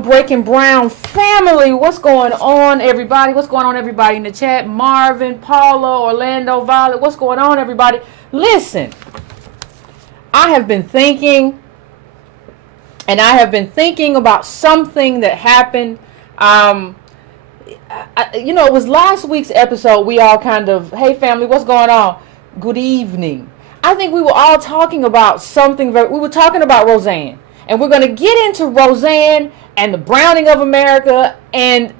Breaking Brown family. What's going on, everybody? What's going on, everybody in the chat? Marvin, Paula, Orlando, Violet. What's going on, everybody? Listen, I have been thinking, and I have been thinking about something that happened. You know, it was last week's episode. We all kind of, hey, family, what's going on? Good evening. I think we were all talking about something. We were talking about Roseanne. And we're going to get into Roseanne and the browning of America. And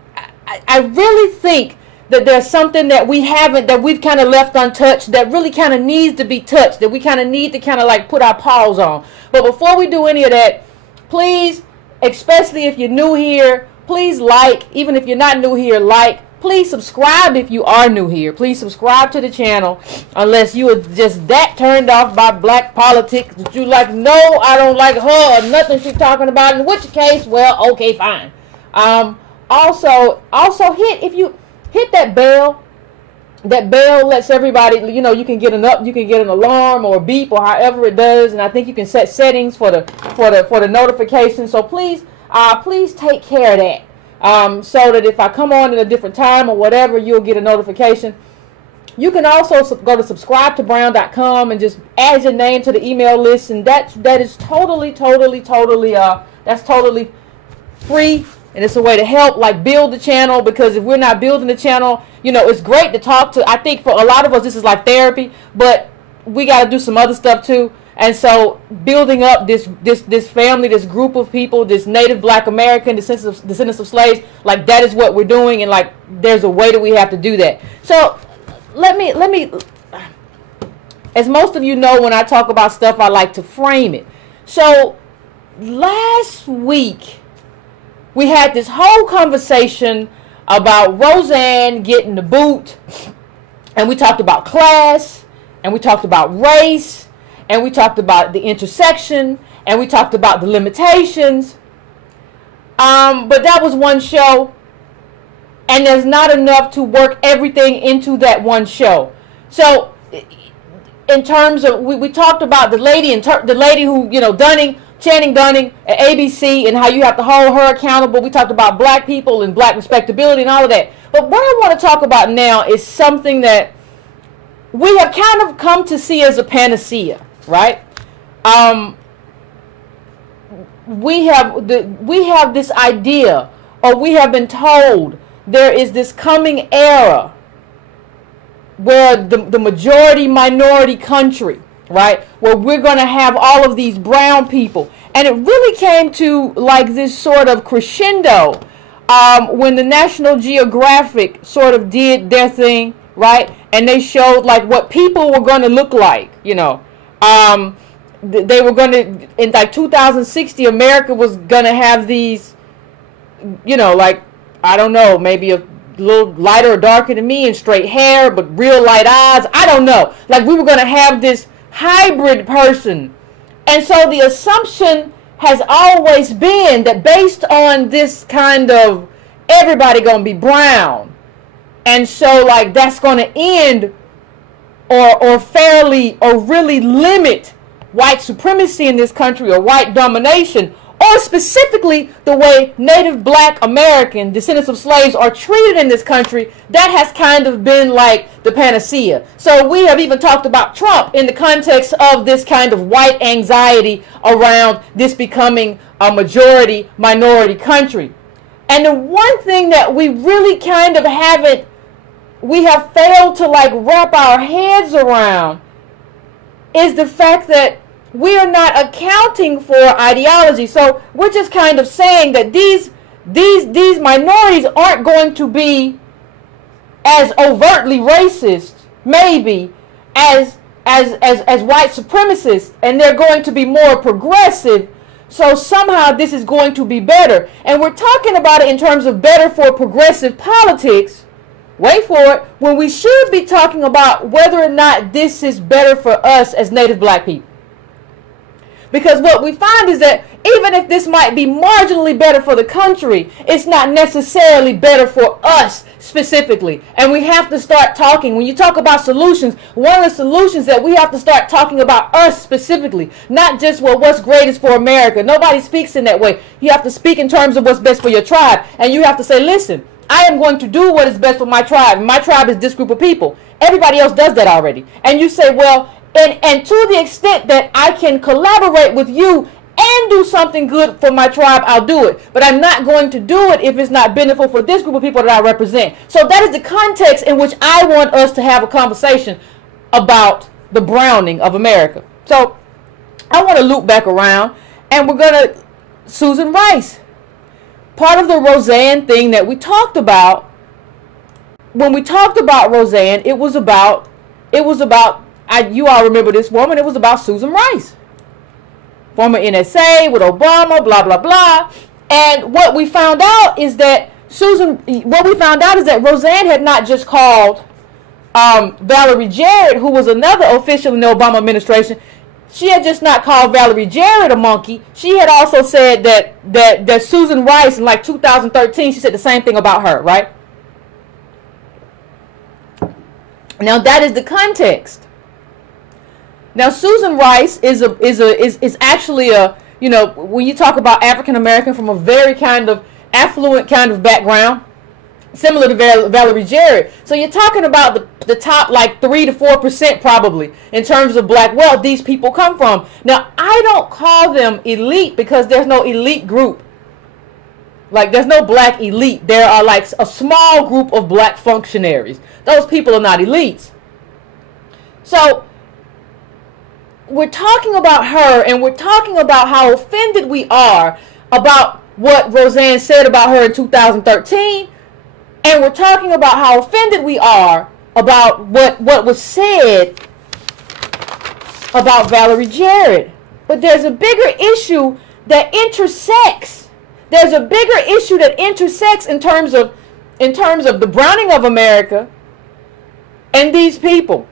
I really think that there's something that we haven't, that we've kind of left untouched, that really kind of needs to be touched, that we kind of need to kind of like put our paws on. But before we do any of that, please, especially if you're new here, please like. Even if you're not new here, like. Please subscribe if you are new here. Please subscribe to the channel, unless you are just that turned off by black politics that you like, no, I don't like her or nothing she's talking about. In which case, well, okay, fine. Also if you hit that bell lets everybody, you know, you can get an alarm or a beep or however it does, and I think you can set settings for the notification. So please take care of that. So that if I come on at a different time or whatever, you'll get a notification. You can also go to subscribetobrown.com and just add your name to the email list, and that is totally that's totally free, and it's a way to help like build the channel, because if we're not building the channel, you know, it's great to talk to. I think for a lot of us this is like therapy, but we got to do some other stuff too. And so building up this family, this group of people, this Native Black American descendants of slaves, like that is what we're doing, and like there's a way that we have to do that. So let me, as most of you know, when I talk about stuff, I like to frame it. So last week we had this whole conversation about Roseanne getting the boot, and we talked about class, and we talked about race, and we talked about the intersection, and we talked about the limitations. But that was one show, and there's not enough to work everything into that one show. So in terms of, we talked about the lady who, you know, Channing Dunning at ABC, and how you have to hold her accountable. We talked about black people and black respectability and all of that. But what I want to talk about now is something that we have kind of come to see as a panacea. Right? We have this idea, or we have been told there is this coming era where the majority minority country, right, where we're going to have all of these brown people. And it really came to like this sort of crescendo when the National Geographic sort of did their thing, right? And they showed like what people were going to look like, you know. They were going to, in like 2060, America was going to have these, you know, like, I don't know, maybe a little lighter or darker than me and straight hair, but real light eyes. I don't know. Like, we were going to have this hybrid person. And so the assumption has always been that based on this kind of everybody going to be brown. And so, like, that's going to end or fairly or really limit white supremacy in this country, or white domination, or specifically the way Native Black American descendants of slaves are treated in this country. That has kind of been like the panacea. So we have even talked about Trump in the context of this kind of white anxiety around this becoming a majority minority country. And the one thing that we really kind of we have failed to like wrap our heads around is the fact that we are not accounting for ideology. So we're just kind of saying that these minorities aren't going to be as overtly racist, maybe, as white supremacists, and they're going to be more progressive. So somehow this is going to be better. And we're talking about it in terms of better for progressive politics. Wait for it. When we should be talking about whether or not this is better for us as Native Black people. Because what we find is that even if this might be marginally better for the country, it's not necessarily better for us specifically. And we have to start talking. When you talk about solutions, one of the solutions that we have to start talking about us specifically, not just, well, what's greatest for America. Nobody speaks in that way. You have to speak in terms of what's best for your tribe. And you have to say, listen, I am going to do what is best for my tribe. My tribe is this group of people. Everybody else does that already. And you say, well, and to the extent that I can collaborate with you and do something good for my tribe, I'll do it. But I'm not going to do it if it's not beneficial for this group of people that I represent. So that is the context in which I want us to have a conversation about the browning of America. So I want to loop back around, and we're going to Susan Rice. Part of the Roseanne thing that we talked about, when we talked about Roseanne, it was about you all remember this woman, it was about Susan Rice. Former NSA with Obama, blah, blah, blah. And what we found out is that Roseanne had not just called Valerie Jarrett, who was another official in the Obama administration. She had just not called Valerie Jarrett a monkey. She had also said that Susan Rice in like 2013, she said the same thing about her, right? Now that is the context. Now Susan Rice is actually a, you know, when you talk about African American from a very kind of affluent kind of background, similar to Valerie Jarrett. So you're talking about the top like 3 to 4% probably in terms of black wealth these people come from. Now I don't call them elite because there's no elite group. Like there's no black elite. There are like a small group of black functionaries. Those people are not elites. So we're talking about her, and we're talking about how offended we are about what Roseanne said about her in 2013. And we're talking about how offended we are about what was said about Valerie Jarrett. But there's a bigger issue that intersects. There's a bigger issue that intersects in terms of the browning of America and these people.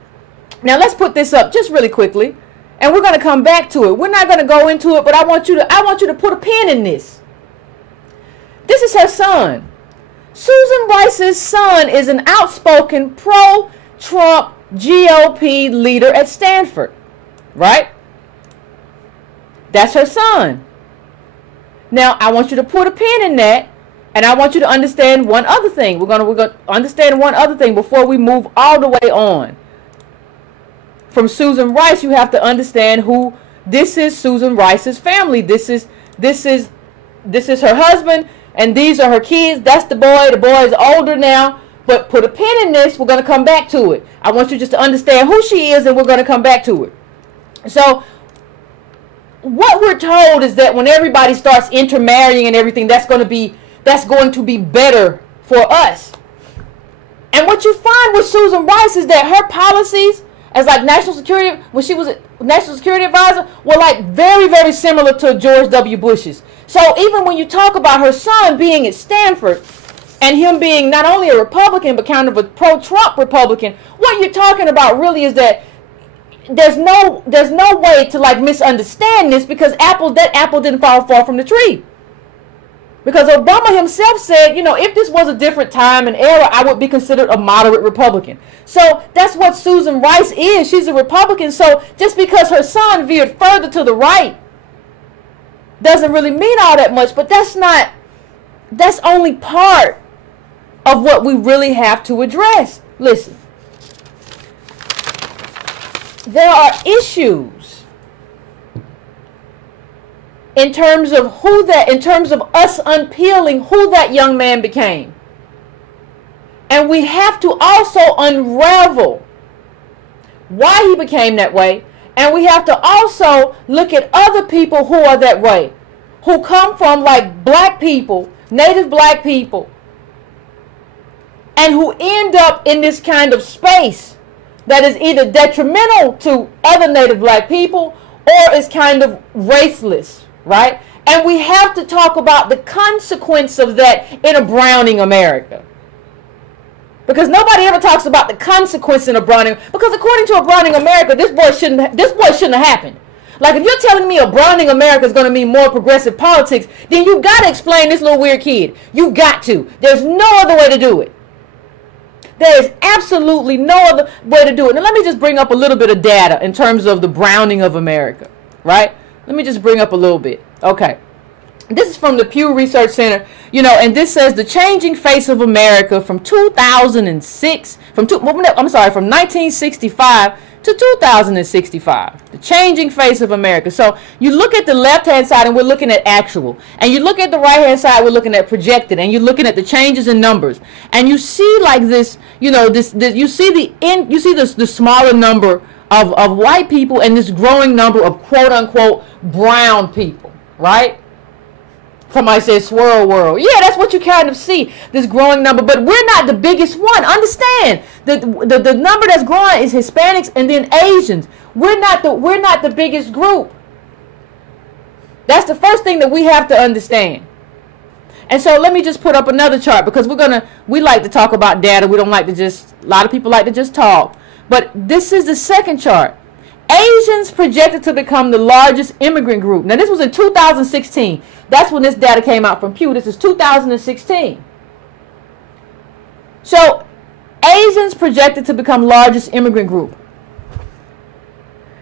Now let's put this up just really quickly, and we're going to come back to it. We're not going to go into it, but I want you to put a pin in this. This is her son. Susan Rice's son is an outspoken pro-Trump GOP leader at Stanford, right? That's her son. Now, I want you to put a pin in that, and I want you to understand one other thing. We're going to understand one other thing before we move all the way on. From Susan Rice, you have to understand who this is. Susan Rice's family. This is her husband. And these are her kids. That's the boy. The boy is older now. But put a pin in this. We're going to come back to it. I want you just to understand who she is, and we're going to come back to it. So what we're told is that when everybody starts intermarrying and everything, that's going to be better for us. And what you find with Susan Rice is that her policies as like national security, when she was a national security advisor, were like very, very similar to George W. Bush's. So even when you talk about her son being at Stanford and him being not only a Republican but kind of a pro-Trump Republican, what you're talking about really is that there's no way to like misunderstand this, because that apple didn't fall far from the tree. Because Obama himself said, you know, if this was a different time and era, I would be considered a moderate Republican. So that's what Susan Rice is. She's a Republican. So just because her son veered further to the right doesn't really mean all that much. But that's only part of what we really have to address. Listen, there are issues in terms of us unpeeling who that young man became. And we have to also unravel why he became that way. And we have to also look at other people who are that way, who come from like black people, native black people, and who end up in this kind of space that is either detrimental to other native black people or is kind of raceless. Right? And we have to talk about the consequence of that in a browning America. Because nobody ever talks about the consequence in a browning. Because according to a browning America, this boy shouldn't have happened. Like, if you're telling me a browning America is going to mean more progressive politics, then you got to explain this little weird kid. You got to. There's no other way to do it. There is absolutely no other way to do it. Now, let me just bring up a little bit of data in terms of the browning of America, right? Let me just bring up a little bit. Okay. This is from the Pew Research Center, you know, and this says the changing face of America from 2006, from 1965 to 2065. The changing face of America. So you look at the left-hand side and we're looking at actual. And you look at the right-hand side, we're looking at projected. And you're looking at the changes in numbers. And you see like this, you know, you see the smaller number of white people and this growing number of quote-unquote brown people, right? Somebody says swirl world. Yeah, that's what you kind of see, this growing number. But we're not the biggest one. Understand, the number that's growing is Hispanics and then Asians. We're not the biggest group. That's the first thing that we have to understand. And so let me just put up another chart, because we like to talk about data. We don't like to just, a lot of people like to just talk. But this is the second chart. Asians projected to become the largest immigrant group. Now, this was in 2016. That's when this data came out from Pew. This is 2016. So, Asians projected to become largest immigrant group.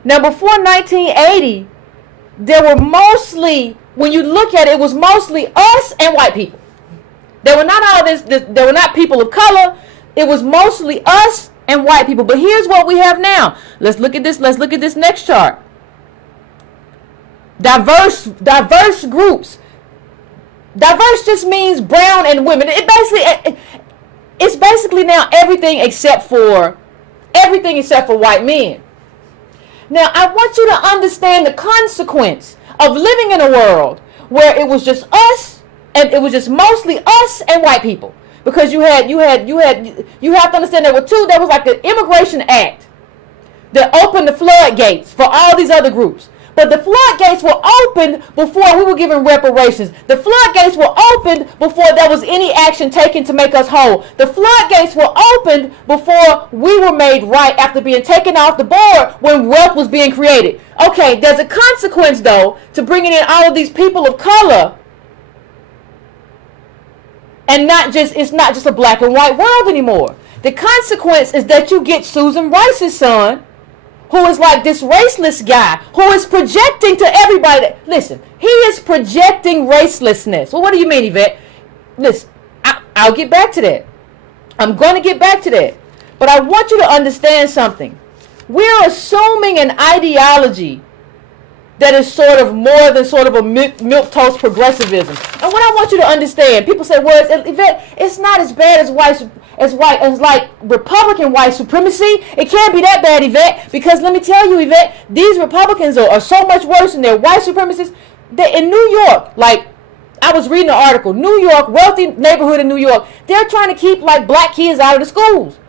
Now, before 1980, there were mostly, when you look at it, it was mostly us and white people. There were not all this, there were not people of color. It was mostly us and white people. But here's what we have now. Let's look at this. Let's look at this next chart. Diverse groups. Diverse just means brown and women. It's basically now everything except for white men. Now, I want you to understand the consequence of living in a world where it was just us, and it was just mostly us and white people. Because you have to understand there was like an Immigration Act that opened the floodgates for all these other groups. But the floodgates were opened before we were given reparations. The floodgates were opened before there was any action taken to make us whole. The floodgates were opened before we were made right after being taken off the board when wealth was being created. Okay, there's a consequence, though, to bringing in all of these people of color. And it's not just a black and white world anymore. The consequence is that you get Susan Rice's son, who is like this raceless guy, who is projecting to everybody. Listen, he is projecting racelessness. Well, what do you mean, Yvette? Listen, I'll get back to that. I'm going to get back to that. But I want you to understand something. We're assuming an ideology that is sort of more than sort of a milquetoast progressivism. And what I want you to understand, people say, well, Yvette, it's not as bad as like Republican white supremacy. It can't be that bad, Yvette, because let me tell you, Yvette, these Republicans are so much worse than their white supremacists. In New York, like I was reading an article, New York, wealthy neighborhood in New York, they're trying to keep like black kids out of the schools.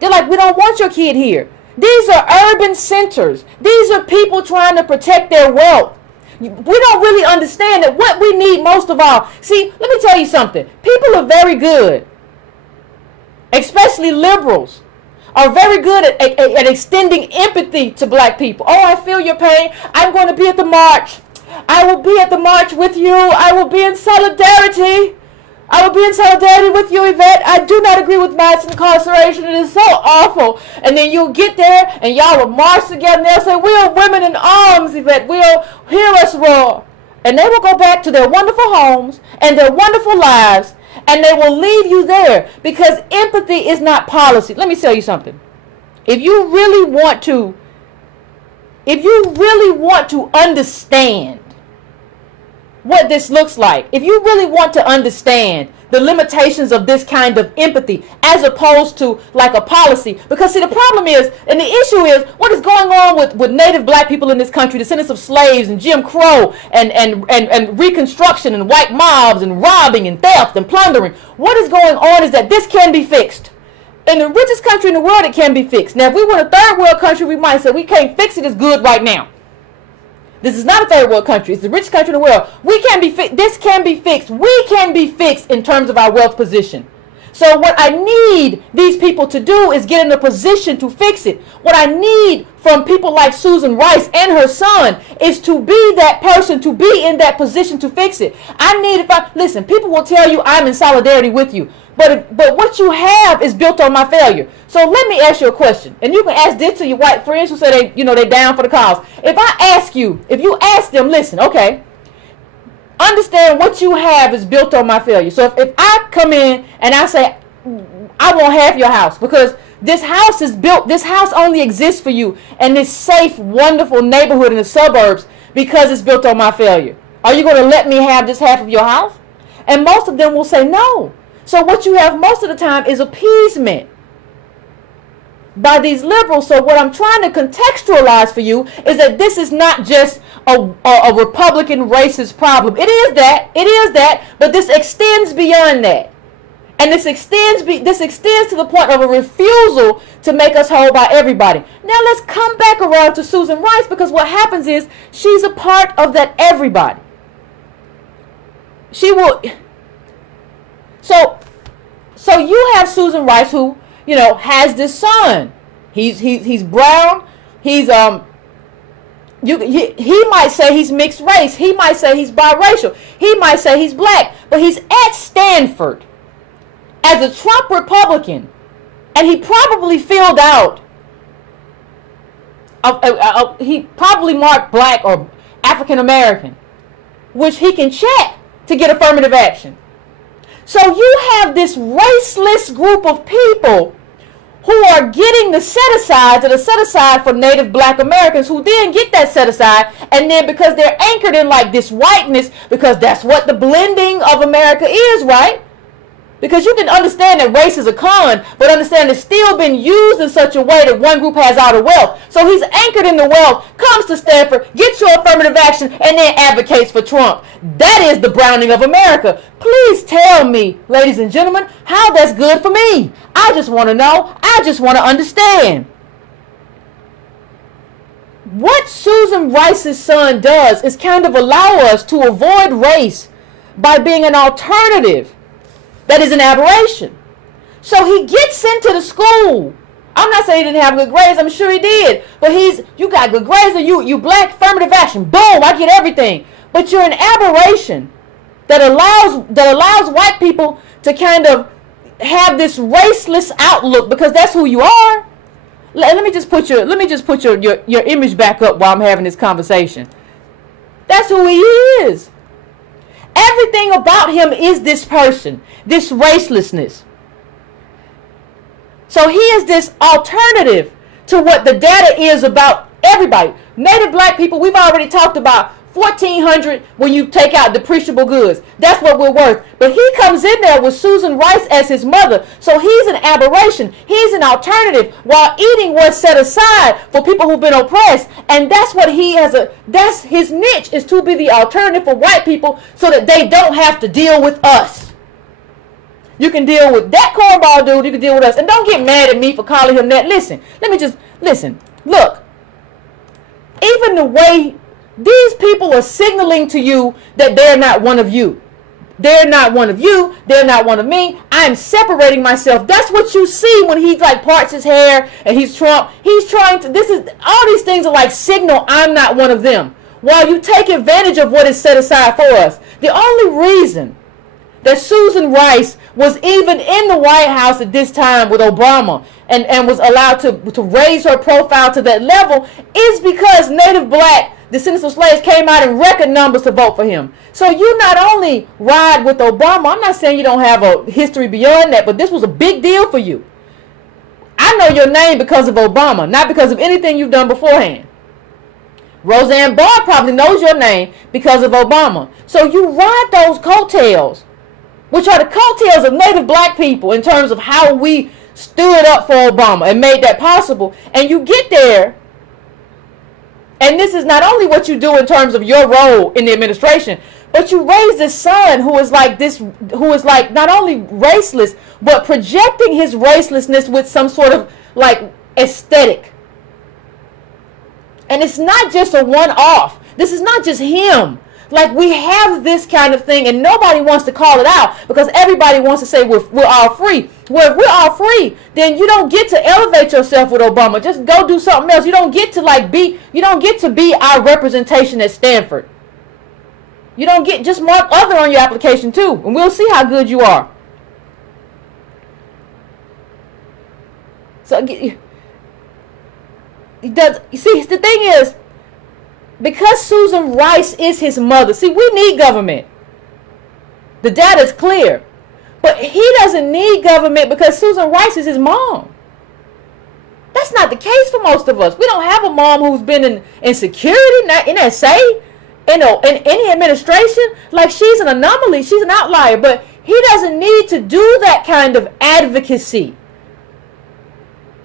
They're like, we don't want your kid here. These are urban centers. These are people trying to protect their wealth. We don't really understand that what we need most of all. See, let me tell you something. People are very good, especially liberals, are very good at extending empathy to black people. Oh, I feel your pain. I'm going to be at the march. I will be at the march with you. I will be in solidarity. I will be in solidarity with you, Yvette. I do not agree with mass incarceration. It is so awful. And then you'll get there and y'all will march together and they'll say, we are women in arms, Yvette. We'll hear us roar. And they will go back to their wonderful homes and their wonderful lives, and they will leave you there, because empathy is not policy. Let me tell you something. If you really want to understand what this looks like, if you really want to understand the limitations of this kind of empathy as opposed to like a policy, because see, the problem is, and the issue is, what is going on with native black people in this country, the descendants of slaves and Jim Crow and Reconstruction and white mobs and robbing and theft and plundering. What is going on is that this can be fixed. In the richest country in the world, it can be fixed. Now, if we were a third world country, we might say we can't fix it as good right now. This is not a third world country. It's the richest country in the world. This can be fixed. We can be fixed in terms of our wealth position. So So what I need these people to do is get in a position to fix it. What I need from people like Susan Rice and her son is to be that person, to be in that position to fix it. I need, listen, people will tell you I'm in solidarity with you. But what you have is built on my failure. So let me ask you a question. And you can ask this to your white friends who say they down for the cause. If I ask you, if you ask them, listen, okay, understand what you have is built on my failure. So if I come in and I say, I want half your house because this house is built, this house only exists for you and this safe, wonderful neighborhood in the suburbs because it's built on my failure. Are you going to let me have this half of your house? And most of them will say no. So what you have most of the time is appeasement by these liberals. So what I'm trying to contextualize for you is that this is not just a Republican racist problem. It is that, but this extends beyond that. And this extends to the point of a refusal to make us whole by everybody. Now let's come back around to Susan Rice, because what happens is she's a part of that everybody. She will... So you have Susan Rice who, has this son. He's brown. He's he might say he's mixed race. He might say he's biracial. He might say he's black. But he's at Stanford as a Trump Republican, and he probably filled out. He probably marked black or African American, which he can check to get affirmative action. So you have this raceless group of people who are getting the set-asides that are set aside for Native Black Americans, who then get that set-aside, and then because they're anchored in like this whiteness, because that's what the blending of America is, right? Because you can understand that race is a con, but understand it's still been used in such a way that one group has all the wealth. So he's anchored in the wealth, comes to Stanford, gets your affirmative action, and then advocates for Trump. That is the browning of America. Please tell me, ladies and gentlemen, how that's good for me. I just want to know. I just want to understand. What Susan Rice's son does is kind of allow us to avoid race by being an alternative. That is an aberration. So he gets into the school. I'm not saying he didn't have good grades. I'm sure he did. But you got good grades, and you black, affirmative action. Boom, I get everything. But you're an aberration that allows white people to kind of have this raceless outlook, because that's who you are. Let me just put your image back up while I'm having this conversation. That's who he is. Everything about him is this person, this racelessness. So he is this alternative to what the data is about everybody. Native black people, we've already talked about 1,400 when you take out depreciable goods. That's what we're worth. But he comes in there with Susan Rice as his mother. So he's an aberration. He's an alternative, while eating what's set aside for people who've been oppressed. And that's what that's his niche, is to be the alternative for white people so that they don't have to deal with us. You can deal with that cornball dude. You can deal with us. And don't get mad at me for calling him that. Listen. Look. Even the way these people are signaling to you that they're not one of you. They're not one of you. They're not one of me. I'm separating myself. That's what you see when he like parts his hair and he's Trump. He's trying to, all these things are like signal I'm not one of them. While you take advantage of what is set aside for us. The only reason that Susan Rice was even in the White House at this time with Obama and was allowed to raise her profile to that level is because Native black descendants of slaves came out in record numbers to vote for him. So you not only ride with Obama, I'm not saying you don't have a history beyond that, but this was a big deal for you. I know your name because of Obama, not because of anything you've done beforehand. Roseanne Barr probably knows your name because of Obama. So you ride those coattails, which are the coattails of Native black people in terms of how we stood up for Obama and made that possible. And you get there, and this is not only what you do in terms of your role in the administration, but you raise this son who is like not only raceless, but projecting his racelessness with some sort of like aesthetic. And it's not just a one-off. This is not just him. Like, we have this kind of thing, and nobody wants to call it out because everybody wants to say we're all free. Well, if we're all free, then you don't get to elevate yourself with Obama. Just go do something else. You don't get to you don't get to be our representation at Stanford. You don't get, just mark other on your application too, and we'll see how good you are. So, you see, the thing is, because Susan Rice is his mother, see, we need government. The data is clear. But he doesn't need government because Susan Rice is his mom. That's not the case for most of us. We don't have a mom who's been in security, not in SA, in any administration. Like, she's an anomaly. She's an outlier. But he doesn't need to do that kind of advocacy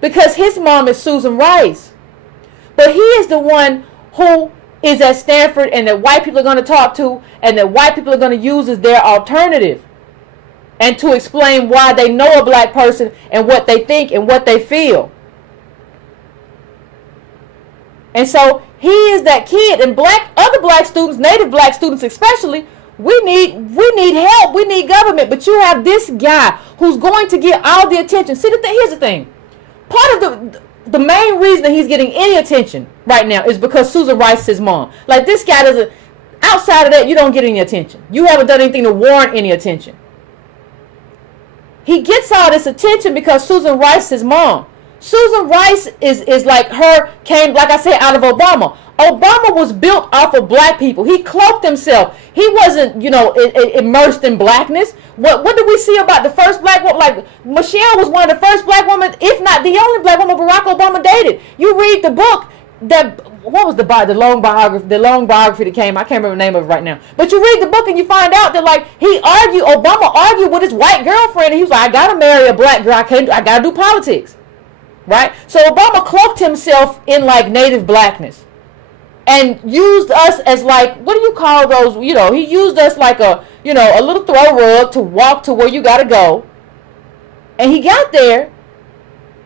because his mom is Susan Rice. But he is the one who is at Stanford and that white people are going to talk to and that white people are going to use as their alternative and to explain why they know a black person and what they think and what they feel. And so he is that kid, and other black students, native black students especially, we need help, we need government. But you have this guy who's going to get all the attention. See, here's the thing. Part of the main reason that he's getting any attention right now is because Susan Rice is his mom. Like, this guy doesn't, outside of that, you don't get any attention. You haven't done anything to warrant any attention. He gets all this attention because Susan Rice is his mom. Susan Rice is like came, like I said, out of Obama. Obama was built off of black people. He cloaked himself. He wasn't, immersed in blackness. What did we see about the first black woman? Like, Michelle was one of the first black women, if not the only black woman Barack Obama dated. You read the book, what was the long biography that came? I can't remember the name of it right now. But you read the book and you find out that, like, Obama argued with his white girlfriend, and he was like, I gotta marry a black girl. I gotta do politics. Right? So Obama cloaked himself in, like, native blackness and used us as, like, what do you call those? He used us like a little throw rug to walk to where you got to go. And he got there.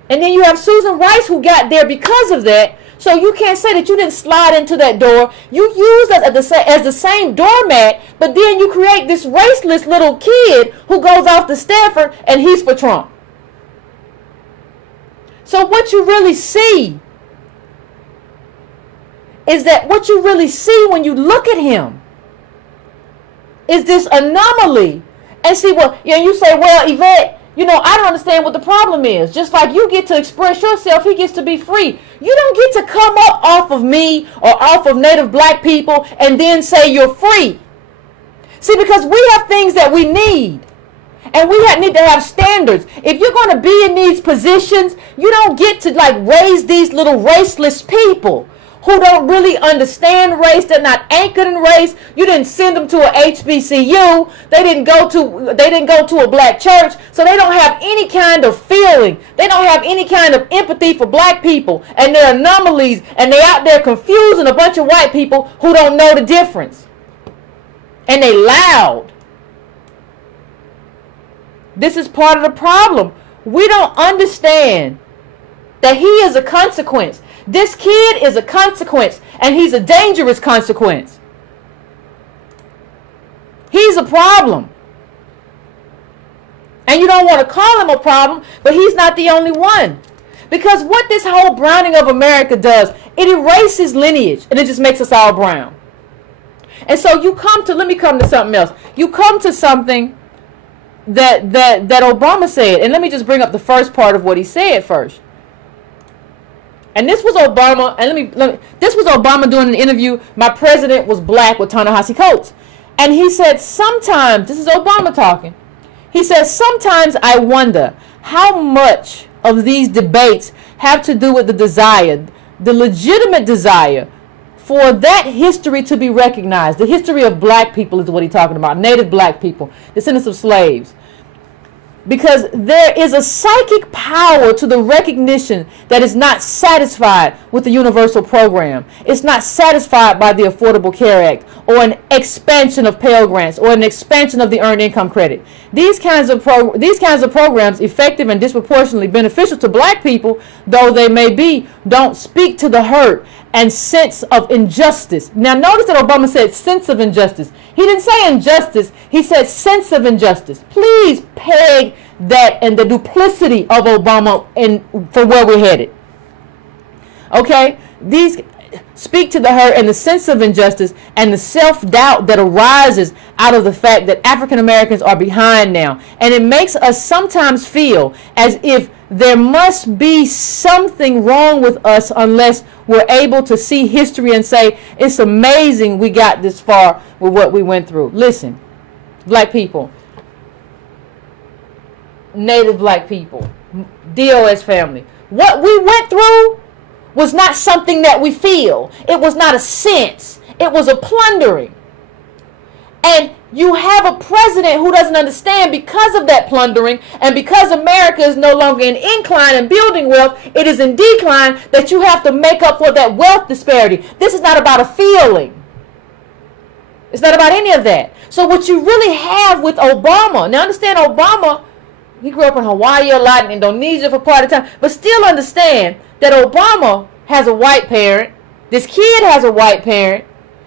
And then you have Susan Rice who got there because of that. So you can't say that you didn't slide into that door. You used us as the same doormat, but then you create this raceless little kid who goes off to Stanford and he's for Trump. So what you really see is that what you really see when you look at him is this anomaly. And see, you say, well, Yvette, I don't understand what the problem is. Just like you get to express yourself, he gets to be free. You don't get to come up off of me or off of native black people and then say you're free. See, because we have things that we need. And we need to have standards. If you're going to be in these positions, you don't get to, like, raise these little raceless people who don't really understand race. They're not anchored in race. You didn't send them to a HBCU. They didn't go to a black church. So they don't have any kind of feeling. They don't have any kind of empathy for black people. And they're anomalies. And they're out there confusing a bunch of white people who don't know the difference. And they loud. This is part of the problem. We don't understand that he is a consequence. This kid is a consequence, and he's a dangerous consequence. He's a problem. And you don't want to call him a problem, but he's not the only one. Because what this whole browning of America does, it erases lineage, and it just makes us all brown. And so let me come to something else. You come to something that Obama said, and let me just bring up the first part of what he said first. And this was Obama, and this was Obama doing an interview. My president was black with Ta-Nehisi Coates, and he said, sometimes, this is Obama talking. He says, sometimes I wonder how much of these debates have to do with the legitimate desire for that history to be recognized. The history of black people is what he's talking about. Native black people, descendants of slaves. Because there is a psychic power to the recognition that is not satisfied with the universal program. It's not satisfied by the Affordable Care Act or an expansion of Pell Grants or an expansion of the Earned Income Credit. These kinds of programs, effective and disproportionately beneficial to black people, though they may be, don't speak to the hurt and sense of injustice. Now notice that Obama said sense of injustice. He didn't say injustice. He said sense of injustice. Please peg that and the duplicity of Obama for where we're headed. Okay? These speak to the hurt and the sense of injustice and the self-doubt that arises out of the fact that African Americans are behind now. And it makes us sometimes feel as if there must be something wrong with us unless we're able to see history and say, it's amazing we got this far with what we went through. Listen, black people, native black people, DOS family, what we went through was not something that we feel. It was not a sense. It was a plundering. And you have a president who doesn't understand, because of that plundering and because America is no longer in incline and building wealth, it is in decline, that you have to make up for that wealth disparity. This is not about a feeling. It's not about any of that. So what you really have with Obama, now understand Obama, he grew up in Hawaii a lot and Indonesia for part of the time, but still understand that Obama has a white parent. This kid has a white parent.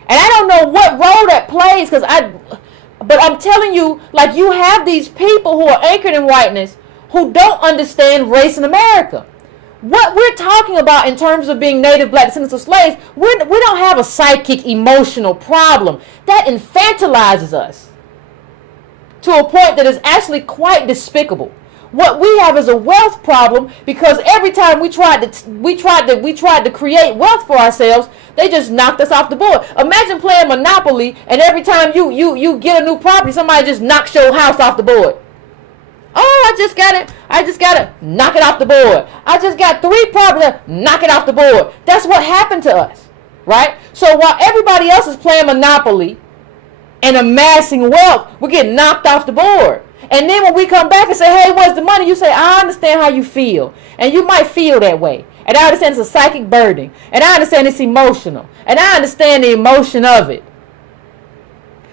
And I don't know what role that plays, but I'm telling you, like, you have these people who are anchored in whiteness who don't understand race in America. What we're talking about in terms of being native black descendants of slaves, we don't have a psychic emotional problem. That infantilizes us to a point that is actually quite despicable. What we have is a wealth problem, because every time we tried to create wealth for ourselves, they just knocked us off the board. Imagine playing Monopoly and every time you get a new property, somebody just knocks your house off the board. Oh, I just got it, knock it off the board. I just got 3 properties, knock it off the board. That's what happened to us, right? So while everybody else is playing Monopoly and amassing wealth, we're getting knocked off the board. And then when we come back and say, hey, where's the money? You say, I understand how you feel. And you might feel that way. And I understand it's a psychic burden. And I understand it's emotional. And I understand the emotion of it.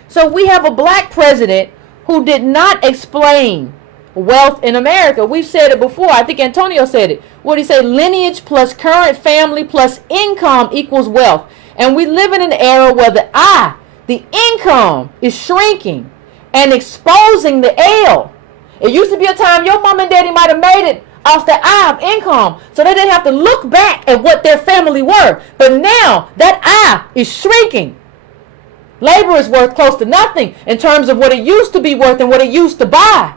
So we have a black president who did not explain wealth in America. We've said it before. I think Antonio said it. What did he say? Lineage plus current family plus income equals wealth. And we live in an era where the income is shrinking and exposing the L. It used to be a time your mom and daddy might have made it off the I of income, so they didn't have to look back at what their family were. But now that I is shrinking. Labor is worth close to nothing in terms of what it used to be worth and what it used to buy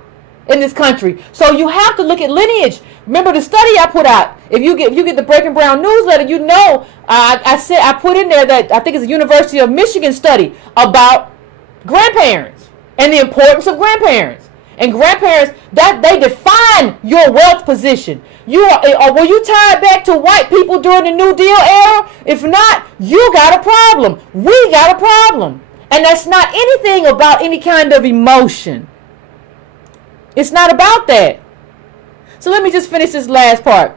in this country. So you have to look at lineage. Remember the study I put out. If you get the Breaking Brown newsletter, you know I put in there that I think it's a University of Michigan study about grandparents and the importance of grandparents. And grandparents, that they define your wealth position. Were you tied back to white people during the New Deal era? If not, you got a problem. We got a problem. And that's not anything about any kind of emotion. It's not about that. So let me just finish this last part.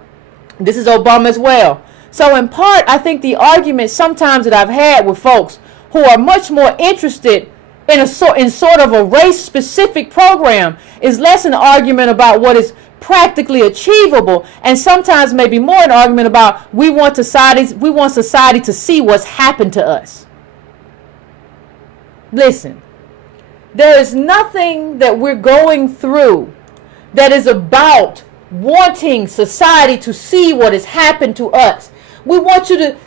This is Obama as well. So in part, I think the argument sometimes that I've had with folks who are much more interested in sort of a race-specific program is less an argument about what is practically achievable, and sometimes maybe more an argument about we want society to see what's happened to us. Listen, there is nothing that we're going through that is about wanting society to see what has happened to us. We want you to...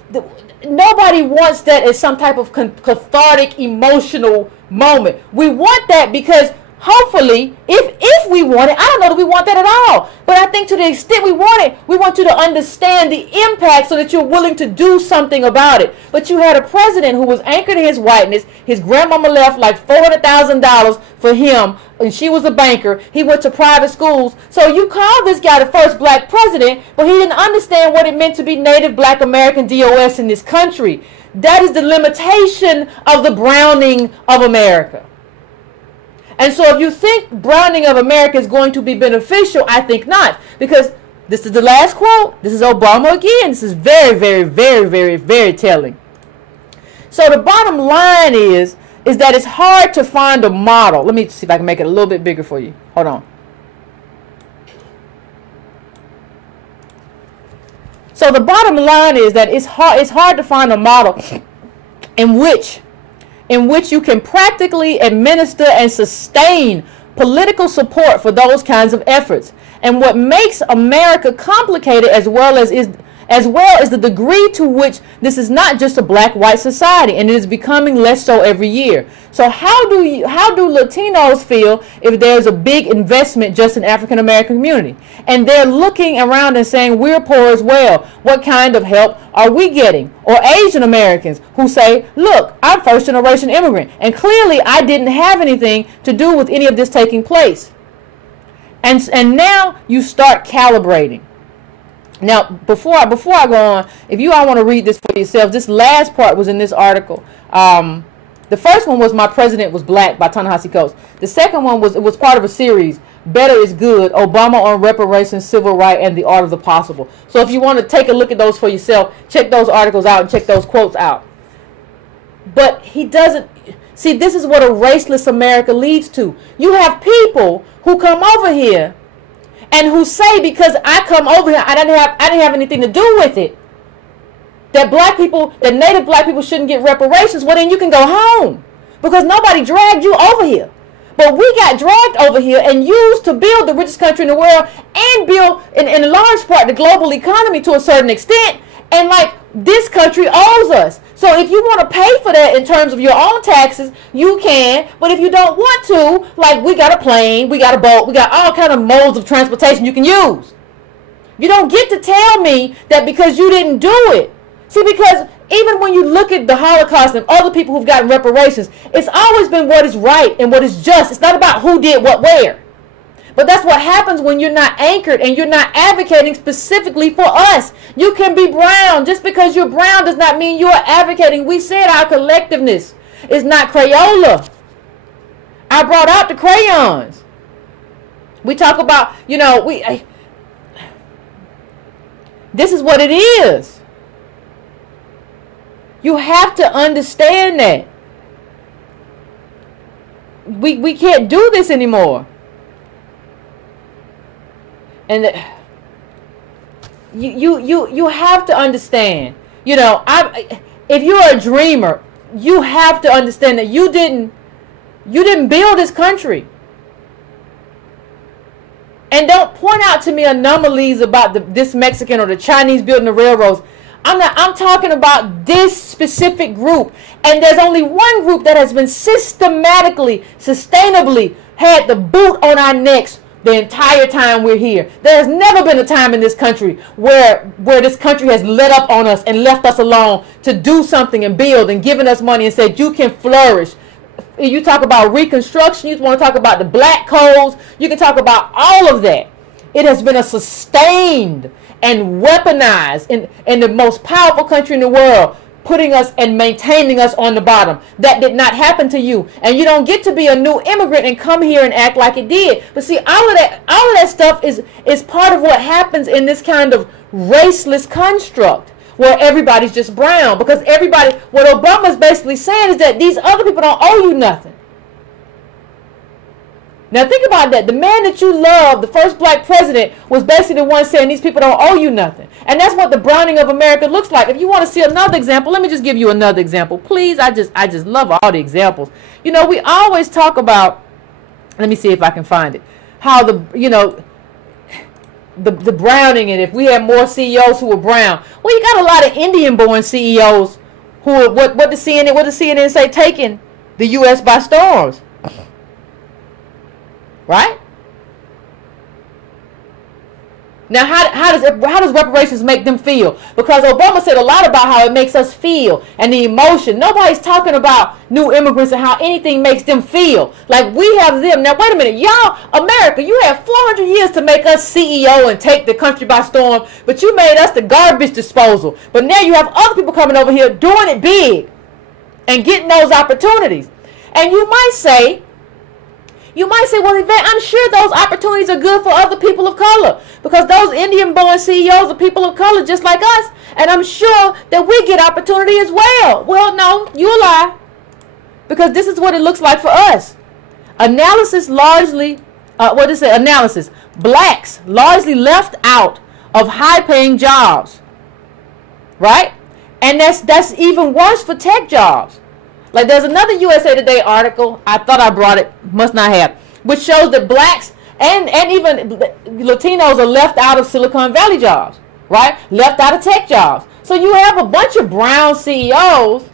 Nobody wants that as some type of cathartic, emotional moment. We want that because hopefully, if we want it, I don't know that we want that at all. But I think to the extent we want it, we want you to understand the impact so that you're willing to do something about it. But you had a president who was anchored in his whiteness. His grandmama left like $400,000 for him, and she was a banker. He went to private schools. So you call this guy the first black president, but he didn't understand what it meant to be native black American DOS in this country. That is the limitation of the browning of America. And so if you think browning of America is going to be beneficial, I think not. Because this is the last quote. This is Obama again. This is very, very, very, very, very telling. So the bottom line is that it's hard to find a model. Let me see if I can make it a little bit bigger for you. Hold on. So the bottom line is that it's hard to find a model in which you can practically administer and sustain political support for those kinds of efforts. And what makes America complicated as well is the degree to which this is not just a black-white society, and it is becoming less so every year. So how do Latinos feel if there's a big investment just in African American community, and they're looking around and saying we're poor as well? What kind of help are we getting? Or Asian Americans who say, look, I'm first-generation immigrant, and clearly I didn't have anything to do with any of this taking place. And now you start calibrating. Now, before I go on, if you all want to read this for yourselves, this last part was in this article. The first one was "My President Was Black" by Ta-Nehisi Coates. The second one was part of a series, "Better is Good: Obama on Reparations, Civil Rights, and the Art of the Possible." So if you want to take a look at those for yourself, check those articles out and check those quotes out. But he doesn't see. This is what a raceless America leads to. You have people who come over here and who say, because I come over here, I didn't have anything to do with it, that native black people shouldn't get reparations. Well, then you can go home, because nobody dragged you over here. But we got dragged over here and used to build the richest country in the world and build, in large part, the global economy to a certain extent. And like, this country owes us. So if you want to pay for that in terms of your own taxes, you can. But if you don't want to, like, we got a plane, we got a boat, we got all kind of modes of transportation you can use. You don't get to tell me that because you didn't do it. See, because even when you look at the Holocaust and other people who've gotten reparations, it's always been what is right and what is just. It's not about who did what where. But that's what happens when you're not anchored and you're not advocating specifically for us. You can be brown. Just because you're brown does not mean you are advocating. We said our collectiveness is not Crayola. I brought out the crayons. We talk about, this is what it is. You have to understand that. We can't do this anymore. And you have to understand, if you're a dreamer, you have to understand that you didn't build this country. And don't point out to me anomalies about this Mexican or the Chinese building the railroads. I'm talking about this specific group. And there's only one group that has been systematically, sustainably had the boot on our necks the entire time we're here. There's never been a time in this country where this country has let up on us and left us alone to do something and build and given us money and said you can flourish. You talk about Reconstruction, you want to talk about the black codes, you can talk about all of that. It has been a sustained and weaponized in the most powerful country in the world, putting us and maintaining us on the bottom. That did not happen to you. And you don't get to be a new immigrant and come here and act like it did. But see, all of that stuff is part of what happens in this kind of raceless construct where everybody's just brown. Because what Obama's basically saying is that these other people don't owe you nothing. Now think about that. The man that you love, the first black president, was basically the one saying these people don't owe you nothing. And that's what the browning of America looks like. If you want to see another example, let me just give you another example. Please, I just love all the examples. We always talk about, let me see if I can find it, how the browning, and if we had more CEOs who were brown. Well, you got a lot of Indian-born CEOs who are, what the CNN say, taking the U.S. by storms. Right? Now, how does reparations make them feel? Because Obama said a lot about how it makes us feel and the emotion. Nobody's talking about new immigrants and how anything makes them feel. Like we have them. Now, wait a minute. Y'all, America, you had 400 years to make us CEO and take the country by storm, but you made us the garbage disposal. But now you have other people coming over here doing it big and getting those opportunities. And you might say, well, Yvette, I'm sure those opportunities are good for other people of color because those Indian-born CEOs are people of color just like us, and I'm sure that we get opportunity as well. Well, no, you lie, because this is what it looks like for us. Analysis, blacks largely left out of high-paying jobs. right? And that's even worse for tech jobs. Like there's another USA Today article, I thought I brought it, must not have, which shows that blacks and even Latinos are left out of Silicon Valley jobs, right? Left out of tech jobs. So you have a bunch of brown CEOs,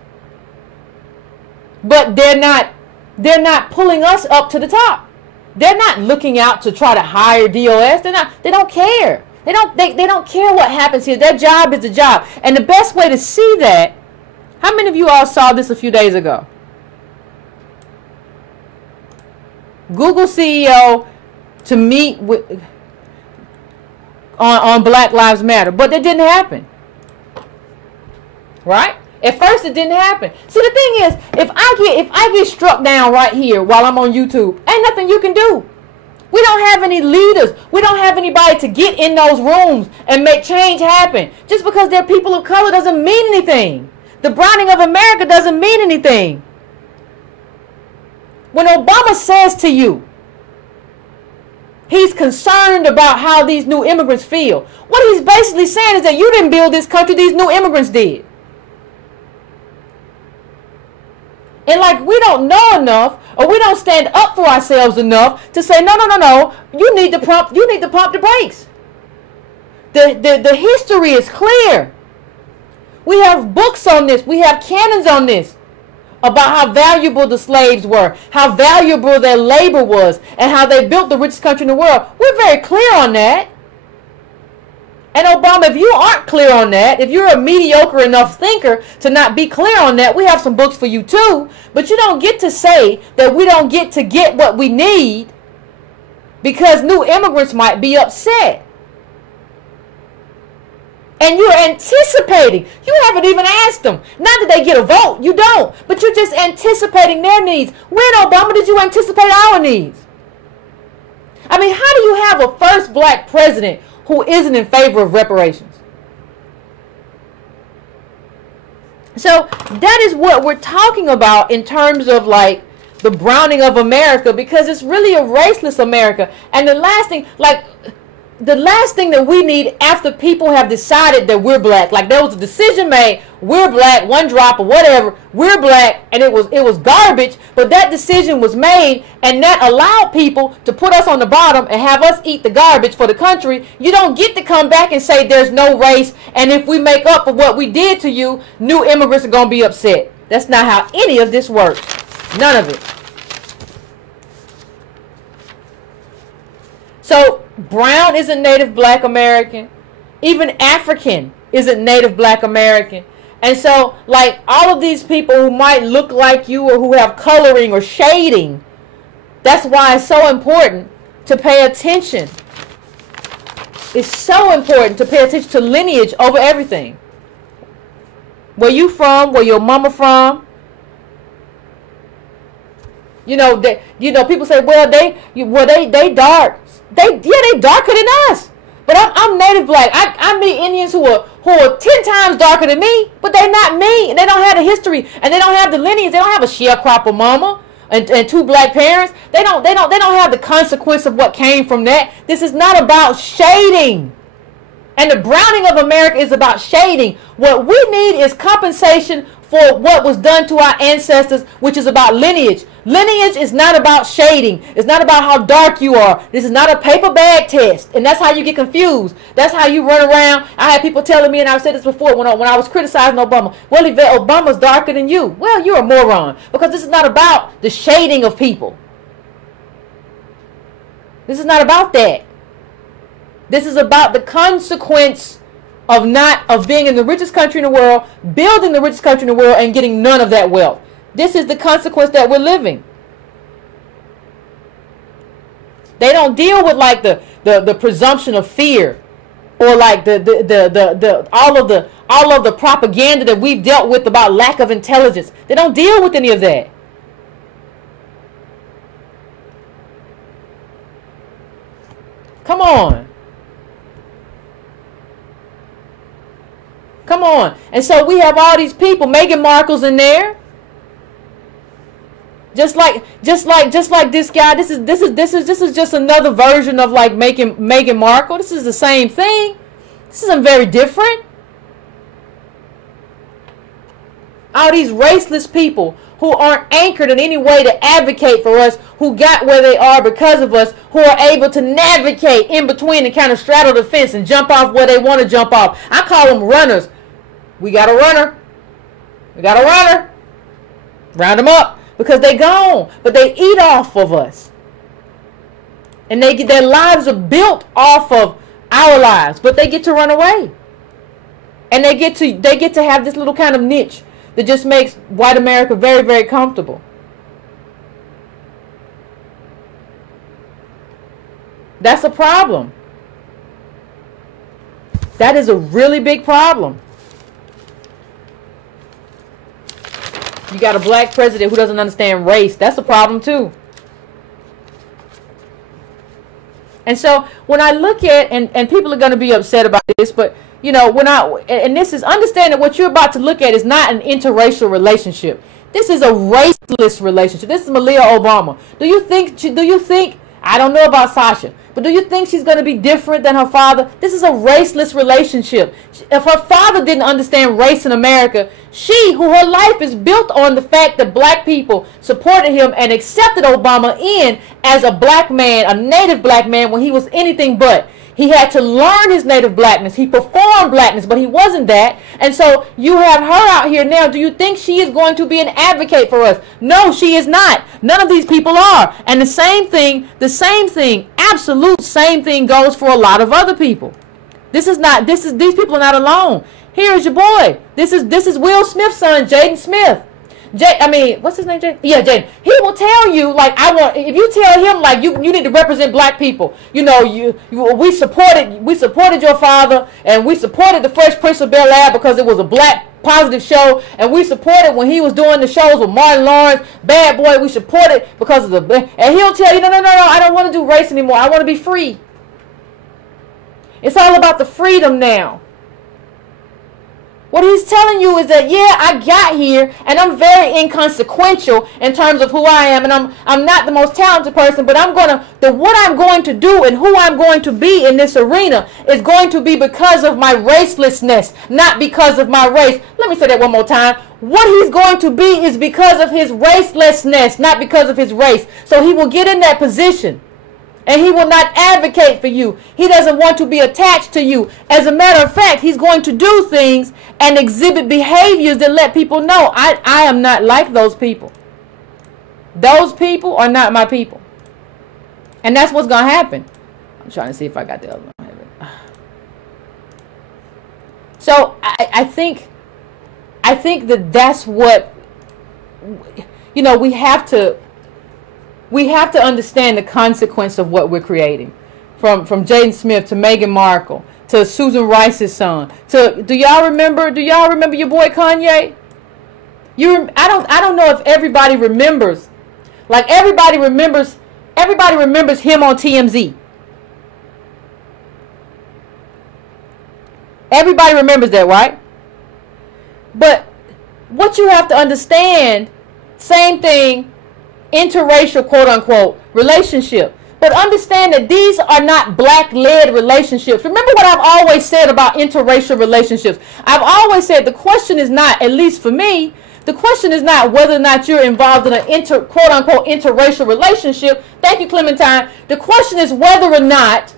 but they're not pulling us up to the top. They're not looking out to try to hire DOS. They don't care. They don't care what happens here. Their job is a job. And the best way to see that, how many of you all saw this a few days ago? Google CEO to meet with on Black Lives Matter, but that didn't happen. Right? At first it didn't happen. See, the thing is, if I get struck down right here while I'm on YouTube, ain't nothing you can do. We don't have any leaders. We don't have anybody to get in those rooms and make change happen. Just because they're people of color doesn't mean anything. The browning of America doesn't mean anything. When Obama says to you, he's concerned about how these new immigrants feel, what he's basically saying is that you didn't build this country, these new immigrants did. And like we don't know enough, or we don't stand up for ourselves enough to say, no, you need to pump the brakes. The history is clear. We have books on this. We have canons on this about how valuable the slaves were, how valuable their labor was, and how they built the richest country in the world. We're very clear on that. And Obama, if you aren't clear on that, if you're a mediocre enough thinker to not be clear on that, we have some books for you too. But you don't get to say that we don't get to get what we need because new immigrants might be upset. And you're anticipating. You haven't even asked them. Not that they get a vote. You don't. But you're just anticipating their needs. When, Obama, did you anticipate our needs? I mean, how do you have a first black president who isn't in favor of reparations? So that is what we're talking about in terms of like the browning of America, because it's really a raceless America. And the last thing that we need after people have decided that we're black, like there was a decision made, we're black, one drop or whatever, we're black, and it was garbage, but that decision was made and that allowed people to put us on the bottom and have us eat the garbage for the country. You don't get to come back and say there's no race, and if we make up for what we did to you, new immigrants are going to be upset. That's not how any of this works. None of it. So brown isn't native black American. Even African isn't native black American. And so like all of these people who might look like you or who have coloring or shading, that's why it's so important to pay attention. It's so important to pay attention to lineage over everything. Where you from, where your mama from. People say, well, they dark. They darker than us. But I'm native black. I meet Indians who are 10 times darker than me, but they're not me. And they don't have the history, and they don't have the lineage. They don't have a sharecropper mama and two black parents. They don't have the consequence of what came from that. This is not about shading. And the browning of America is about shading. What we need is compensation for what was done to our ancestors, which is about lineage. Lineage is not about shading. It's not about how dark you are. This is not a paper bag test. And that's how you get confused. That's how you run around. I had people telling me, and I've said this before, when I was criticizing Obama, well, Yvette, Obama's darker than you. Well, you're a moron. Because this is not about the shading of people. This is not about that. This is about the consequence of being in the richest country in the world, building the richest country in the world, and getting none of that wealth. This is the consequence that we're living. They don't deal with like the presumption of fear, or like all of the propaganda that we've dealt with about lack of intelligence. They don't deal with any of that. Come on. Come on. And so we have all these people. Meghan Markle's in there. Just like this guy. This is just another version of like Meghan Markle. This is the same thing. This isn't very different. All these raceless people who aren't anchored in any way to advocate for us, who got where they are because of us, who are able to navigate in between and kind of straddle the fence and jump off where they want to jump off. I call them runners. We got a runner. We got a runner. Round them up because they gone, but they eat off of us. And their lives are built off of our lives, but they get to run away. And they get to have this little kind of niche that just makes white America very, very comfortable. That's a problem. That is a really big problem. You got a black president who doesn't understand race. That's a problem too. And so when I look at, and people are going to be upset about this, but you know, and this is understanding what you're about to look at is not an interracial relationship. This is a raceless relationship. This is Malia Obama. Do you think, I don't know about Sasha, but do you think she's going to be different than her father? This is a raceless relationship. If her father didn't understand race in America, who her life is built on the fact that black people supported him and accepted Obama in as a black man, a native black man, when he was anything but. He had to learn his native blackness. He performed blackness, but he wasn't that. And so you have her out here now. Do you think she is going to be an advocate for us? No, she is not. None of these people are. And the same thing, absolute same thing goes for a lot of other people. These people are not alone. Here's your boy. This is Will Smith's son, Jaden Smith. What's his name, Jaden? Yeah, Jaden. He will tell you, like, if you tell him, like, you need to represent black people. You know, we supported your father, and we supported the Fresh Prince of Bel-Air because it was a black positive show, and we supported when he was doing the shows with Martin Lawrence, Bad Boy, we supported because of and he'll tell you, no, I don't want to do race anymore. I want to be free. It's all about the freedom now. What he's telling you is that, yeah, I got here and I'm very inconsequential in terms of who I am, and I'm not the most talented person, but what I'm going to do and who I'm going to be in this arena is going to be because of my racelessness, not because of my race. Let me say that one more time. What he's going to be is because of his racelessness, not because of his race. So he will get in that position. And he will not advocate for you. He doesn't want to be attached to you. As a matter of fact, he's going to do things and exhibit behaviors that let people know, I am not like those people. Those people are not my people. And that's what's going to happen. I'm trying to see if I got the other one. So I think that's what, you know, we have to understand the consequence of what we're creating. From Jaden Smith to Meghan Markle to Susan Rice's son. Do y'all remember your boy Kanye? I don't know if everybody remembers. Like everybody remembers him on TMZ. Everybody remembers that, right? But what you have to understand, same thing, interracial, quote unquote, relationship. But understand that these are not black-led relationships. Remember what I've always said about interracial relationships. I've always said the question is not, at least for me, the question is not whether or not you're involved in an quote unquote interracial relationship. Thank you, Clementine. The question is whether or not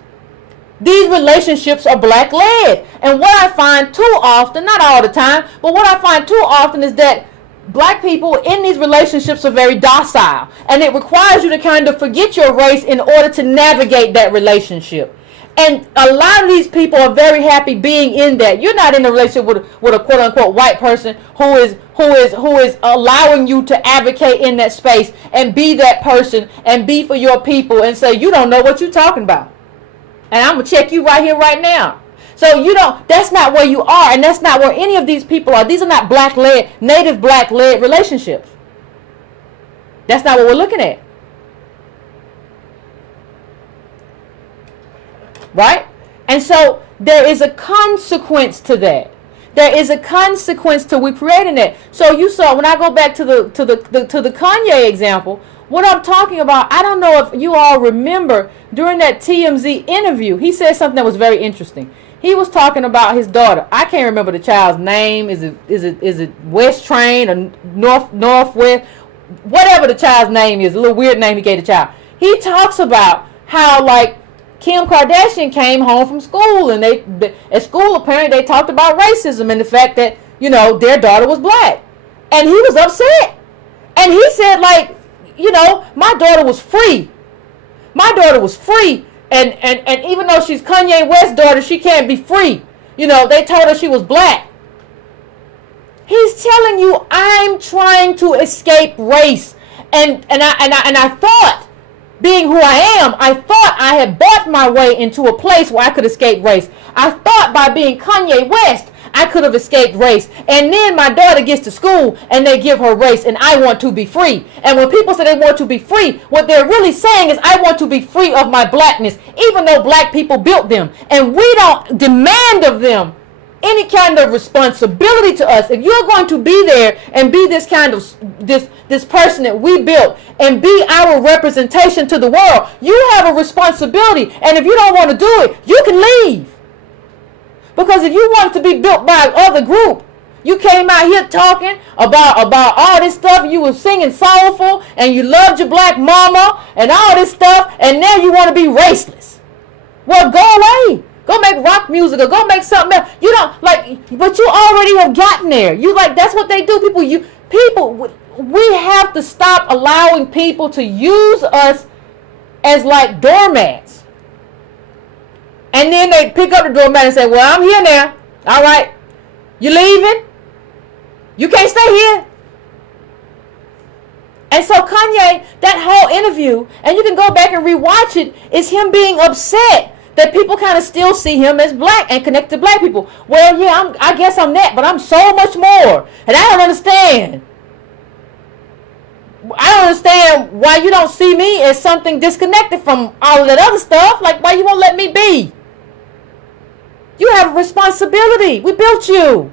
these relationships are black-led. And what I find too often, not all the time, but what I find too often is that black people in these relationships are very docile, and it requires you to kind of forget your race in order to navigate that relationship. And a lot of these people are very happy being in that. You're not in a relationship with a quote unquote white person who is allowing you to advocate in that space and be that person and be for your people and say you don't know what you're talking about, and I'm gonna check you right here right now. So that's not where you are, and that's not where any of these people are. These are not black-led, native black-led relationships. That's not what we're looking at. Right? And so there is a consequence to that. There is a consequence to we creating that. So you saw, when I go back to the Kanye example, what I'm talking about, I don't know if you all remember during that TMZ interview, he said something that was very interesting. He was talking about his daughter. I can't remember the child's name. Is it West Train or Northwest? Whatever the child's name is, a little weird name he gave the child. He talks about how, like, Kim Kardashian came home from school, and at school apparently they talked about racism and the fact that, you know, their daughter was black. And he was upset. And he said, like, you know, my daughter was free. My daughter was free. And even though she's Kanye West's daughter, she can't be free. You know, they told her she was black. He's telling you, I'm trying to escape race. And I thought, being who I am, I thought I had bought my way into a place where I could escape race. I thought by being Kanye West, I could have escaped race. And then my daughter gets to school and they give her race and I want to be free. And when people say they want to be free, what they're really saying is I want to be free of my blackness, even though black people built them. And we don't demand of them any kind of responsibility to us. If you're going to be there and be this kind of this person that we built and be our representation to the world, you have a responsibility. And if you don't want to do it, you can leave. Because if you want to be built by other group, you came out here talking about all this stuff, you were singing soulful and you loved your black mama and all this stuff, and now you want to be raceless. Well, go away. Go make rock music or go make something else. You don't like, but you already have gotten there. You like, that's what they do. We have to stop allowing people to use us as like doormats. And then they pick up the doormat and say, well, I'm here now. All right. You leaving? You can't stay here. And so Kanye, that whole interview, and you can go back and rewatch it, is him being upset that people kind of still see him as black and connect to black people. Well, yeah, I guess I'm that, but I'm so much more. And I don't understand. I don't understand why you don't see me as something disconnected from all of that other stuff. Like, why you won't let me be? You have a responsibility. We built you.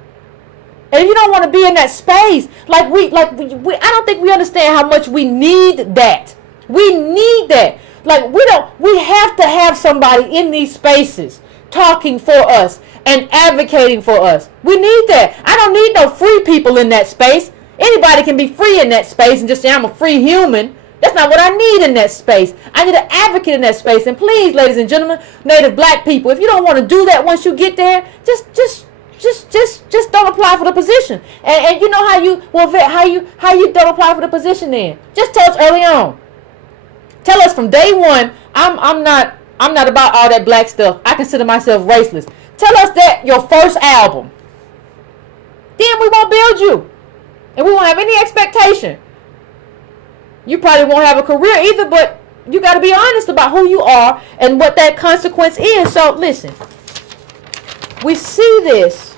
And if you don't want to be in that space, I don't think we understand how much we need that. We need that. Like, we have to have somebody in these spaces talking for us and advocating for us. We need that. I don't need no free people in that space. Anybody can be free in that space and just say, I'm a free human. That's not what I need in that space. I need an advocate in that space. And please, ladies and gentlemen, native black people, if you don't want to do that once you get there, just don't apply for the position. And you know how you don't apply for the position then? Just tell us early on. Tell us from day one, I'm not about all that black stuff. I consider myself raceless. Tell us that your first album. Then we won't build you. And we won't have any expectation. You probably won't have a career either, but you got to be honest about who you are and what that consequence is. So listen, we see this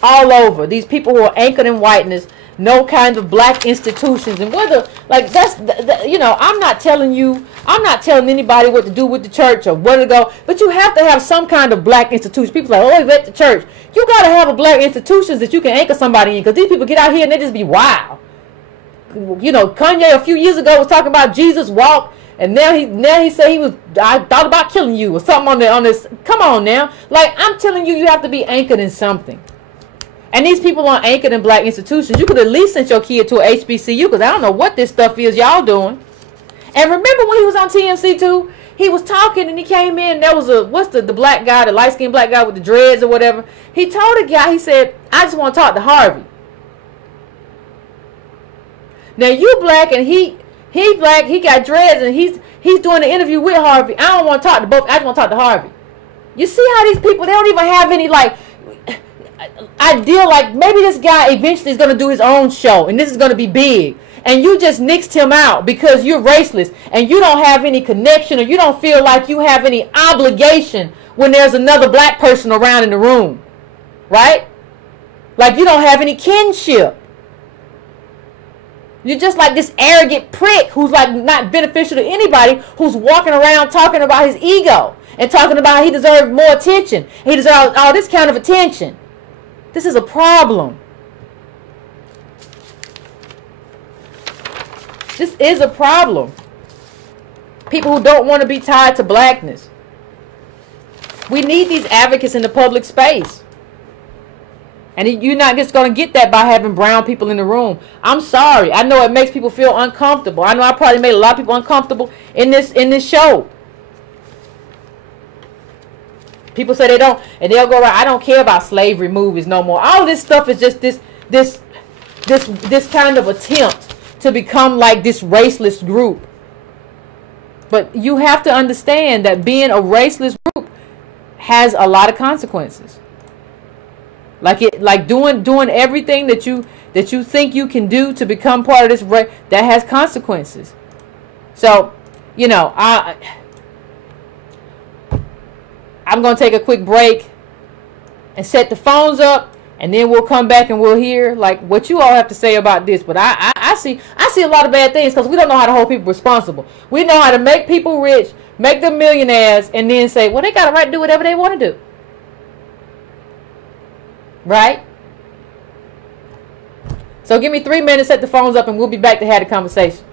all over. These people who are anchored in whiteness, no kind of black institutions, and whether like I'm not telling anybody what to do with the church or where to go, but you have to have some kind of black institution. People like, oh, Yvette, the church. You got to have a black institutions that you can anchor somebody in, because these people get out here and they just be wild. You know, Kanye a few years ago was talking about Jesus walk, and now he said I thought about killing you or something on this. Come on now, like I'm telling you, you have to be anchored in something. And these people aren't anchored in black institutions. You could at least send your kid to a HBCU, because I don't know what this stuff is y'all doing. And remember when he was on TMC too? He was talking and he came in. There was the black guy, the light skinned black guy with the dreads or whatever. He told a guy, he said, I just want to talk to Harvey. Now you black and he black, he got dreads and he's doing an interview with Harvey. I don't want to talk to both. I just want to talk to Harvey. You see how these people, they don't even have any like idea, like maybe this guy eventually is going to do his own show and this is going to be big, and you just nixed him out because you're raceless and you don't have any connection, or you don't feel like you have any obligation when there's another black person around in the room, right? Like you don't have any kinship. You're just like this arrogant prick who's like not beneficial to anybody, who's walking around talking about his ego and talking about he deserves more attention. He deserves all this kind of attention. This is a problem. This is a problem. People who don't want to be tied to blackness. We need these advocates in the public space. And you're not just going to get that by having brown people in the room. I'm sorry. I know it makes people feel uncomfortable. I know I probably made a lot of people uncomfortable in this show. People say they don't, and they'll go around, I don't care about slavery movies no more. All this stuff is just this kind of attempt to become like this raceless group. But you have to understand that being a raceless group has a lot of consequences. Like doing everything that you think you can do to become part of this race, that has consequences. So, you know, I'm going to take a quick break and set the phones up, and then we'll come back and we'll hear like what you all have to say about this. But I see a lot of bad things because we don't know how to hold people responsible. We know how to make people rich, make them millionaires, and then say, well, they got a right to do whatever they want to do. Right? So give me 3 minutes, set the phones up, and we'll be back to have the conversation.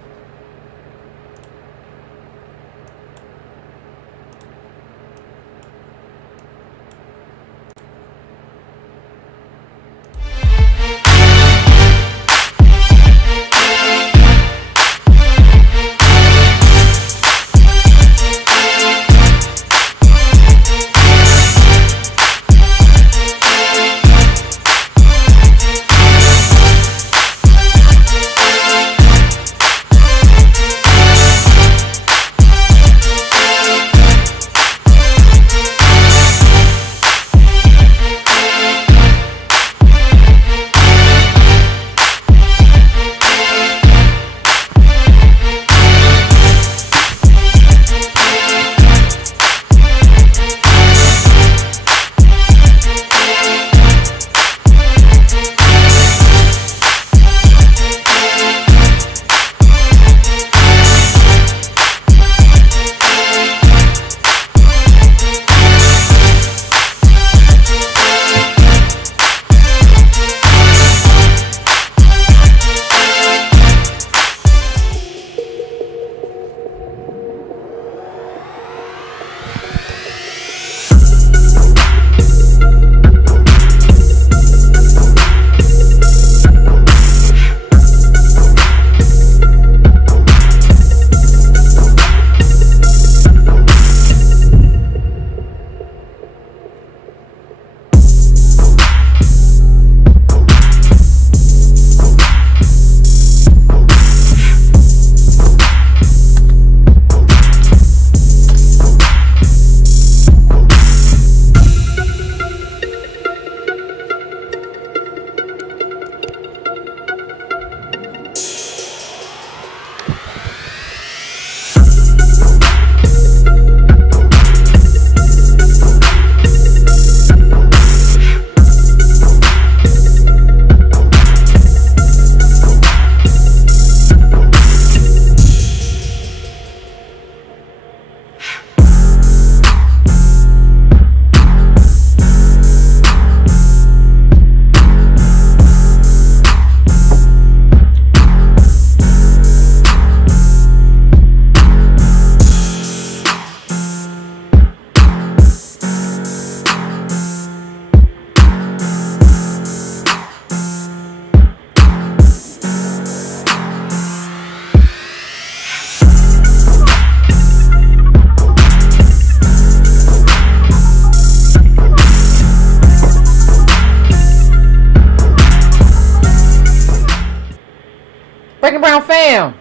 Fam,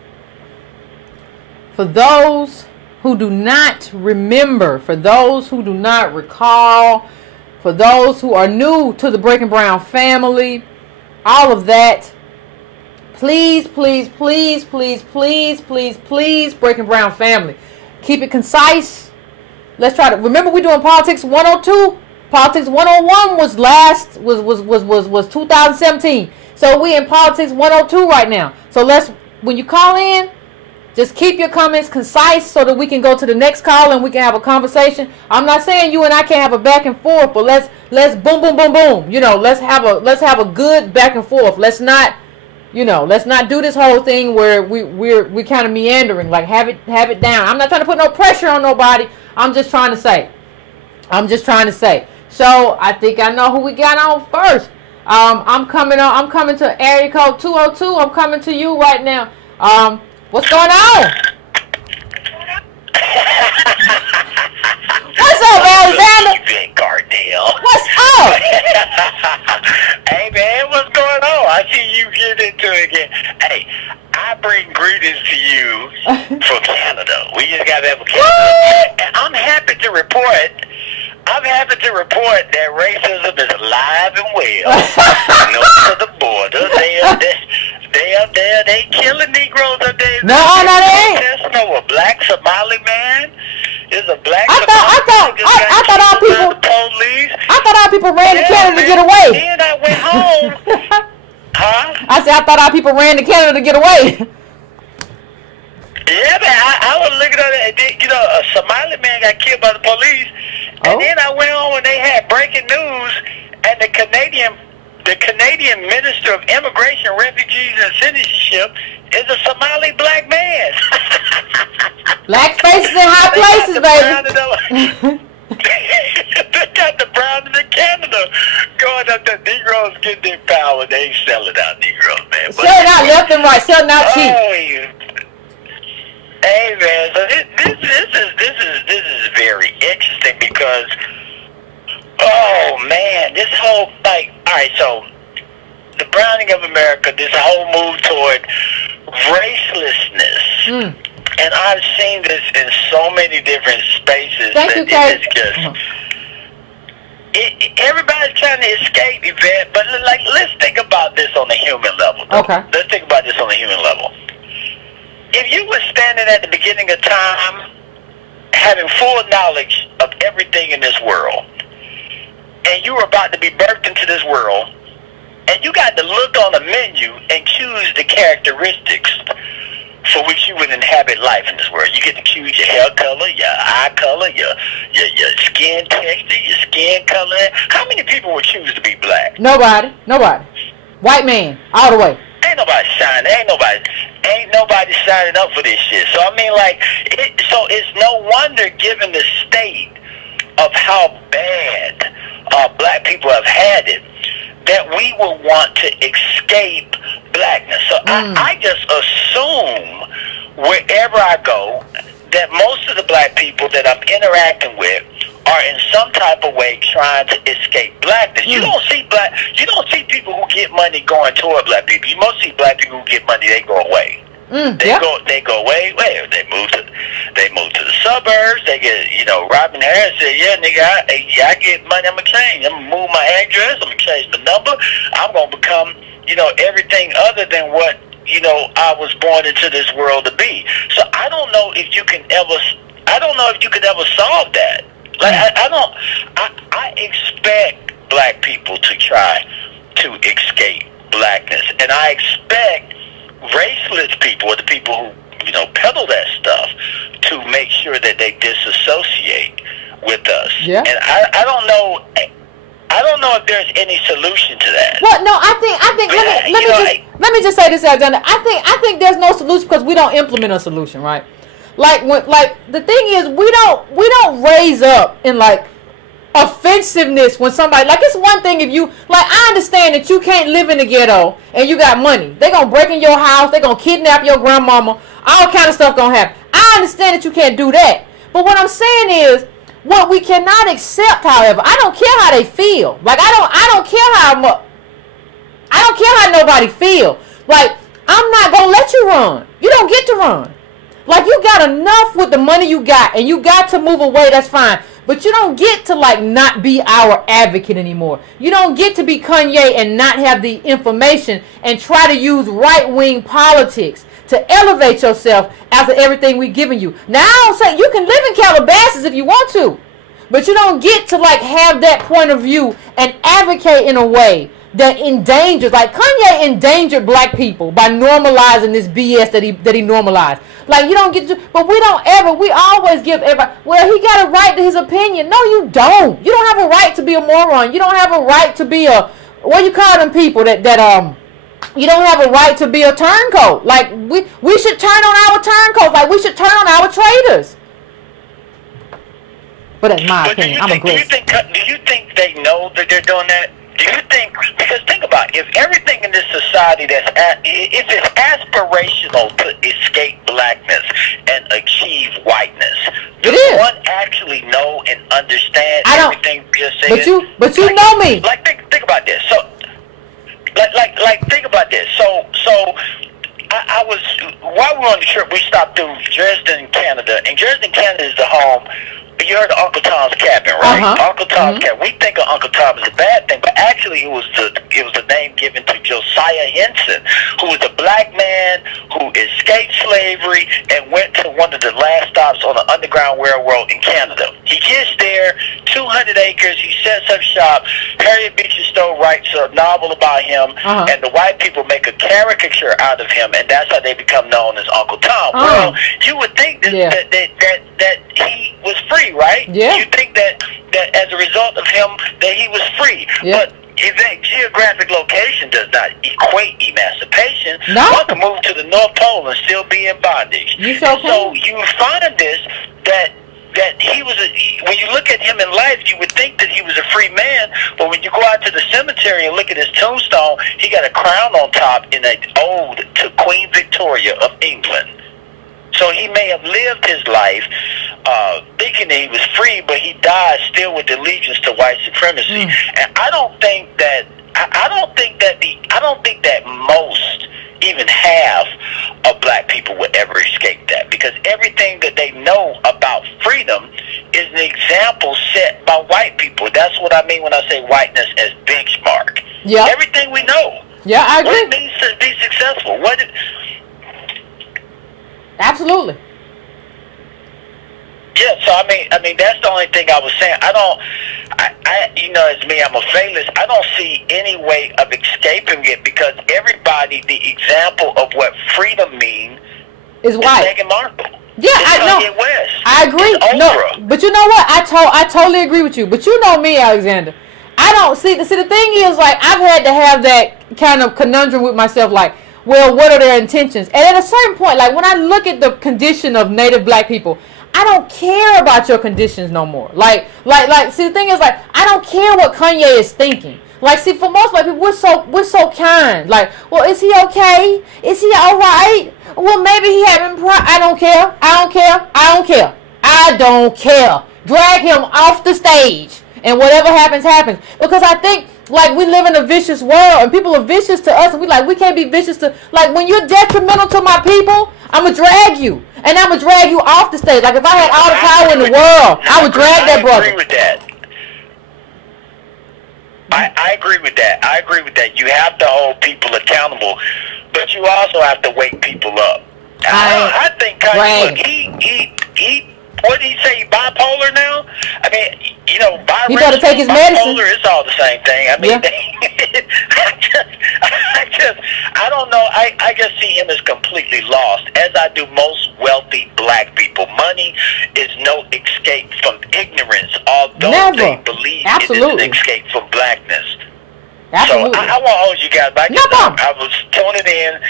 for those who do not remember, for those who do not recall, for those who are new to the Breaking Brown family, all of that, please, please, please, please, please, please, please, Breaking Brown family, keep it concise. Let's try to remember we're doing Politics 102. Politics 101 was 2017. So we in Politics 102 right now. So when you call in, just keep your comments concise so that we can go to the next call and we can have a conversation. I'm not saying you and I can't have a back and forth, but let's boom boom boom boom. You know, let's have a good back and forth. Let's not do this whole thing where we kind of meandering. Like have it down. I'm not trying to put no pressure on nobody. I'm just trying to say, I'm just trying to say. So I think I know who we got on first. I'm coming to area code 202. I'm coming to you right now. What's going on? What's up, Alexander? Yvette Gardell. What's up? Hey, man, what's going on? I see you get into it again. Hey, I bring greetings to you from Canada. We just got back from Canada. And I'm happy to report that racism is alive and well north of the border. They up there, they killing Negroes up there. No, they ain't. No, a black Somali man is a black. I thought all people. Police. I thought all people ran to Canada to get away. Then I went home. Huh? I said I thought our people ran to Canada to get away. Yeah, man. I was looking at it. You know, a Somali man got killed by the police, and then I went home and they had breaking news, and the Canadian Minister of Immigration, Refugees, and Citizenship is a Somali black man. Black faces in high places, baby. They got the brown in Canada going up there. Negroes get their power. They ain't selling out Negroes, man. Selling out left and right. Selling out cheap. Hey, man. So this is very interesting because, oh man, this whole all right. So the browning of America, this whole move toward racelessness. And I've seen this in so many different spaces. Thank you, Kate. It's just, everybody's trying to escape, Yvette, but let's think about this on a human level. Okay. Let's think about this on a human level. If you were standing at the beginning of time, having full knowledge of everything in this world, and you were about to be birthed into this world, and you got to look on a menu and choose the characteristics for which you would inhabit life in this world. You get to choose your hair color, your eye color, your skin texture, your skin color. How many people would choose to be black? Nobody. White man, all the way. Ain't nobody signing. Ain't nobody signing up for this shit. So I mean, so it's no wonder, given the state of how bad black people have had it, that we will want to escape blackness. So I just assume wherever I go that most of the black people that I'm interacting with are in some type of way trying to escape blackness. You don't see people who get money going toward black people. You most see black people who get money, they go away. They go away. They move to the suburbs. They get, Robin Harris said, yeah, nigga, I get money. I'm gonna change. I'm gonna move my address. I'm gonna change the number. I'm gonna become, everything other than what, I was born into this world to be. So I don't know if you can ever solve that. Like I expect black people to try to escape blackness, and I expect raceless people, or the people who peddle that stuff, to make sure that they disassociate with us. Yeah. And I don't know if there's any solution to that. Well, no, I think let me just say this, Alexander. I think there's no solution because we don't implement a solution, right? The thing is, we don't raise up in offensiveness when somebody, it's one thing if you, I understand that you can't live in the ghetto and you got money. They're going to break in your house. They're going to kidnap your grandmama. All kind of stuff going to happen. I understand that you can't do that. But what I'm saying is, what we cannot accept, however, I don't care how they feel. I don't care how nobody feel. I'm not going to let you run. You don't get to run. You got enough with the money you got, and you got to move away, that's fine. But you don't get to, not be our advocate anymore. You don't get to be Kanye and not have the information and try to use right-wing politics to elevate yourself after everything we've given you. Now, I don't say you can live in Calabasas if you want to, but you don't get to, have that point of view and advocate in a way that endangers, Kanye endangered black people by normalizing this BS that he normalized. You don't get to, but we always give everybody, well, he got a right to his opinion. No, you don't. You don't have a right to be a moron. You don't have a right to be a, what you call them people that you don't have a right to be a turncoat. We should turn on our turncoats. We should turn on our traitors. But that's my But opinion. I'm aggressive. do you think they know that they're doing that? Do you think, because think about it, if everything in this society if it's aspirational to escape blackness and achieve whiteness, does one actually know and understand everything you're saying? But you know me. Like think about this. So like think about this. So I was, while we were on the trip, we stopped through Dresden, Canada, and Dresden, Canada is the home. You heard of Uncle Tom's Cabin, right? Uncle Tom's Cabin. We think of Uncle Tom as a bad thing, but actually it was the name given to Josiah Henson, who was a black man who escaped slavery and went to one of the last stops on the Underground Railroad in Canada. He gets there, 200 acres. He sets up shop. Harriet Beecher Stowe writes a novel about him, and the white people make a caricature out of him, and that's how they become known as Uncle Tom. Well, you would think that he was free, right? Yeah. You think that as a result of him that he was free. Yeah. But Yvette, geographic location does not equate emancipation. No. One can move to the North Pole and still be in bondage. So you find this that he was when you look at him in life, you would think that he was a free man, but when you go out to the cemetery and look at his tombstone, he got a crown on top in an ode to Queen Victoria of England. So he may have lived his life thinking that he was free, but he died still with allegiance to white supremacy. And I don't think that most, even half of black people would ever escape that, because everything that they know about freedom is an example set by white people. That's what I mean when I say whiteness as benchmark. Yeah. Everything we know. Yeah, I agree. What it means to be successful. Absolutely. Yeah, so I mean that's the only thing I was saying. You know, as me, I'm a fatalist. I don't see any way of escaping it, because everybody, the example of what freedom means is white. Meghan Markle. Yeah, I know. I agree. No, but you know what? I totally agree with you. But you know me, Alexander. I don't see the thing is, like, I've had to have that kind of conundrum with myself, like, well, what are their intentions? And at a certain point, like, when I look at the condition of Native black people, I don't care about your conditions no more. Like, see, the thing is, like, I don't care what Kanye is thinking. Like, see, for most black people, we're so kind. Like, well, is he okay? Is he all right? Well, maybe he having I don't care. I don't care. I don't care. I don't care. Drag him off the stage, and whatever happens, happens. Because I think, like, we live in a vicious world, and people are vicious to us, and we can't be vicious to, like, when you're detrimental to my people, I'm going to drag you, and I'm going to drag you off the stage. Like, if I had all the power in the world, I would drag that brother. I agree with that. I agree with that. I agree with that. You have to hold people accountable, but you also have to wake people up. I think he what did he say, bipolar now? I mean, you know, he better take his medicine. It's all the same thing. I mean, I don't know. I just see him as completely lost, as I do most wealthy black people. Money is no escape from ignorance, although they believe it is an escape from blackness. Absolutely. So I won't hold you guys back. I was tuning in,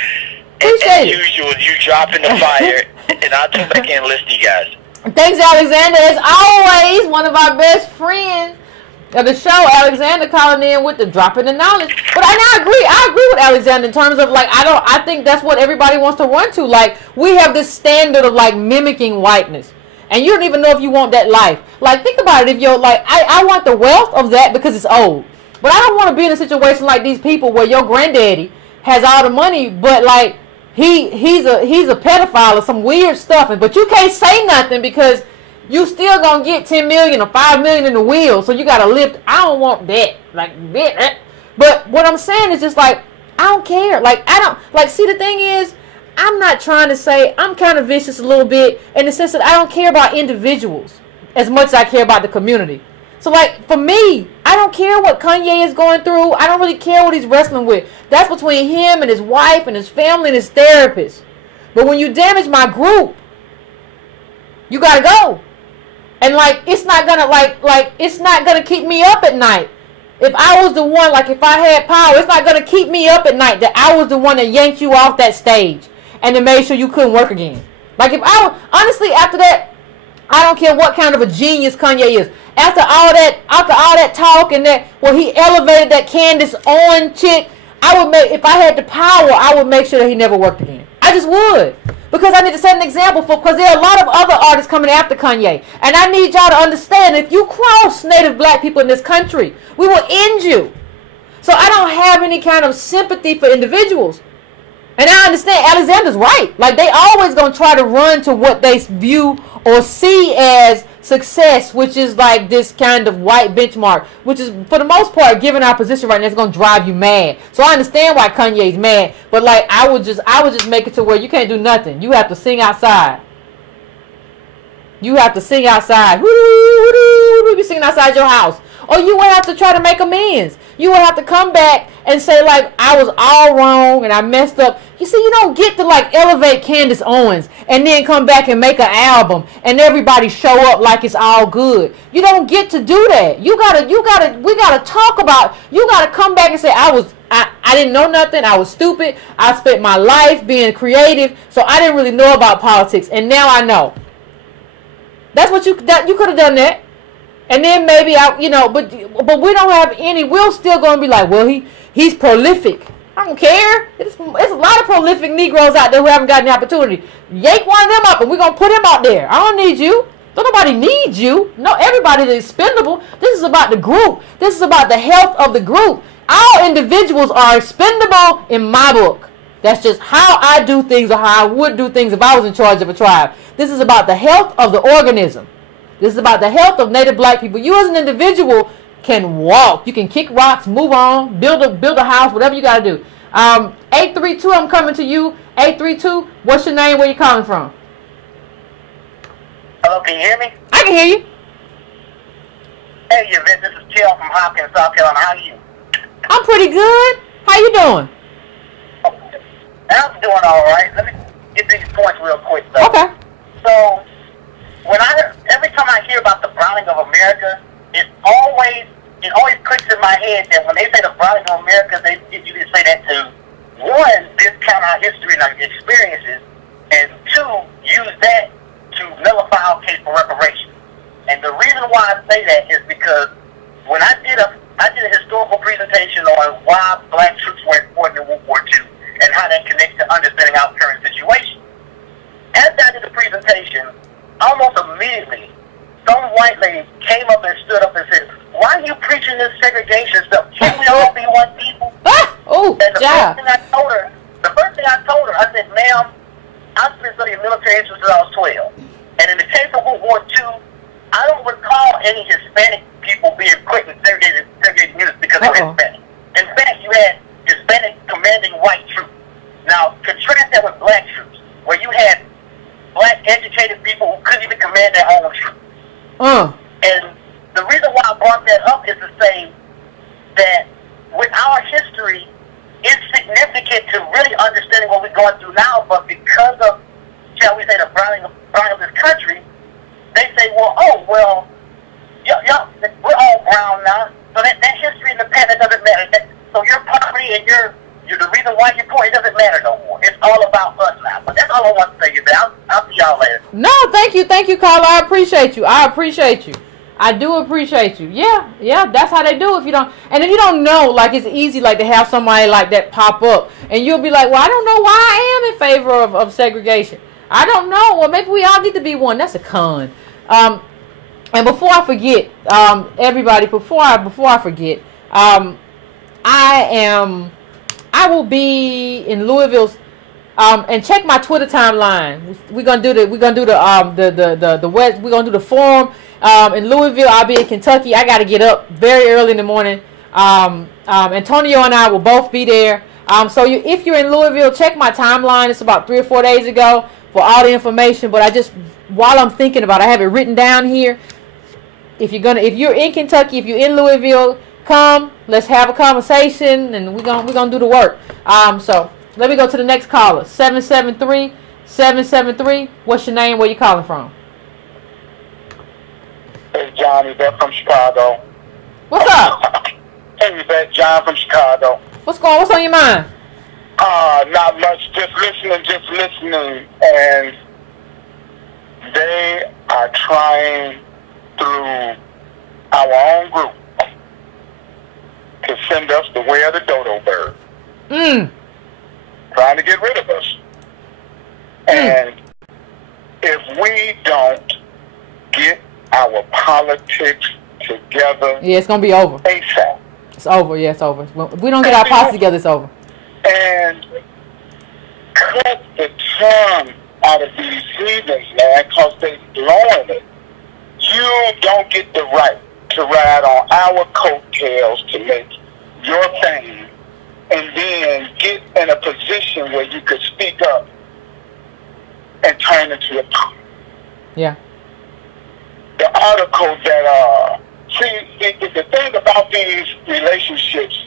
and as usual, you dropping the fire, and I'll tune back in and listen to you guys. Thanks, Alexander. As always, one of our best friends of the show, Alexander, calling in with the drop in the knowledge. But I agree with Alexander in terms of, like, I think that's what everybody wants to run to. Like, we have this standard of, like, mimicking whiteness, and you don't even know if you want that life. Like, think about it. If you're like, I want the wealth of that because it's old, but I don't want to be in a situation like these people where your granddaddy has all the money, but, like, he's a pedophile or some weird stuff, but you can't say nothing because you still gonna get 10 million or 5 million in the wheel, so you gotta lift. I don't want that, like that. But what I'm saying is just, like, I don't care. Like, I don't, like, see, the thing is, I'm not trying to say, I'm kind of vicious a little bit in the sense that I don't care about individuals as much as I care about the community. So, like, for me, I don't care what Kanye is going through. I don't really care what he's wrestling with. That's between him and his wife and his family and his therapist. But when you damage my group, you gotta go. And, like, it's not gonna, like it's not gonna keep me up at night. If I was the one, like, if I had power, it's not gonna keep me up at night that I was the one that yanked you off that stage and then made sure you couldn't work again. Like, if I, honestly, after that, I don't care what kind of a genius Kanye is. After all that talk and that, well, he elevated that Candace Owens chick. I would make, if I had the power, I would make sure that he never worked again. I just would. Because I need to set an example for, because there are a lot of other artists coming after Kanye. And I need y'all to understand, if you cross native black people in this country, we will end you. So I don't have any kind of sympathy for individuals. And I understand Alexander's right. Like, they always going to try to run to what they view or see as success, which is like this kind of white benchmark, which is, for the most part, given our position right now, it's going to drive you mad. So I understand why Kanye's mad. But, like, I would just make it to where you can't do nothing. You have to sing outside. You have to sing outside. You be singing outside your house. Or you would have to try to make amends. You would have to come back and say, like, I was all wrong and I messed up. You see, you don't get to, like, elevate Candace Owens and then come back and make an album and everybody show up like it's all good. You don't get to do that. We gotta talk about, you gotta come back and say, I didn't know nothing. I was stupid. I spent my life being creative, so I didn't really know about politics, and now I know. That's what you could have done that. And then maybe but we don't have any. We're still going to be like, well, he's prolific. I don't care. It's a lot of prolific Negroes out there who haven't gotten the opportunity. Yank one of them up, and we're going to put him out there. I don't need you. Don't nobody need you. No, everybody is expendable. This is about the group. This is about the health of the group. All individuals are expendable in my book. That's just how I do things, or how I would do things if I was in charge of a tribe. This is about the health of the organism. This is about the health of native black people. You as an individual can walk. You can kick rocks, move on, build a house, whatever you got to do. 832, I'm coming to you. 832, what's your name? Where you calling from? Hello, can you hear me? I can hear you. Hey, Yvette, this is Chill from Hopkins, South Carolina. How are you? I'm pretty good. How you doing? I'm doing all right. Let me get these points real quick, though. Okay. So, every time I hear about the browning of America, it always clicks in my head that when they say the browning of America, they usually say that to, one, discount our history and our experiences, and two, use that to nullify our case for reparations. And the reason why I say that is because when I did a historical presentation on why black troops were important in World War II and how that connects to understanding our current situation. After I did the presentation, almost immediately, some white lady came up and stood up and said, "Why are you preaching this segregation stuff? Can't we all be one people?" Oh, and the yeah. first thing I told her, I said, "Ma'am, I've been studying military history since I was 12. And in the case of World War II, I don't recall any Hispanic people being put in segregated units because of Hispanic. In fact, you had Hispanic commanding white troops. Now, contrast that with black troops, where you had black educated people who couldn't even command their own troops. And the reason why I brought that up is to say that with our history, it's significant to really understanding what we're going through now, but because of, shall we say, the browning of this country, they say, well, y'all, we're all brown now, so that history in the past, it doesn't matter. So your poverty and you're the reason why you're poor, it doesn't matter no more. It's all about us now. But that's all I want to say. I'll see y'all later. No, thank you, Carla. I appreciate you. I do appreciate you. Yeah, that's how they do. If you don't, and if you don't know, like, it's easy, like, to have somebody like that pop up, and you'll be like, well, I don't know why I am in favor of segregation. I don't know. Well, maybe we all need to be one. That's a con. And before I forget, everybody, before I forget, I will be in Louisville, and check my Twitter timeline. We're gonna do the West. We're gonna do the forum in Louisville. I'll be in Kentucky. I got to get up very early in the morning. Antonio and I will both be there. So if you're in Louisville, check my timeline. It's about 3 or 4 days ago for all the information. But while I'm thinking about it, I have it written down here. If you're in Kentucky, if you're in Louisville, come. Let's have a conversation, and we're gonna do the work. So let me go to the next caller. 773. What's your name? Where you calling from? Hey, John, Yvette from Chicago. What's up? Hey, Yvette, John from Chicago. What's on your mind? Not much. Just listening. And they are trying through our own group to send us the way of the dodo bird. Trying to get rid of us. And if we don't get our politics together, yeah, it's gonna be over. ASAP. It's over. Yeah, it's over. If we don't get our politics together, it's over. And cut the tongue out of these heathens, man, because they blowing it. You don't get the right to ride on our coattails to make your thing and then get in a position where you could speak up and turn into a punk. Yeah. The article that, the thing about these relationships,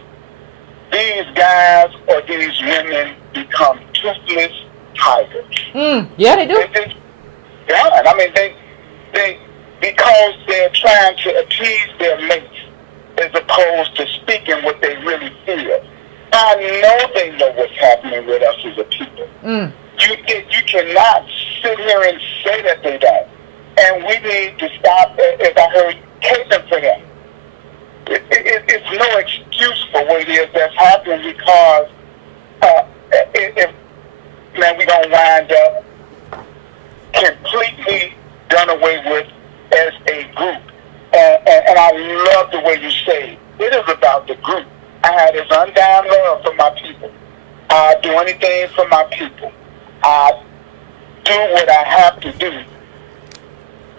these guys or these women become toothless tigers. Yeah, they do. Yeah, I mean, they because they're trying to appease their mates as opposed to speaking what they really feel. I know they know what's happening with us as a people. You cannot sit here and say that they don't. And we need to stop, as I heard, catering for them. It's no excuse for what it is that's happening because man, we're going to wind up completely done away with as a group. And I love the way you say it is about the group. I have this undying love for my people. I do anything for my people. I do what I have to do.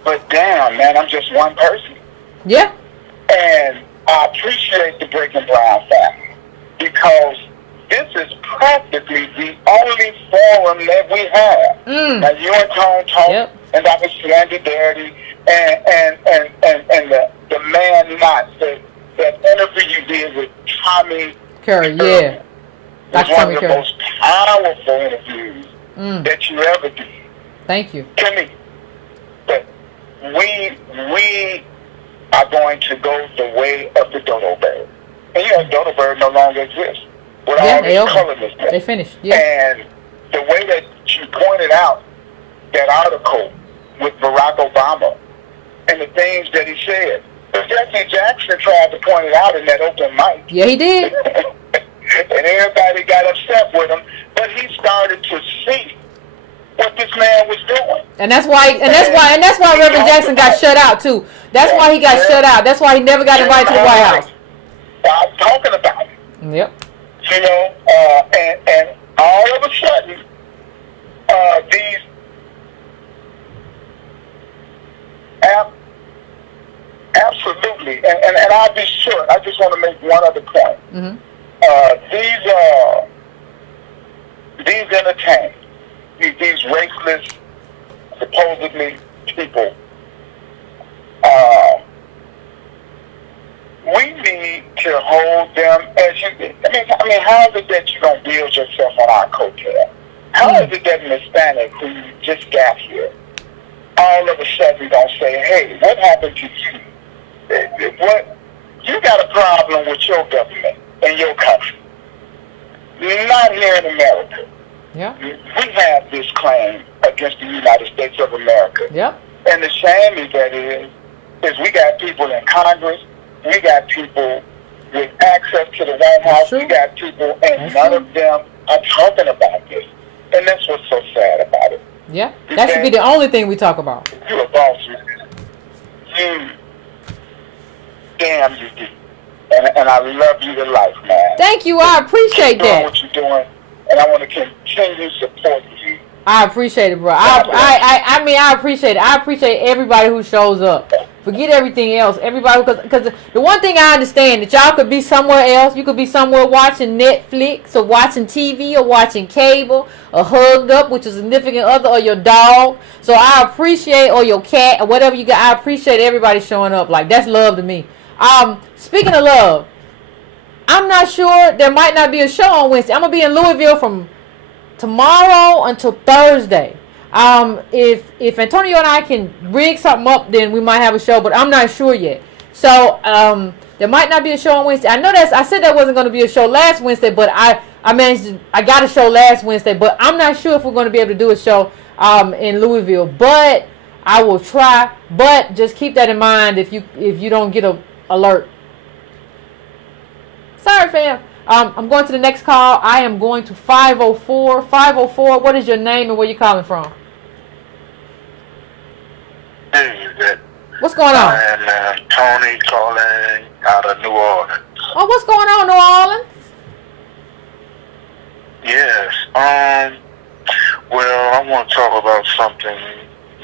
But damn, man, I'm just one person. Yeah. And I appreciate the Breaking Brown family because this is practically the only forum that we have. Now you and Tone talk, and that was Solidarity, and the man not that interview you did with Tommy Curry. Yeah, was one of the most powerful interviews that you ever did. Thank you. To me, but we are going to go the way of the dodo bird, and you know, dodo bird no longer exists. With all this colorless, they finished. Yeah. And the way that you pointed out that article with Barack Obama and the things that he said, Jesse Jackson tried to point it out in that open mic. Yeah, he did. And everybody got upset with him, but he started to see what this man was doing. And that's why Reverend Jackson got shut out too. That's why he got shut out. That's why he never got invited to the White House. I'm talking about it. Yep. You know, and all of a sudden, these absolutely, and I'll be short. I just want to make one other point. These entertainers, these raceless, supposedly people, we need to hold them as you. I mean, how is it that you don't build yourself on our coattail? How is it that an Hispanic who just got here, all of a sudden don't say, "Hey, what happened to you? What you got a problem with your government and your country? Not here in America. Yeah, we have this claim against the United States of America. Yep. And the shame is that is we got people in Congress, we got people with access to the White House, we got people, and none of them are talking about this. And that's what's so sad about it. Yeah, that should be the only thing we talk about. You're a boss, man. Damn, you do. And I love you to life, man. Thank you. I appreciate Keep doing that. what you're doing, and I want to continue supporting you. I appreciate it, bro. I mean, I appreciate it. I appreciate everybody who shows up. Forget everything else. Everybody, because the one thing I understand that y'all could be somewhere else. You could be somewhere watching Netflix or watching TV or watching cable or hugged up with your significant other or your dog. So I appreciate, or your cat or whatever you got. I appreciate everybody showing up. Like, that's love to me. Speaking of love, I'm not sure. There might not be a show on Wednesday. I'm gonna be in Louisville from tomorrow until Thursday. If Antonio and I can rig something up, then we might have a show, but I'm not sure yet. So there might not be a show on Wednesday. I know I said there wasn't going to be a show last Wednesday, but I got a show last Wednesday, but I'm not sure if we're going to be able to do a show in Louisville. But I will try, but just keep that in mind if you don't get a alert. Sorry, fam. I'm going to the next call. I am going to 504. 504, what is your name and where you calling from? Hey, Yvette. What's going on? I am Tony calling out of New Orleans. Oh, what's going on, New Orleans? Yes. Well, I want to talk about something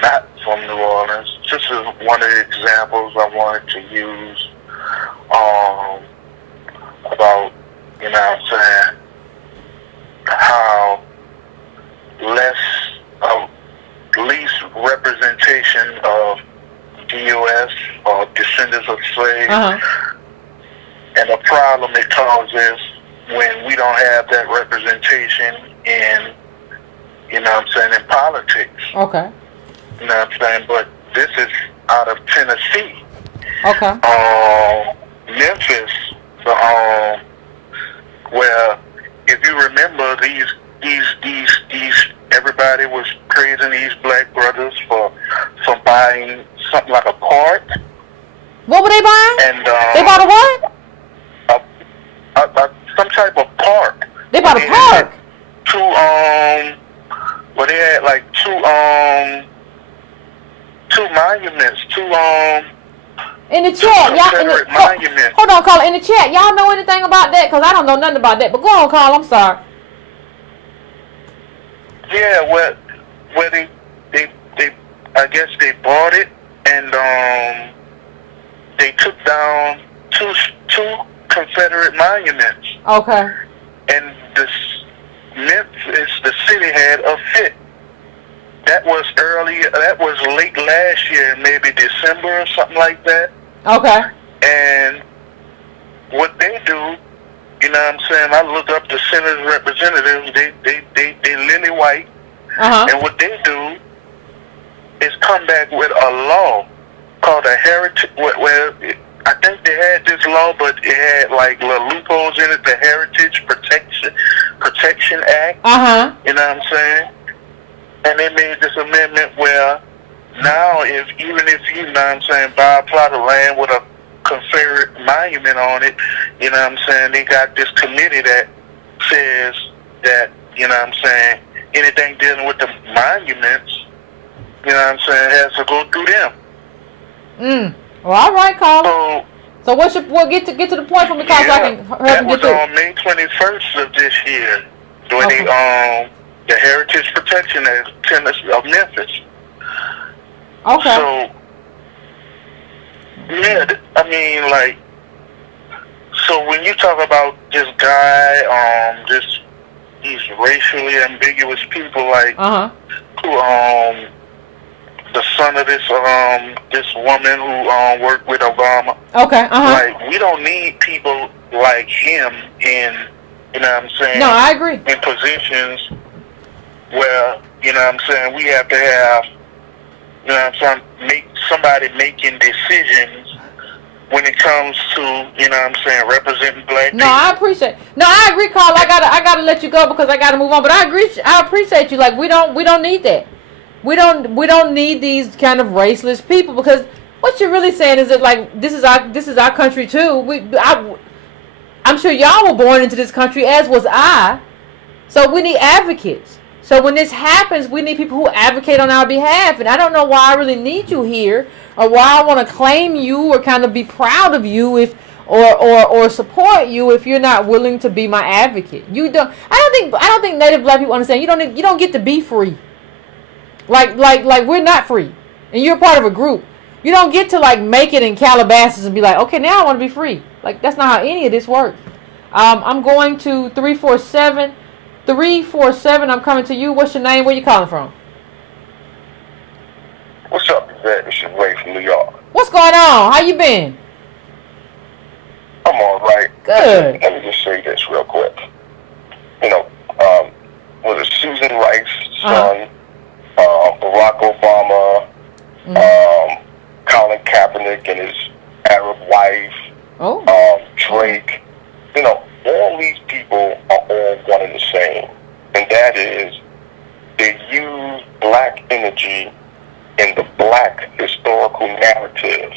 not from New Orleans. This is one of the examples I wanted to use about, you know what I'm saying, how least representation of DOS or descendants of slaves, and the problem it causes when we don't have that representation in, you know what I'm saying, in politics. Okay. You know what I'm saying? But this is out of Tennessee. Okay. Memphis, where if you remember these everybody was praising these black brothers for buying something like a park. What were they buying? And they bought a what? Some type of park. They bought a park. Well, they had like two monuments, in the chat, y'all. Hold on, Carl. In the chat, y'all know anything about that? Cause I don't know nothing about that. But go on, Carl. I'm sorry. Yeah, where they I guess they bought it and they took down two Confederate monuments. Okay. And Memphis, the city had a fit. That was late last year, maybe December or something like that. Okay. And what they do, you know what I'm saying, I look up the Senate representatives, they lily white. And what they do is come back with a law called a heritage, where I think they had this law, but it had like little loopholes in it, the Heritage Protection Act. You know what I'm saying? And they made this amendment where now even if you know what I'm saying, buy a plot of land with a Confederate monument on it, you know what I'm saying, they got this committee that says that, you know what I'm saying, anything dealing with the monuments, you know what I'm saying, has to go through them. Well, all right, Carl. So we'll get to the point from the call so I can help that him was get through. on May 21st of this year, when the Heritage Protection Act of Memphis. Okay. So, yeah, I mean, like, so when you talk about this guy, these racially ambiguous people, like, who, the son of this woman who worked with Obama. Okay. Like, we don't need people like him in, you know what I'm saying? No, I agree. In positions where, you know what I'm saying, we have to have, you know what I'm saying, somebody making decisions when it comes to, you know what I'm saying, representing black people. I agree, Carl. I gotta let you go because I gotta move on. But I appreciate you. Like, we don't need that. We don't need these kind of raceless people, because what you're really saying is that, like, this is our country too. I'm sure y'all were born into this country, as was I. So we need advocates. So when this happens, we need people who advocate on our behalf. And I don't know why I really need you here, or why I want to claim you or kind of be proud of you or support you if you're not willing to be my advocate. I don't think Native black people understand. You don't get to be free. Like we're not free, and you're part of a group. You don't get to, like, make it in Calabasas and be like, okay, now I want to be free. Like, that's not how any of this works. I'm going to 347. 347. I'm coming to you. What's your name? Where you calling from? What's up, Yvette? This is Ray from New York. What's going on? How you been? I'm all right. Good. Let me just say this real quick. You know, was it Susan Rice's son? Barack Obama, Colin Kaepernick and his Arab wife, Drake. You know, all these people are all one and the same. And that is, they use black energy in the black historical narrative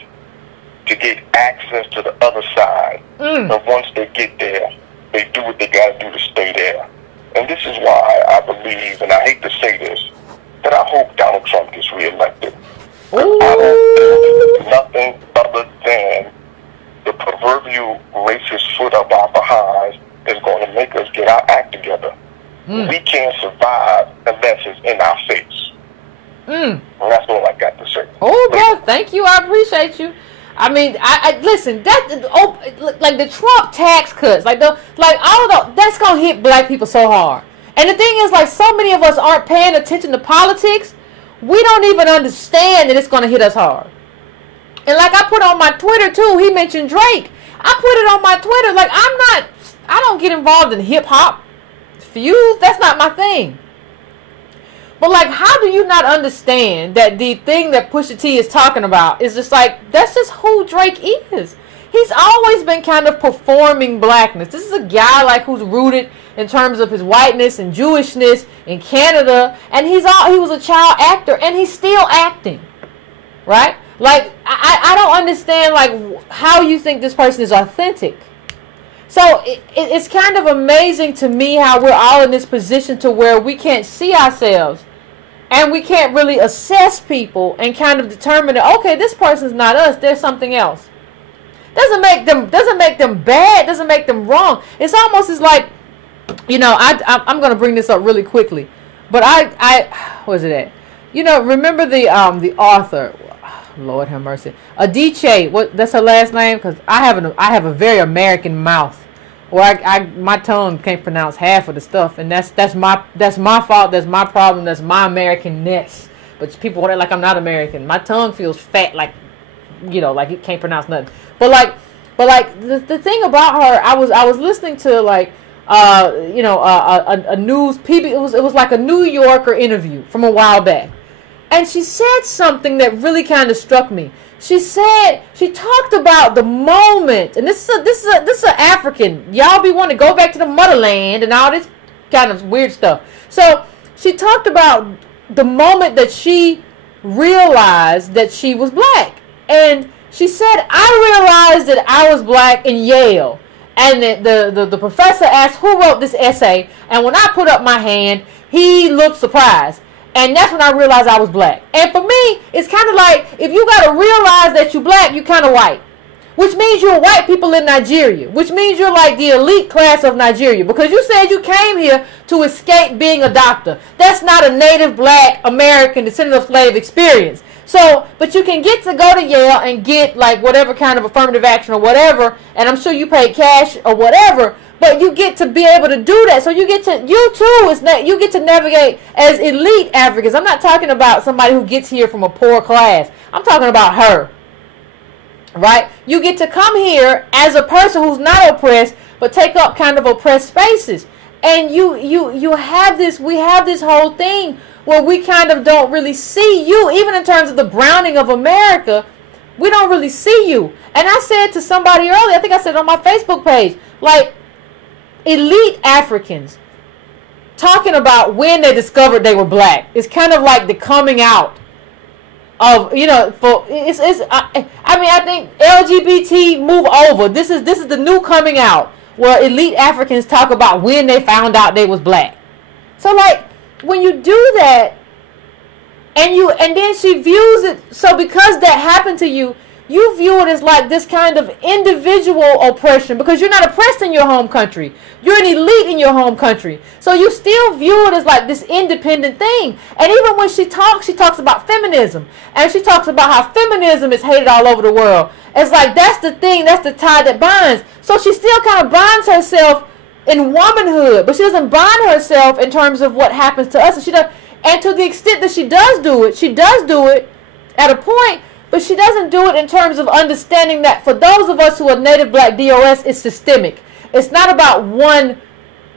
to get access to the other side. And once they get there, they do what they got to do to stay there. And this is why I believe, and I hate to say this, but I hope Donald Trump gets reelected. I don't think nothing other than the proverbial racist foot up our behinds is going to make us get our act together. We can't survive unless it's in our face. And that's all I got to say. Oh, bro, thank you. I appreciate you. I mean, I listen. Like the Trump tax cuts, all of that's gonna hit black people so hard. And the thing is, like, so many of us aren't paying attention to politics. We don't even understand that it's gonna hit us hard. And like I put on my Twitter too, he mentioned Drake. I put it on my Twitter. Like, I don't get involved in hip hop. For you, that's not my thing. But, like, how do you not understand that the thing that Pusha T is talking about is just like, that's just who Drake is. He's always been kind of performing blackness. This is a guy, like, who's rooted in terms of his whiteness and Jewishness in Canada. And he was a child actor, and he's still acting. Right? Like, I don't understand, like, how you think this person is authentic. So it's kind of amazing to me how we're all in this position to where we can't see ourselves. And we can't really assess people and kind of determine that, okay, this person's not us, there's something else. Doesn't make them bad, doesn't make them wrong. It's almost as like, you know, I'm gonna bring this up really quickly. But where's it at? You know, remember the author, Lord have mercy, Adichie, that's her last name? Because I have a very American mouth. Where my tongue can't pronounce half of the stuff, and that's my fault, that's my problem, that's my Americanness. But people want it like I'm not American. My tongue feels fat, like, you know, like it can't pronounce nothing. But like the thing about her, I was listening to, like, you know, a news it was like a New Yorker interview from a while back, and she said something that really kind of struck me. She talked about the moment, and this is an African. Y'all be wanting to go back to the motherland and all this kind of weird stuff. So she talked about the moment that she realized that she was black. And she said, I realized that I was black in Yale. And the professor asked who wrote this essay. And when I put up my hand, he looked surprised. And that's when I realized I was black. And for me, it's kind of like, if you got to realize that you're black, you're kind of white. Which means you're white people in Nigeria. Which means you're like the elite class of Nigeria. Because you said you came here to escape being a doctor. That's not a native black American descendant of slave experience. So, but you can get to go to Yale and get like whatever kind of affirmative action or whatever. And I'm sure you pay cash or whatever. But you get to be able to do that. So you get to navigate as elite Africans. I'm not talking about somebody who gets here from a poor class. I'm talking about her. Right? You get to come here as a person who's not oppressed, but take up kind of oppressed spaces. And you have this, we have this whole thing where we kind of don't really see you, even in terms of the browning of America. We don't really see you. And I said to somebody earlier, I think I said on my Facebook page, like, elite Africans talking about when they discovered they were black. It's kind of like the coming out of, you know, for I think LGBT move over. This is the new coming out where elite Africans talk about when they found out they was black. So like when you do that and then she views it, so because that happened to you, you view it as like this kind of individual oppression because you're not oppressed in your home country. You're an elite in your home country. So you still view it as like this independent thing. And even when she talks about feminism. And she talks about how feminism is hated all over the world. It's like that's the thing, that's the tie that binds. So she still kind of binds herself in womanhood. But she doesn't bind herself in terms of what happens to us. And to the extent that she does do it at a point. But she doesn't do it in terms of understanding that for those of us who are native black DOS, it's systemic. It's not about one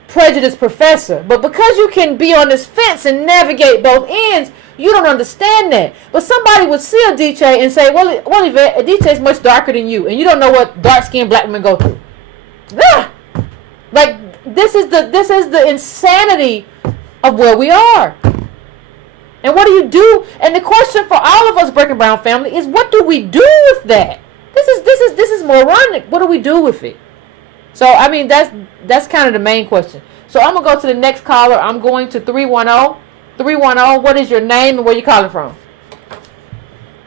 prejudiced professor. But because you can be on this fence and navigate both ends, you don't understand that. But somebody would see a DJ and say, well, Yvette, a DJ is much darker than you. And you don't know what dark-skinned black women go through. Ah! Like, this is the insanity of where we are. And what do you do? And the question for all of us Breaking Brown family is, what do we do with that? This is moronic. What do we do with it? So I mean, that's kind of the main question. So I'm gonna go to the next caller. I'm going to 310. 310. What is your name and where you calling from?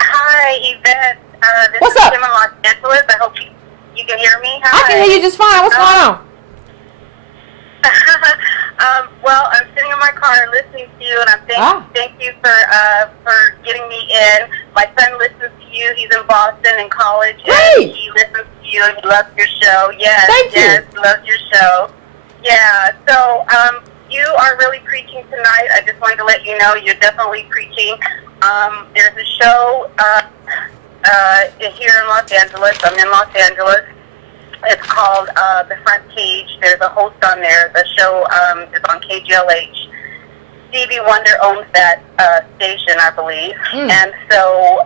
Hi, Yvette. This What's is up? Kim in Los Angeles. I hope you can hear me. Hi. I can hear you just fine. What's going on? Well, I'm sitting in my car listening to you, and I'm thank you for getting me in. My son listens to you. He's in Boston in college. Great. And he listens to you and he loves your show. Yes, Thank you. yes, he loves your show. Yeah. So you are really preaching tonight. I just wanted to let you know you're definitely preaching. There's a show here in Los Angeles. I'm in Los Angeles. It's called The Front Page. There's a host on there. The show is on KGLH. Stevie Wonder owns that station, I believe. And so,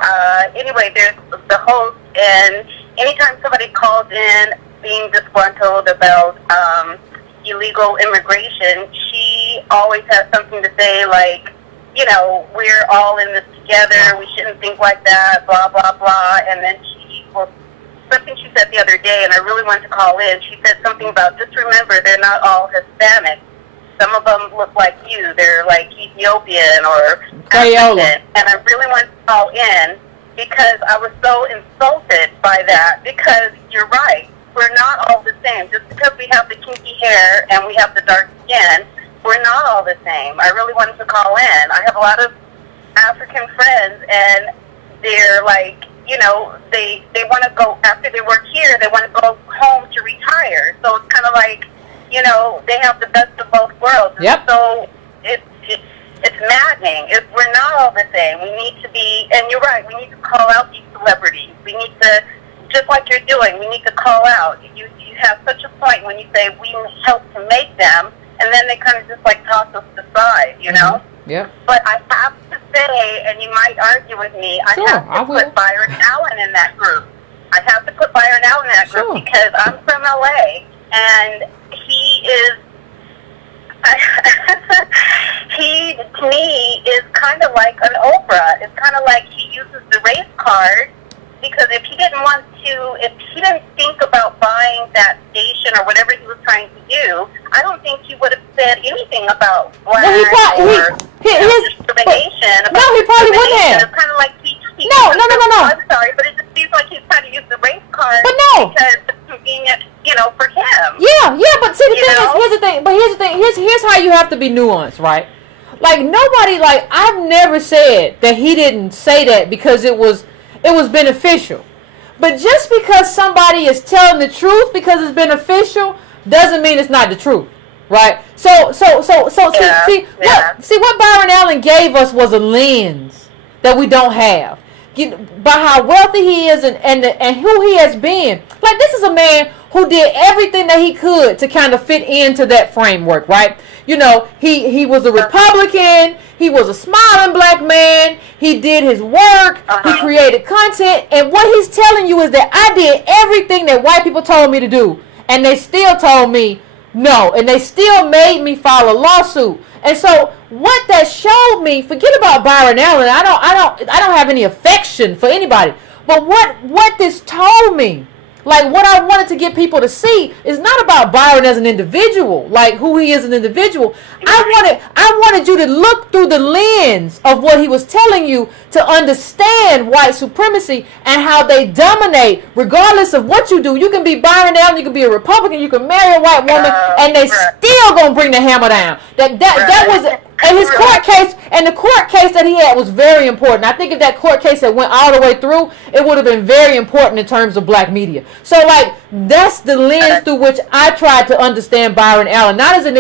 anyway, there's the host, and anytime somebody calls in being disgruntled about illegal immigration, she always has something to say like, you know, we're all in this together, we shouldn't think like that, blah, blah, blah. And then she will, something she said the other day, and I really wanted to call in, she said something about, just remember, they're not all Hispanic. Some of them look like you. They're like Ethiopian or African. And I really wanted to call in because I was so insulted by that, because you're right. We're not all the same. Just because we have the kinky hair and we have the dark skin, we're not all the same. I really wanted to call in. I have a lot of African friends, and they're like, you know, they want to go, after they work here, they want to go home to retire. So it's kind of like, you know, they have the best of both worlds. Yep. So it's maddening. We're not all the same. We need to be, and you're right, we need to call out these celebrities. We need to, just like you're doing, we need to call out. You have such a point when you say we help to make them, and then they kind of just like toss us aside, you know? Yeah. But I have to say, and you might argue with me, I have to put Byron Allen in that group. I have to put Byron Allen in that group because I'm from LA, and he is, he to me is kind of like an Oprah. It's kind of like he uses the race card, because if he didn't want to, if he didn't think about buying that station or whatever he was trying to do, I don't think he would have said anything about black discrimination. No, he probably wouldn't have. It's kind of like No. I'm sorry, but it just seems like he's trying to use the race card because it's convenient, you know, for him. Yeah, but see, here's the thing. Here's how you have to be nuanced, right? Like, nobody, like, I've never said that he didn't say that because it was beneficial. But just because somebody is telling the truth because it's beneficial doesn't mean it's not the truth, right? So see what Byron Allen gave us was a lens that we don't have. By how wealthy he is and who he has been. Like, this is a man who did everything that he could to kind of fit into that framework, right? You know, he was a Republican. He was a smiling black man. He did his work. He created content. And what he's telling you is that I did everything that white people told me to do. And they still told me no. And they still made me file a lawsuit. And so what that showed me, forget about Byron Allen. I don't have any affection for anybody. But what this told me, like what I wanted to get people to see, is not about Byron as an individual, like who he is as an individual. I wanted you to look through the lens of what he was telling you to understand white supremacy and how they dominate regardless of what you do. You can be Byron Allen, you can be a Republican, you can marry a white woman, and they still gonna bring the hammer down. That was. And his court case, and the court case that he had was very important. I think if that court case had went all the way through, it would have been very important in terms of black media. So, like, that's the lens through which I tried to understand Byron Allen, not as an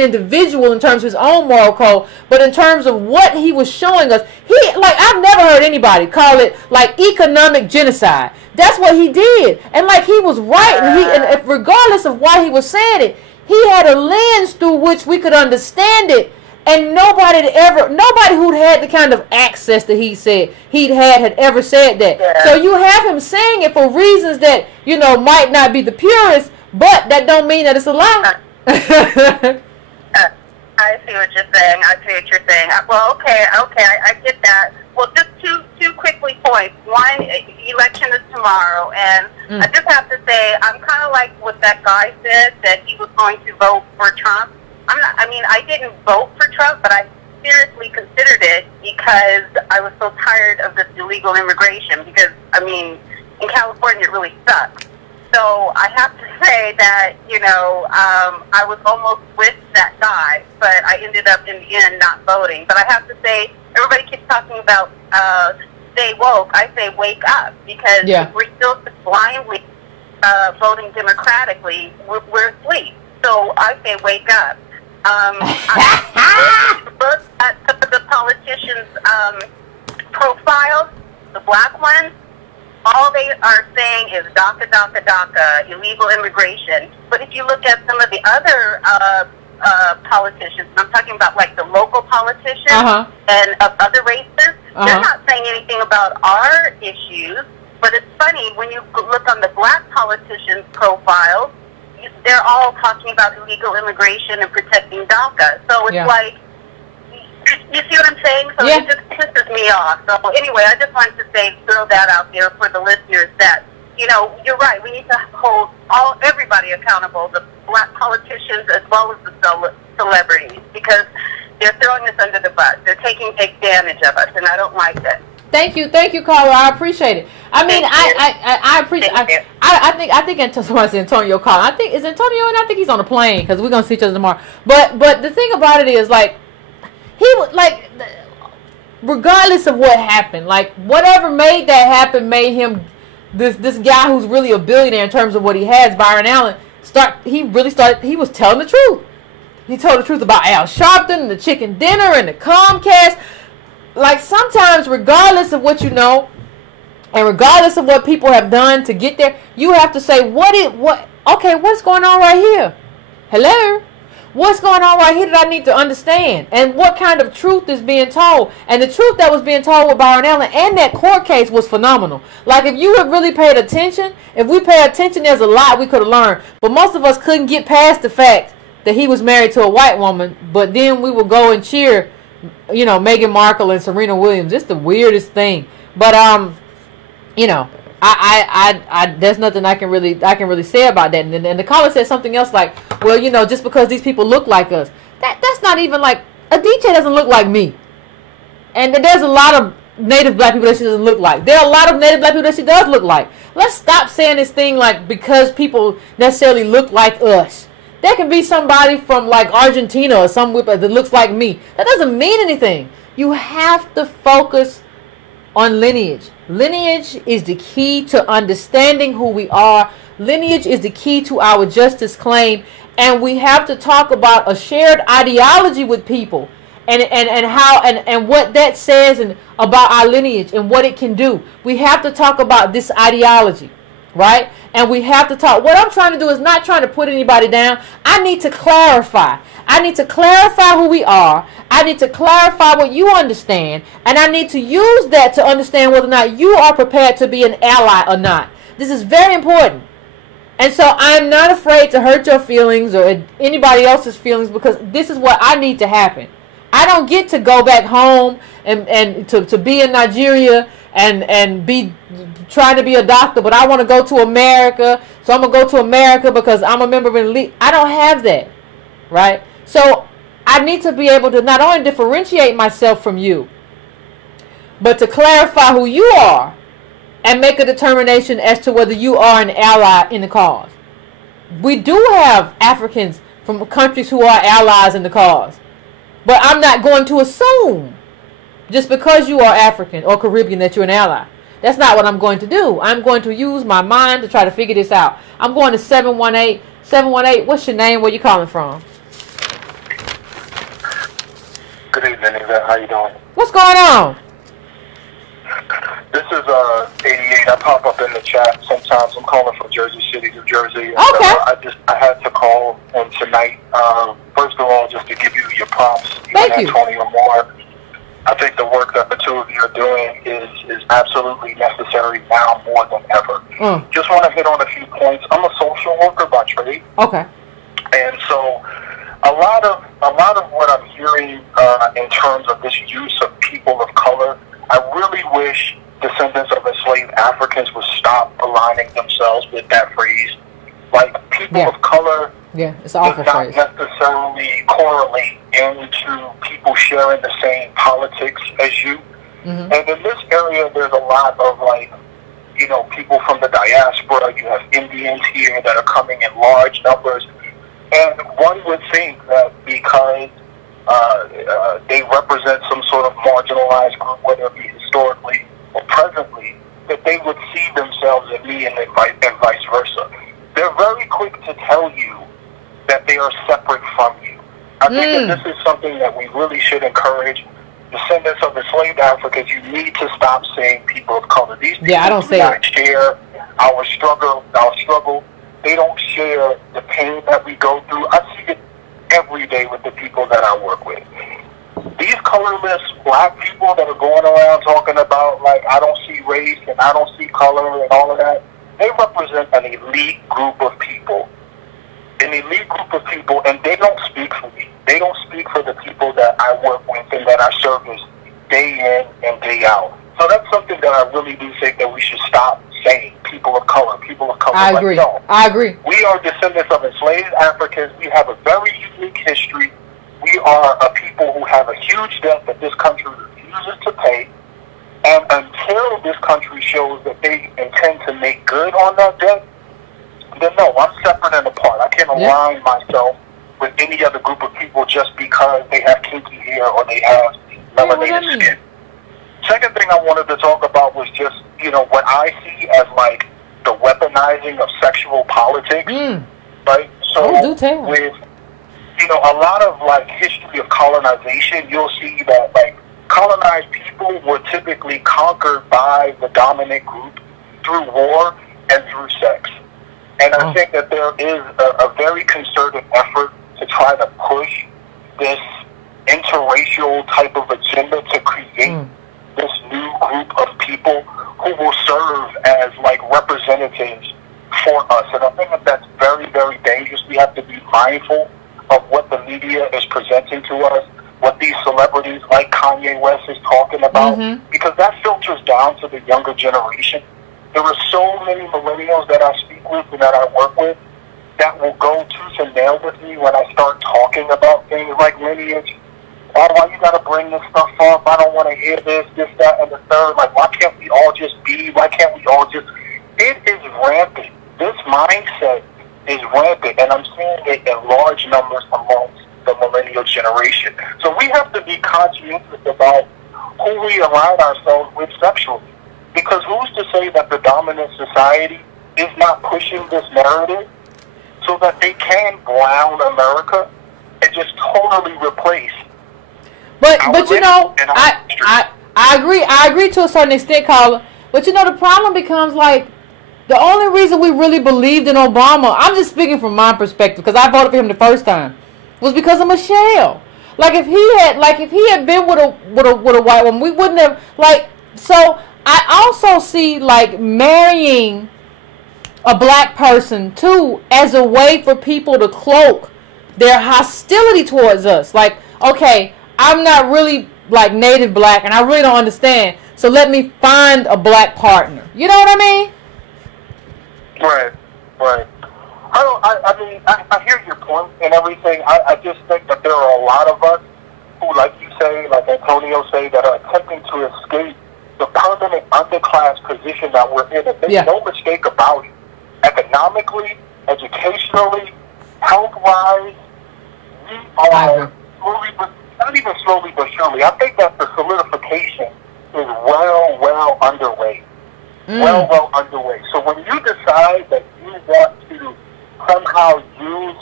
individual in terms of his own moral code, but in terms of what he was showing us. I've never heard anybody call it like economic genocide. That's what he did, and like he was right, and regardless of why he was saying it, he had a lens through which we could understand it. And nobody who'd had the kind of access that he said he'd had ever said that. Yeah. So you have him saying it for reasons that, you know, might not be the purest, but that don't mean that it's a lie. I see what you're saying. I see what you're saying. Well, okay, I get that. Well, just two quickly points. One, election is tomorrow, and I just have to say, I'm kind of like what that guy said, that he was going to vote for Trump. I didn't vote for Trump, but I seriously considered it because I was so tired of this illegal immigration, because, in California it really sucks. So I have to say that, I was almost with that guy, but I ended up in the end not voting. But I have to say, everybody keeps talking about stay woke. I say wake up, because if we're still blindly voting democratically, we're asleep. So I say wake up. I look at some of the politicians' profiles, the black ones. All they are saying is DACA, DACA, DACA, illegal immigration. But if you look at some of the other politicians, I'm talking about like the local politicians and of other races, they're not saying anything about our issues. But it's funny, when you look on the black politicians' profiles, they're all talking about illegal immigration and protecting DACA. So it's like, you see what I'm saying? So it just pisses me off. So anyway, I just wanted to throw that out there for the listeners that, you're right. We need to hold everybody accountable, the black politicians as well as the celebrities, because they're throwing us under the bus. They're taking advantage of us, and I don't like that. Thank you, Carla. I appreciate it. I appreciate. I think somebody said Antonio calling. I think it's Antonio, and I think he's on a plane because we're gonna see each other tomorrow. But the thing about it is, like, he would, like, regardless of what happened, like, whatever made that happen made him this guy who's really a billionaire in terms of what he has, Byron Allen. He was telling the truth. He told the truth about Al Sharpton and the chicken dinner and the Comcast. Like, sometimes, regardless of what you know, and regardless of what people have done to get there, you have to say, okay, what's going on right here? Hello? What's going on right here that I need to understand? And what kind of truth is being told? And the truth that was being told with Byron Allen and that court case was phenomenal. Like, if you had really paid attention, if we pay attention, there's a lot we could have learned. But most of us couldn't get past the fact that he was married to a white woman, but then we would go and cheer, Meghan Markle and Serena Williams. It's the weirdest thing. But there's nothing I can really say about that. And the caller said something else like, well, just because these people look like us, that's not even like, Adichie doesn't look like me. And there's a lot of native black people that she doesn't look like. There are a lot of native black people that she does look like. Let's stop saying this thing like because people necessarily look like us. There can be somebody from like Argentina or somewhere that looks like me. That doesn't mean anything. You have to focus on lineage. Lineage is the key to understanding who we are. Lineage is the key to our justice claim. And we have to talk about a shared ideology with people and what that says and about our lineage and what it can do. We have to talk about this ideology, right? And we have to talk. What I'm trying to do is not trying to put anybody down. I need to clarify. I need to clarify who we are. I need to clarify what you understand. And I need to use that to understand whether or not you are prepared to be an ally or not. This is very important. And so I'm not afraid to hurt your feelings or anybody else's feelings, because this is what I need to happen. I don't get to go back home and to be in Nigeria and be trying to be a doctor, but I want to go to America, so I'm going to go to America because I'm a member of an elite. I don't have that, right? So I need to be able to not only differentiate myself from you, but to clarify who you are and make a determination as to whether you are an ally in the cause. We do have Africans from countries who are allies in the cause, but I'm not going to assume just because you are African or Caribbean that you're an ally. That's not what I'm going to do. I'm going to use my mind to try to figure this out. I'm going to 718. 718, what's your name? Where you calling from? Good evening, Yvette. How you doing? What's going on? This is 88. I pop up in the chat sometimes. I'm calling from Jersey City, New Jersey. And, okay. I had to call in tonight. First of all, just to give you your props. Thank you. 20 or more. I think the work that the two of you are doing is absolutely necessary now more than ever. Just want to hit on a few points. I'm a social worker by trade. Okay. And so a lot lot of what I'm hearing in terms of this use of people of color, I really wish descendants of enslaved Africans would stop aligning themselves with that phrase. Like, people of color it's an awful does not phrase. necessarily correlate into people sharing the same politics as you. Mm-hmm. And in this area, there's a lot of, like, you know, people from the diaspora. You have Indians here that are coming in large numbers. And one would think that because they represent some sort of marginalized group, whether it be historically or presently, that they would see themselves in me and vice versa. They're very quick to tell you that they are separate from you. I think that this is something that we really should encourage. Descendants of enslaved Africans, you need to stop saying people of color. These people I don't do say not it. share our struggle. They don't share the pain that we go through. I see it every day with the people that I work with. These colorless black people that are going around talking about, like, I don't see race and I don't see color and all of that, they represent an elite group of people. An elite group of people, and they don't speak for me. They don't speak for the people that I work with and that I service day in and day out. So that's something that I really do think that we should stop saying, people of color, people of color. I agree. Like, no. I agree. We are descendants of enslaved Africans. We have a very unique history. We are a people who have a huge debt that this country refuses to pay. And until this country shows that they intend to make good on that debt, then no, I'm separate and apart. I can't align myself with any other group of people just because they have kinky hair or they have melanated skin. Second thing I wanted to talk about was just, you know, what I see as, like, the weaponizing of sexual politics, right? So with, you know, a lot of, like, history of colonization, you'll see that, like, colonized people were typically conquered by the dominant group through war and through sex. And I think that there is a very concerted effort to try to push this interracial type of agenda to create this new group of people who will serve as, like, representatives for us. And I think that that's very, very dangerous. We have to be mindful of what the media is presenting to us, what these celebrities like Kanye West is talking about, because that filters down to the younger generation. There are so many millennials that I speak with and that I work with that will go tooth and nail with me when I start talking about things like lineage. Oh, why you gotta bring this stuff up? I don't want to hear this, that, and the third. Like, why can't we all just be? Why can't we all just... It is rampant. This mindset is rampant, and I'm seeing it in large numbers amongst the millennial generation. So we have to be conscientious about who we align ourselves with sexually. Because who's to say that the dominant society is not pushing this narrative so that they can brown America and just totally replace? But you know, I agree to a certain extent, Carla. But you know, the problem becomes, like, the only reason we really believed in Obama, I'm just speaking from my perspective because I voted for him the first time, was because of Michelle. Like, if he had been with a white woman, we wouldn't have, like. So I also see, like, marrying a black person too as a way for people to cloak their hostility towards us. Like, okay, I'm not really, like, native black and I really don't understand, so let me find a black partner. You know what I mean? Right. I hear your point and everything. I just think that there are a lot of us who, like you say, like Antonio say, that are attempting to escape the permanent underclass position that we're in. And there's no mistake about it. Economically, educationally, health-wise, we are slowly, but not even slowly but surely. I think that the solidification is well underway. Well underway. So when you decide that you want to somehow use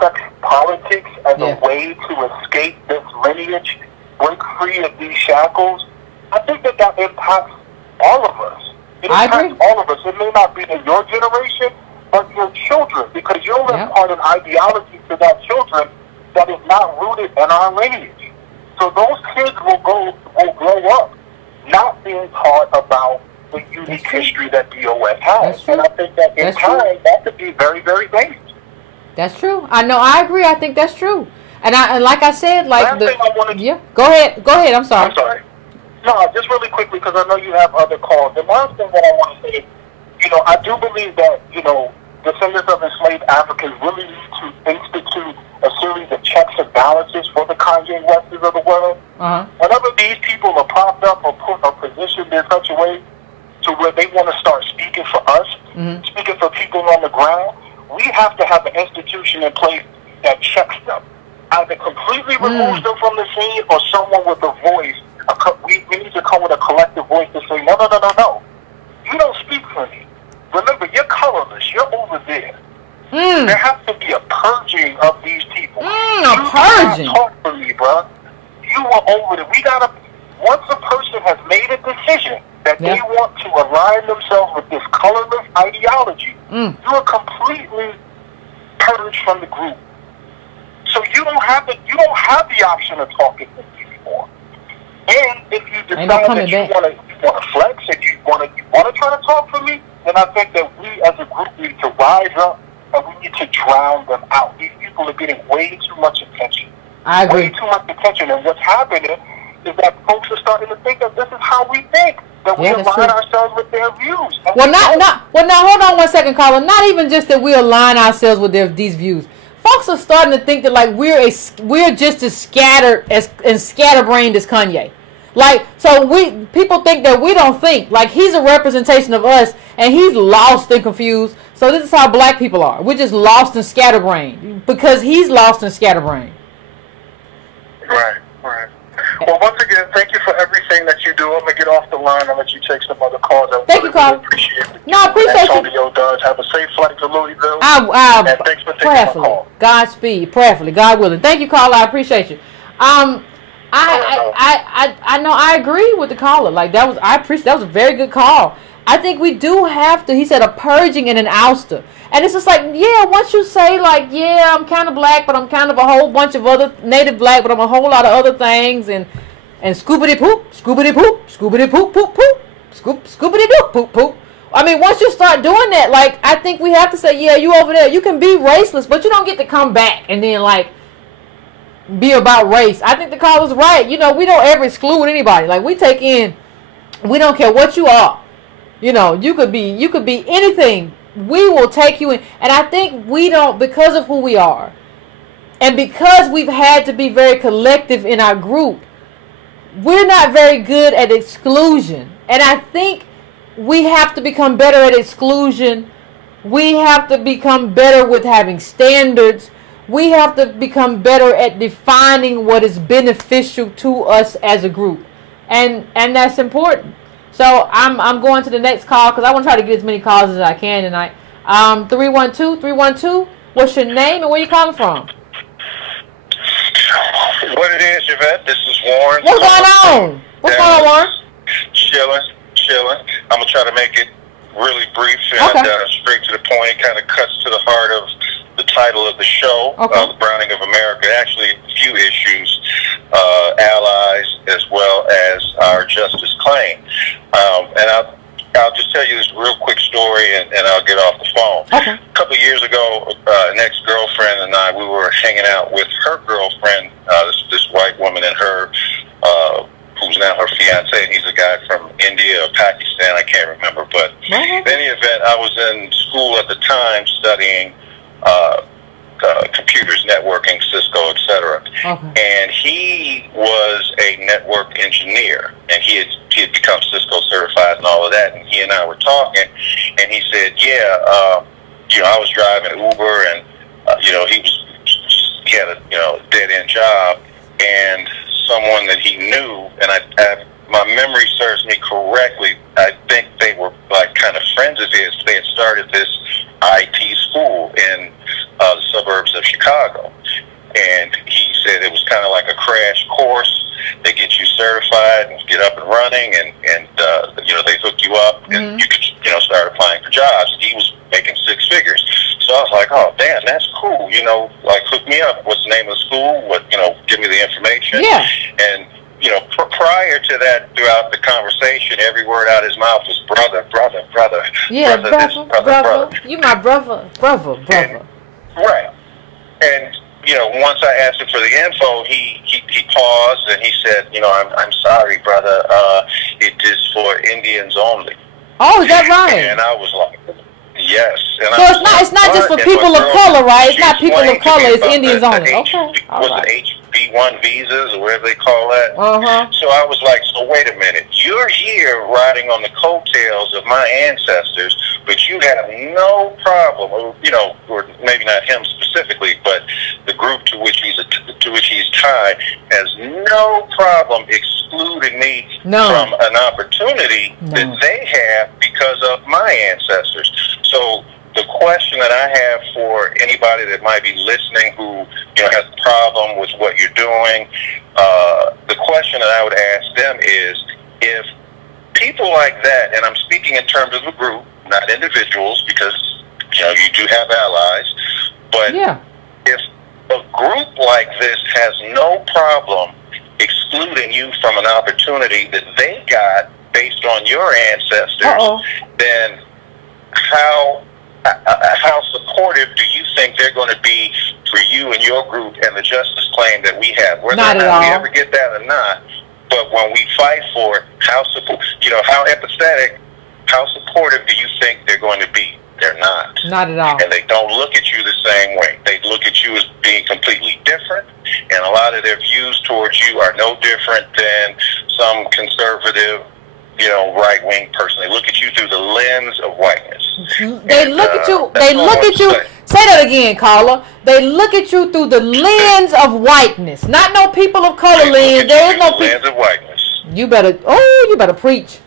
sex politics as a way to escape this lineage, break free of these shackles, I think that impacts all of us. It impacts all of us. It may not be in your generation, but your children, because you'll impart an ideology to that children that is not rooted in our lineage. So those kids will grow up not being taught about the unique history that DOS has. And I think that in time, that could be very, very dangerous. That's true. I know. I agree. I think that's true. And like I said, like Last thing I wanna, yeah. Go ahead. I'm sorry. I'm sorry. No, just really quickly, because I know you have other calls. The last thing that I want to say is, you know, I do believe that, you know, descendants of enslaved Africans really need to institute a series of checks and balances for the Kanye Wests of the world. Whenever these people are propped up or put or positioned in such a way to where they want to start speaking for us, speaking for people on the ground, we have to have an institution in place that checks them. Either completely removes them from the scene, or someone with a voice. We need to come with a collective voice to say, no, no, no, no, no. You don't speak for me. Remember, you're colorless. You're over there. There has to be a purging of these people. A purging. You talk for me, bro. You are over there. We gotta. Once a person has made a decision that they want to align themselves with this colorless ideology, you are completely purged from the group. So you don't have the option of talking to me anymore. And if you decide that you want to flex and you want to try to talk for me, then I think that we as a group need to rise up and we need to drown them out. These people are getting way too much attention. I agree. Way too much attention. And what's happening is that folks are starting to think that this is how we think. That we align ourselves with their views. Well, now hold on one second, Colin. Not even just that we align ourselves with these views. Folks are starting to think that like we're just as scattered and scatterbrained as Kanye. Like, so people think that we don't think. Like, he's a representation of us, and he's lost and confused. So this is how black people are. We're just lost and scatterbrained because he's lost and scatterbrained. Right. Well, once again, thank you for everything that you do. I'm going to get off the line. I'll let you take some other calls. Thank you, Colin. Appreciate it. No, I appreciate Antonio does. Have a safe flight to Louisville. And thanks for taking my call. Godspeed. Prayerfully. God willing. Thank you, caller. I appreciate you. I know I agree with the caller. Like that was a very good call. I think we do have to, he said, a purging and an ouster. And it's just like, yeah, once you say like, yeah, I'm kind of black, but I'm kind of a whole bunch of other native black, but I'm a whole lot of other things, and scoopity poop, scoopity poop, scoopity poop, poop, poop, scoopity doop, poop, poop. I mean, once you start doing that, like, I think we have to say, yeah, you over there, you can be raceless, but you don't get to come back and then like be about race. I think the caller's right. You know, we don't ever exclude anybody. Like, we take in, we don't care what you are. You know, you could be anything. We will take you in. And I think we don't, because of who we are, and because we've had to be very collective in our group, we're not very good at exclusion. And I think we have to become better at exclusion. We have to become better with having standards. We have to become better at defining what is beneficial to us as a group. And that's important. So I'm going to the next call because I want to try to get as many calls as I can tonight. 312, what's your name and where you calling from? What it is, Yvette, this is Warren. What's going on? What's going on, Warren? Chilling. I'm going to try to make it really brief and straight to the point. It kind of cuts to the heart of the title of the show, The Browning of America. Actually, a few issues, allies, as well as our justice claim. And I'll just tell you this real quick story, and I'll get off the phone. A couple of years ago, an ex-girlfriend and I, we were hanging out with her girlfriend, this white woman, and her, who's now her fiance, and he's a guy from India or Pakistan, I can't remember. But in any event, I was in school at the time studying computers, networking, Cisco, etc. And he was a network engineer, and he had become Cisco certified and all of that. And he and I were talking, and he said, "Yeah, I was driving Uber, and he had a dead end job, and someone that he knew, and my memory serves me correctly, I think they were like kind of friends of his. They had started this IT school in the suburbs of Chicago, and he said it was kind of like a crash course. They get you certified and get up and running, and they hook you up, and you could start applying for jobs. He was making six figures, so I was like, oh damn, that's cool. Like, hook me up. What's the name of the school? Give me the information. Yeah. And prior to that, throughout the conversation, every word out of his mouth was brother. Yeah, brother. You my brother. And, right. And once I asked him for the info, he paused and he said, I'm sorry, brother. It is for Indians only. Oh, is that right? And I was like, yes. And so it's not just for people of color, right? It's not people of color. It's Indians only. Okay. Was it HB1 visas or whatever they call that? So I was like, so wait a minute. You're here riding on the coattails of my ancestors, but you have no problem, or maybe not him specifically, but the group to which he's tied has no problem excluding me from an opportunity that they have because of my ancestors. So the question that I have for anybody that might be listening who has a problem with what you're doing, the question that I would ask them is, if people like that, and I'm speaking in terms of a group, not individuals, because you do have allies, but if a group like this has no problem excluding you from an opportunity that they got based on your ancestors, then how supportive do you think they're going to be for you and your group and the justice claim that we have? Whether or not we ever get that or not, but when we fight for it, how empathetic, how supportive do you think they're going to be? They're not. Not at all. And they don't look at you the same way. They look at you as being completely different, and a lot of their views towards you are no different than some conservative, right-wing person. They look at you through the lens of whiteness. They look at you. They look at you. Say that again, caller. They look at you through the lens of whiteness, not no people of color lens. There is no lens of whiteness. You better preach.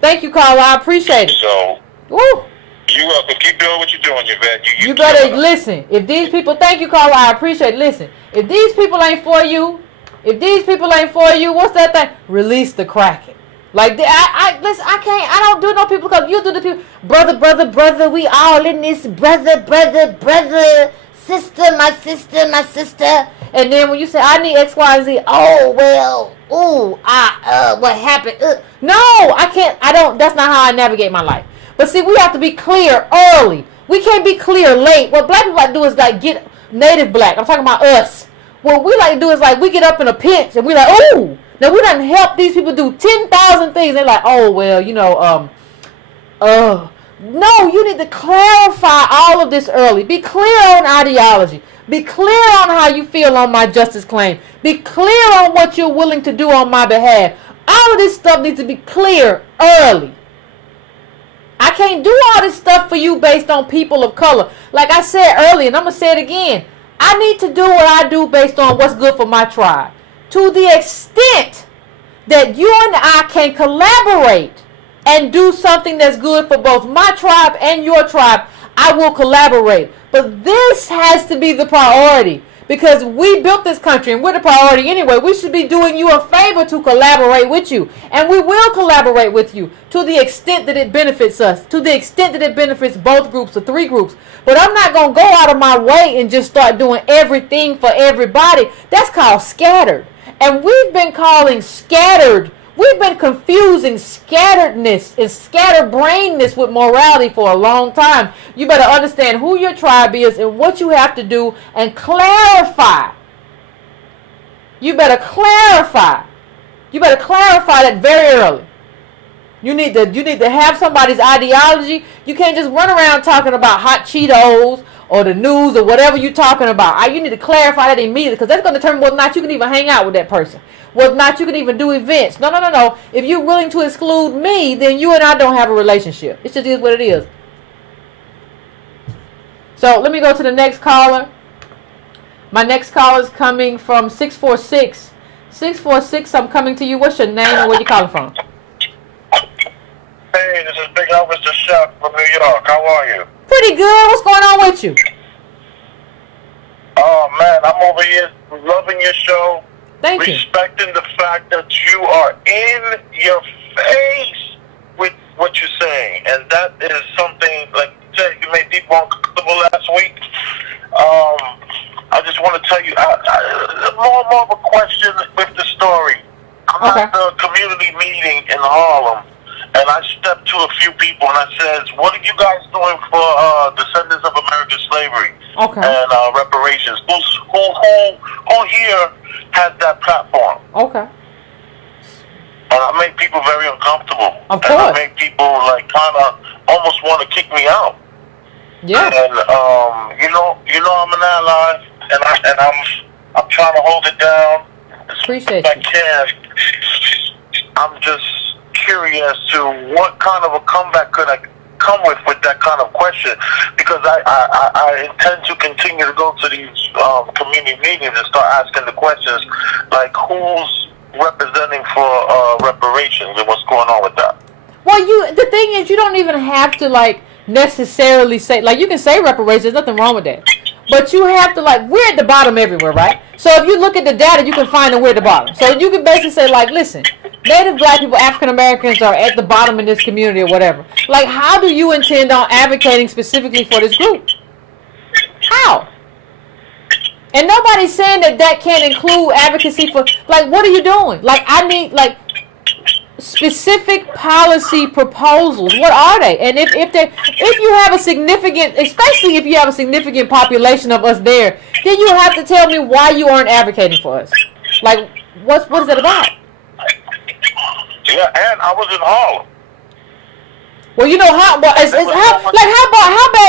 Thank you, caller. I appreciate it. So, woo. You welcome. Keep doing what you're doing, Yvette. You better listen. If these people, thank you, caller. I appreciate it. Listen, if these people ain't for you, what's that thing? Release the Kraken. Like, listen, I don't do no people because you do the people. Brother, we all in this. Brother, sister, my sister. And then when you say, I need X, Y, and Z, what happened? No, I can't, that's not how I navigate my life. But see, we have to be clear early. We can't be clear late. What black people like to do is like get native black. I'm talking about us. What we like to do is like we get up in a pinch and we like, oh, now we done help these people do 10,000 things. They're like, oh, well, no, you need to clarify all of this early. Be clear on ideology. Be clear on how you feel on my justice claim. Be clear on what you're willing to do on my behalf. All of this stuff needs to be clear early. I can't do all this stuff for you based on people of color. Like I said earlier, and I'm going to say it again. I need to do what I do based on what's good for my tribe. To the extent that you and I can collaborate and do something that's good for both my tribe and your tribe, I will collaborate. But this has to be the priority. Because we built this country and we're the priority anyway. We should be doing you a favor to collaborate with you. And we will collaborate with you to the extent that it benefits us. To the extent that it benefits both groups or three groups. But I'm not going to go out of my way and just start doing everything for everybody. That's called scattered. And we've been calling scattered. We've been confusing scatteredness and scatterbrainness with morality for a long time. You better understand who your tribe is and what you have to do and clarify. You better clarify. You better clarify that very early. You need to have somebody's ideology. You can't just run around talking about hot Cheetos or the news or whatever you're talking about. You need to clarify that immediately because that's going to determine whether or not you can even hang out with that person. Whether or not you can even do events. No. If you're willing to exclude me, then you and I don't have a relationship. It just is what it is. So let me go to the next caller. My next caller is coming from 646. 646, I'm coming to you. What's your name and where you calling from? Hey, this is Big Elvis the Chef from New York. How are you? Pretty good. What's going on with you? Oh, man, I'm over here loving your show. Thank you. Respecting the fact that you are in your face with what you're saying. And that is something, like you said, you made people uncomfortable last week. I just want to tell you, more of a question with the story. I'm at the community meeting in Harlem. And I stepped to a few people and I said, what are you guys doing for Descendants of American American slavery Okay. and reparations. Who here has that platform? Okay. And I make people very uncomfortable. Of And I course. make people like kind of almost want to kick me out. Yeah. And you know, I'm an ally, and I'm trying to hold it down as Appreciate much you. as I can. I'm just curious to what kind of a comeback could I come with that kind of question, because I intend to continue to go to these community meetings and start asking the questions like who's representing for reparations and what's going on with that. Well, the thing is, you don't even have to like necessarily say, like, you can say reparations, there's nothing wrong with that. But you have to, like, we're at the bottom everywhere, right? So if you look at the data, you can find that we're at the bottom. So you can basically say, like, listen, Native Black people, African Americans are at the bottom in this community or whatever. Like, how do you intend on advocating specifically for this group? How? And nobody's saying that can't include advocacy for, like, what are you doing? Like, I need, like, specific policy proposals. What are they? And if you have a significant, especially if you have a significant population of us there, then you have to tell me why you aren't advocating for us. Like, what is that about? Yeah, and I was in Harlem. Well, you know how bad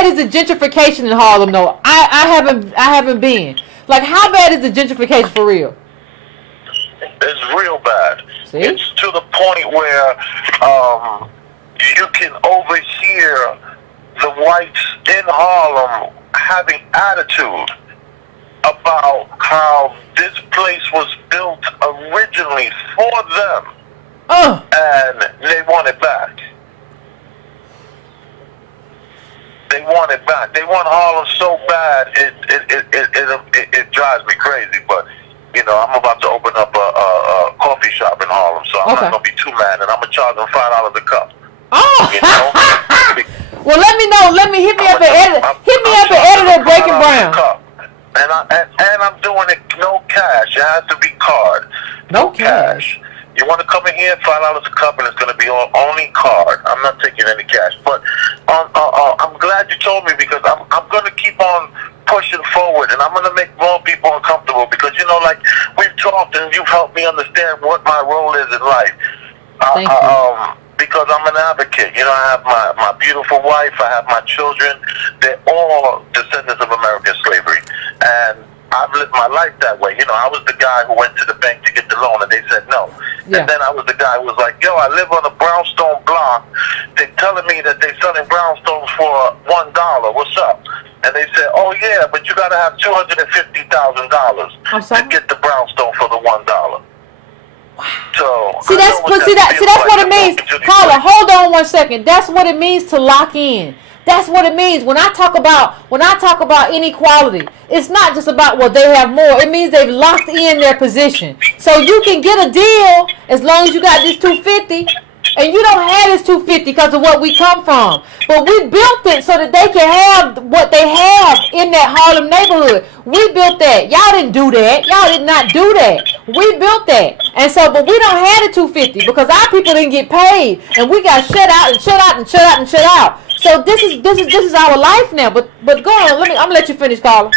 is the gentrification in Harlem though? I haven't been. Like, how bad is the gentrification for real? It's real bad. See? It's to the point where you can overhear the whites in Harlem having attitude about how this place was built originally for them, and they want it back. They want it back. They want Harlem so bad it drives me crazy. But you know, I'm about to open up a coffee shop in Harlem, so I'm not gonna be too mad, and I'm gonna charge them $5 a cup. Oh. You know? Well, let me know. Hit me up at editor Breaking Brown. And I'm doing it no cash. It has to be card. No cash. You want to come in here, $5 a cup, and it's going to be on only card. I'm not taking any cash. But I'm glad you told me, because I'm going to keep on pushing forward, and I'm going to make more people uncomfortable, because, you know, like we've talked and you've helped me understand what my role is in life. Thank you. Because I'm an advocate. You know, I have my beautiful wife, I have my children. They're all descendants of American slavery. And I've lived my life that way. You know, I was the guy who went to the bank to get the loan, and they said no. Yeah. And then I was the guy who was like, yo, I live on a brownstone block. They're telling me that they're selling brownstones for $1. What's up? And they said, oh, yeah, but you got to have $250,000 to get the brownstone for the $1. So see, that's what it means. Carla, hold on 1 second. That's what it means to lock in. That's what it means. When I talk about inequality, it's not just about, well, they have more. It means they've locked in their position. So you can get a deal as long as you got this $250. And you don't have this $250 because of what we come from. But we built it so that they can have what they have in that Harlem neighborhood. We built that. Y'all didn't do that. Y'all did not do that. We built that. And so, but we don't have the $250 because our people didn't get paid. And we got shut out and shut out and shut out and shut out. So this is our life now. But go on, I'm gonna let you finish, Carla.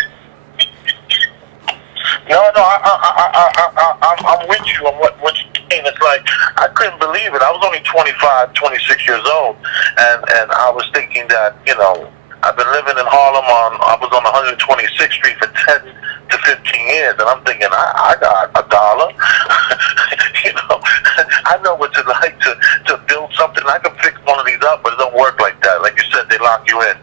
No, I'm with you on what you're saying. It's like, I couldn't believe it. I was only 25, 26 years old, and I was thinking that, you know, I've been living in Harlem I was on 126th Street for 10 to 15 years, and I'm thinking, I got $1. You know, I know what it's like to build something. I can fix one of these up, but it don't work like that. Like you said, they lock you in.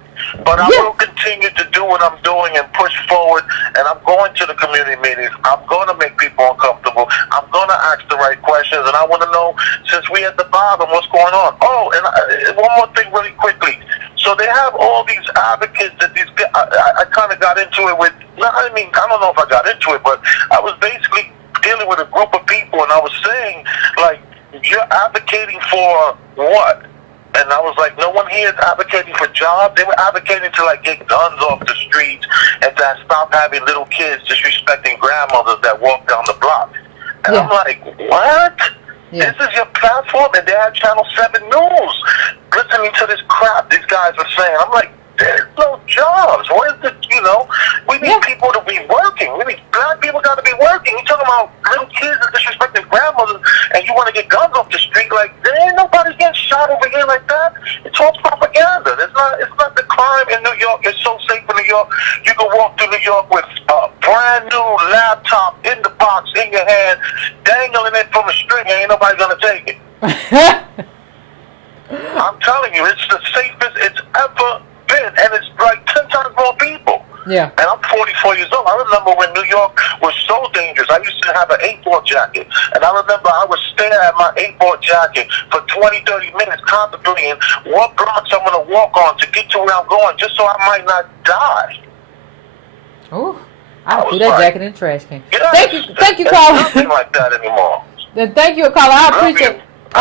But I will continue to do what I'm doing and push forward, and I'm going to the community meetings. I'm going to make people uncomfortable. I'm going to ask the right questions, and I want to know, since we're at the bottom, what's going on. Oh, and one more thing really quickly. So they have all these advocates that these guys, I kind of got into it with, I mean, I don't know if I got into it, but I was basically dealing with a group of people, and I was saying, like, you're advocating for what? And I was like, no one here is advocating for jobs. They were advocating to, like, get guns off the streets and to stop having little kids disrespecting grandmothers that walk down the block. And I'm like, what? Yeah. This is your platform? And they had Channel 7 News listening to this crap these guys were saying. I'm like, There's no jobs. Where's the, you know, we need people to be working. We need black people got to be working. You're talking about little kids that disrespecting grandmothers, and you want to get guns off the street. Like, there ain't nobody getting shot over here like that. It's all propaganda. It's not the crime in New York. It's so safe in New York. You can walk through New York with a brand new laptop in the box in your hand, dangling it from a string, and ain't nobody going to take it. I'm telling you, it's the safest it's ever been, and it's like 10 times more people. Yeah. And I'm 44 years old. I remember when New York was so dangerous. I used to have an 8-ball jacket, and I remember I would stare at my 8-ball jacket for 20, 30 minutes contemplating what blocks I'm going to walk on to get to where I'm going, just so I might not die. Oh, I threw that jacket in the trash can. Yes, thank you, caller. Nothing like that anymore. Then thank you, caller. I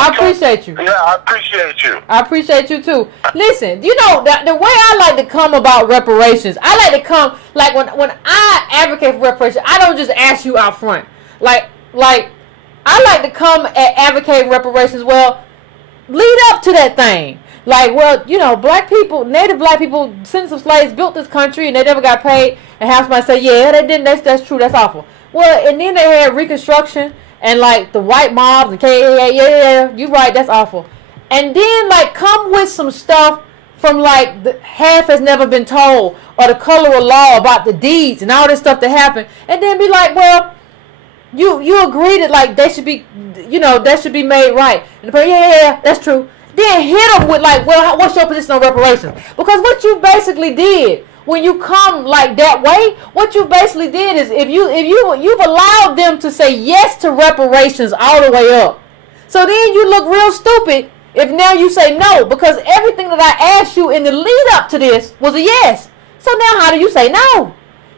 appreciate you. Yeah, I appreciate you. I appreciate you too. Listen, you know the way I like to come about reparations, I like to come like when I advocate for reparations, I don't just ask you out front. Like I like to come and advocate reparations. Well, lead up to that thing. Like, well, you know, black people, native black people, descendants of slaves built this country and they never got paid. And have somebody say, yeah, they didn't. That's true. That's awful. Well, and then they had Reconstruction. And, like, the white mobs, and yeah, you're right, that's awful. And then, like, come with some stuff from, like, the half has never been told, or the color of law about the deeds and all this stuff that happened. And then be like, well, you agree that, like, they should be, you know, that should be made right. And the person, yeah, that's true. Then hit them with, like, well, what's your position on reparations? Because what you basically did, when you come like that way, what you basically did is if you've allowed them to say yes to reparations all the way up. So then you look real stupid if now you say no, because everything that I asked you in the lead up to this was a yes. So now how do you say no?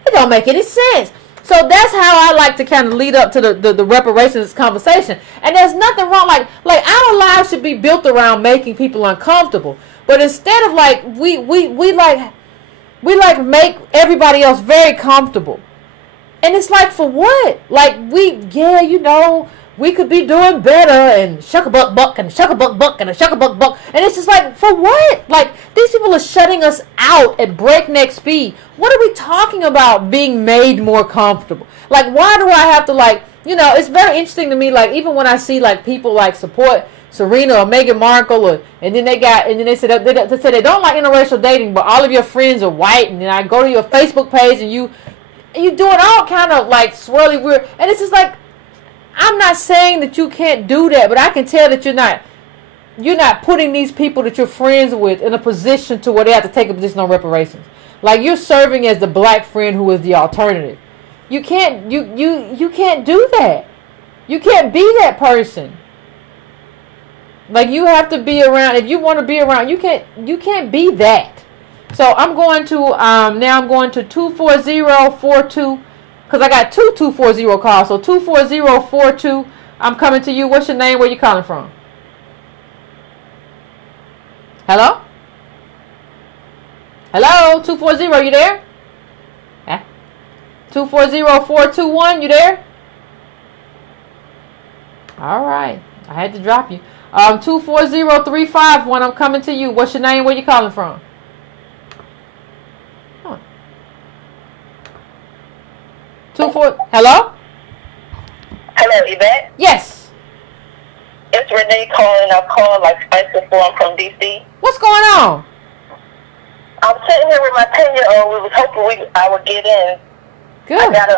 It don't make any sense. So that's how I like to kind of lead up to the reparations conversation. And there's nothing wrong, like our lives should be built around making people uncomfortable. But instead of like we make everybody else very comfortable. And it's like, for what? Like, you know, we could be doing better, and shuck-a-buck-buck, and shuck-a-buck-buck, and a shuck-a-buck-buck. And it's just like, for what? Like, these people are shutting us out at breakneck speed. What are we talking about being made more comfortable? Like, why do I have to, like, you know, it's very interesting to me, like, even when I see, like, people, like, support Serena or Meghan Markle, and then they said they don't like interracial dating, but all of your friends are white, and then I go to your Facebook page and you doing all kind of like swirly weird, and it's just like, I'm not saying that you can't do that, but I can tell that you're not putting these people that you're friends with in a position to where they have to take a position on reparations. Like, you're serving as the black friend who is the alternative. You can't you can't do that. You can't be that person. Like, you have to be around. If you want to be around, you can't be that. So I'm going to now I'm going to 24042, because I got two 240 calls. So 24042, I'm coming to you. What's your name? Where you calling from? Hello? Hello? 240, you there? 240421, you there? All right. I had to drop you. 240351, I'm coming to you. What's your name? Where you calling from? Huh. 24. Hello? Hello, Yvette? Yes. It's Renee calling. I'm calling like twice before. I'm from D.C. What's going on? I'm sitting here with my 10-year-old. We was hoping I would get in. Good. I got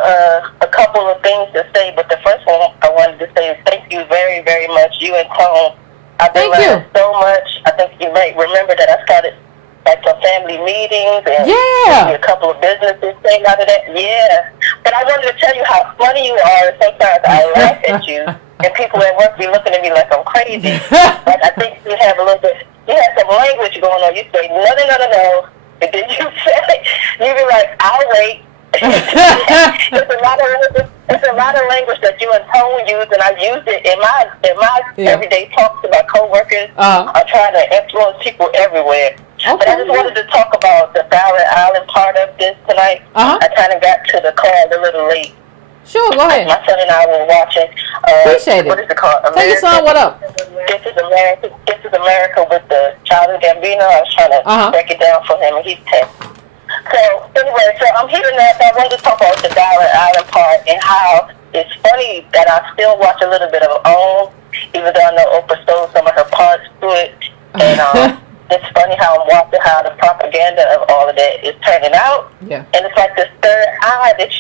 a couple of things to say, but the first one I wanted to say is thank you very, very much. You and Tone. I've been learning so much. I think you might remember that I started like some family meetings and a couple of businesses came out of that. Yeah. But I wanted to tell you how funny you are. Sometimes I laugh at you, and people at work be looking at me like I'm crazy. Like, I think you have a little bit, you have some language going on. You say, no. And then you say, you be like, I'll wait. It's a lot of language that you and Tone use, and I use it in my everyday talks to my coworkers. I try to influence people everywhere. Okay, but I just wanted to talk about the Ballard Island part of this tonight. I kind of got to the call a little late. Sure, go ahead. My son and I were watching. Appreciate it. What is it called? Tell your son what up. This is America. This is America with the Childish Gambino. I was trying to break it down for him, and he's 10. So anyway, so I'm hearing that. I wanted to talk about the Dollar Island part and how it's funny that I still watch a little bit of OWN, even though I know Oprah stole some of her parts to it. And it's funny how I'm watching how the propaganda of all of that is turning out. Yeah. And it's like this third eye that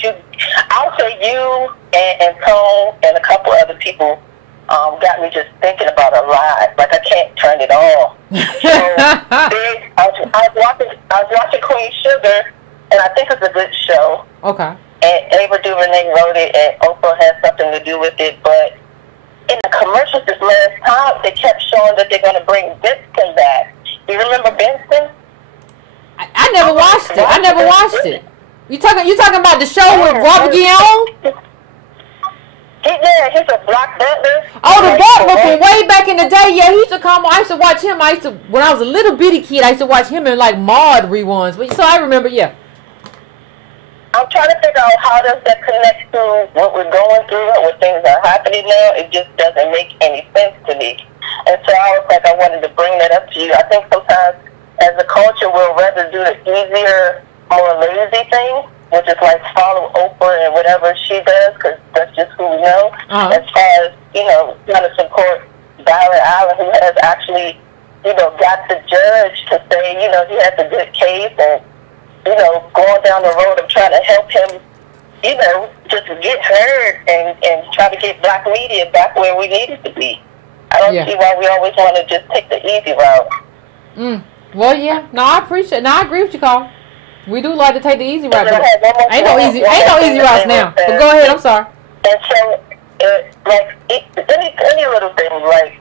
I'll say you and Tone and a couple other people got me just thinking about a lot. Like I can't turn it off. So I was watching Queen Sugar, and I think it's a good show. Okay. And Ava DuVernay wrote it, and Oprah has something to do with it. But in the commercials this last time, they kept showing that they're going to bring Benson back. You remember Benson? I never watched it. I never watched it. You talking about the show with Robert Guillaume? Yeah, he's a Black Butler. Oh, the Butler from way back in the day. Yeah, he used to come. I used to watch him. When I was a little bitty kid, I used to watch him in like Maude reruns. But so I remember, yeah. I'm trying to figure out how does that connect to what we're going through and what things are happening now. It just doesn't make any sense to me. And so I was like, I wanted to bring that up to you. I think sometimes as a culture, we'll rather do the easier, more lazy thing, which is like follow Oprah and whatever she does, because that's just who we know. As far as, trying to support Dollar Island, who has actually, got the judge to say, he has a good case and, going down the road of trying to help him, just get heard and try to get Black media back where we need it to be. I don't see why we always want to just take the easy route. Well, yeah. No, I appreciate it. No, I agree with you, Carl. We do like to take the easy route. Ain't no easy routes now. But go ahead. I'm sorry. And so, any little thing, like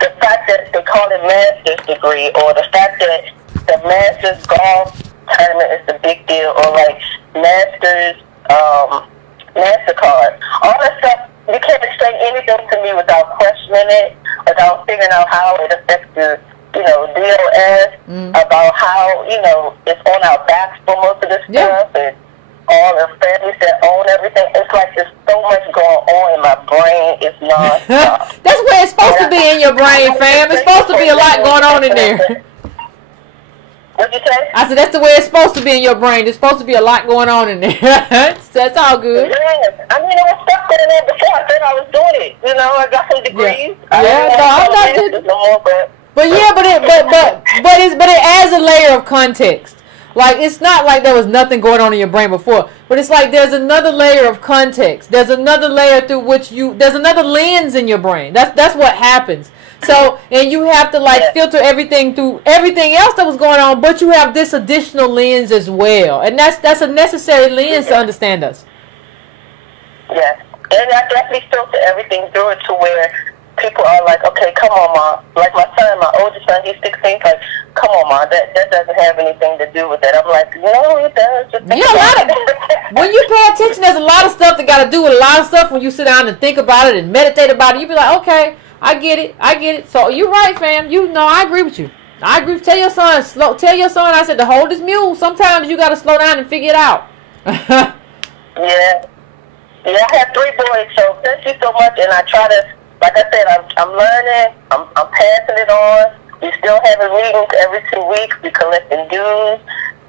the fact that they call it master's degree, or the fact that the master's golf tournament is the big deal, or like master's MasterCard, all that stuff. You can't explain anything to me without questioning it, without figuring out how it affects the, DOS, about how, it's on our backs for most of this stuff, and all the families that own everything. It's like there's so much going on in my brain. It's non-stop. That's where it's supposed to be in your brain, fam. It's supposed to be a lot going on in there. What'd you say? I said that's the way it's supposed to be in your brain. There's supposed to be a lot going on in there. That's all good. Yeah. I mean, there was stuff going on before I said I was doing it. I got some degrees. But it adds a layer of context. Like, it's not like there was nothing going on in your brain before, but it's like there's another layer of context. There's another layer through which there's another lens in your brain. That's what happens. So, and you have to filter everything through everything else that was going on, but you have this additional lens as well. And that's a necessary lens to understand us. Yes. And I definitely filter everything through it to where people are like, okay, come on, Mom. Like my son, my oldest son, he's 16, like, come on, Mom, that doesn't have anything to do with that. I'm like, no, it does. Just think about it. When you pay attention, there's a lot of stuff that got to do with a lot of stuff. When you sit down and think about it and meditate about it, you be like, okay, I get it. So you're right, fam. I agree with you. I agree. Tell your son, I said, to hold his mule, sometimes you got to slow down and figure it out. Yeah, I have 3 boys, so thank you so much, and I try to, like I said, I'm learning, I'm passing it on. We still having meetings every 2 weeks. We collecting dues.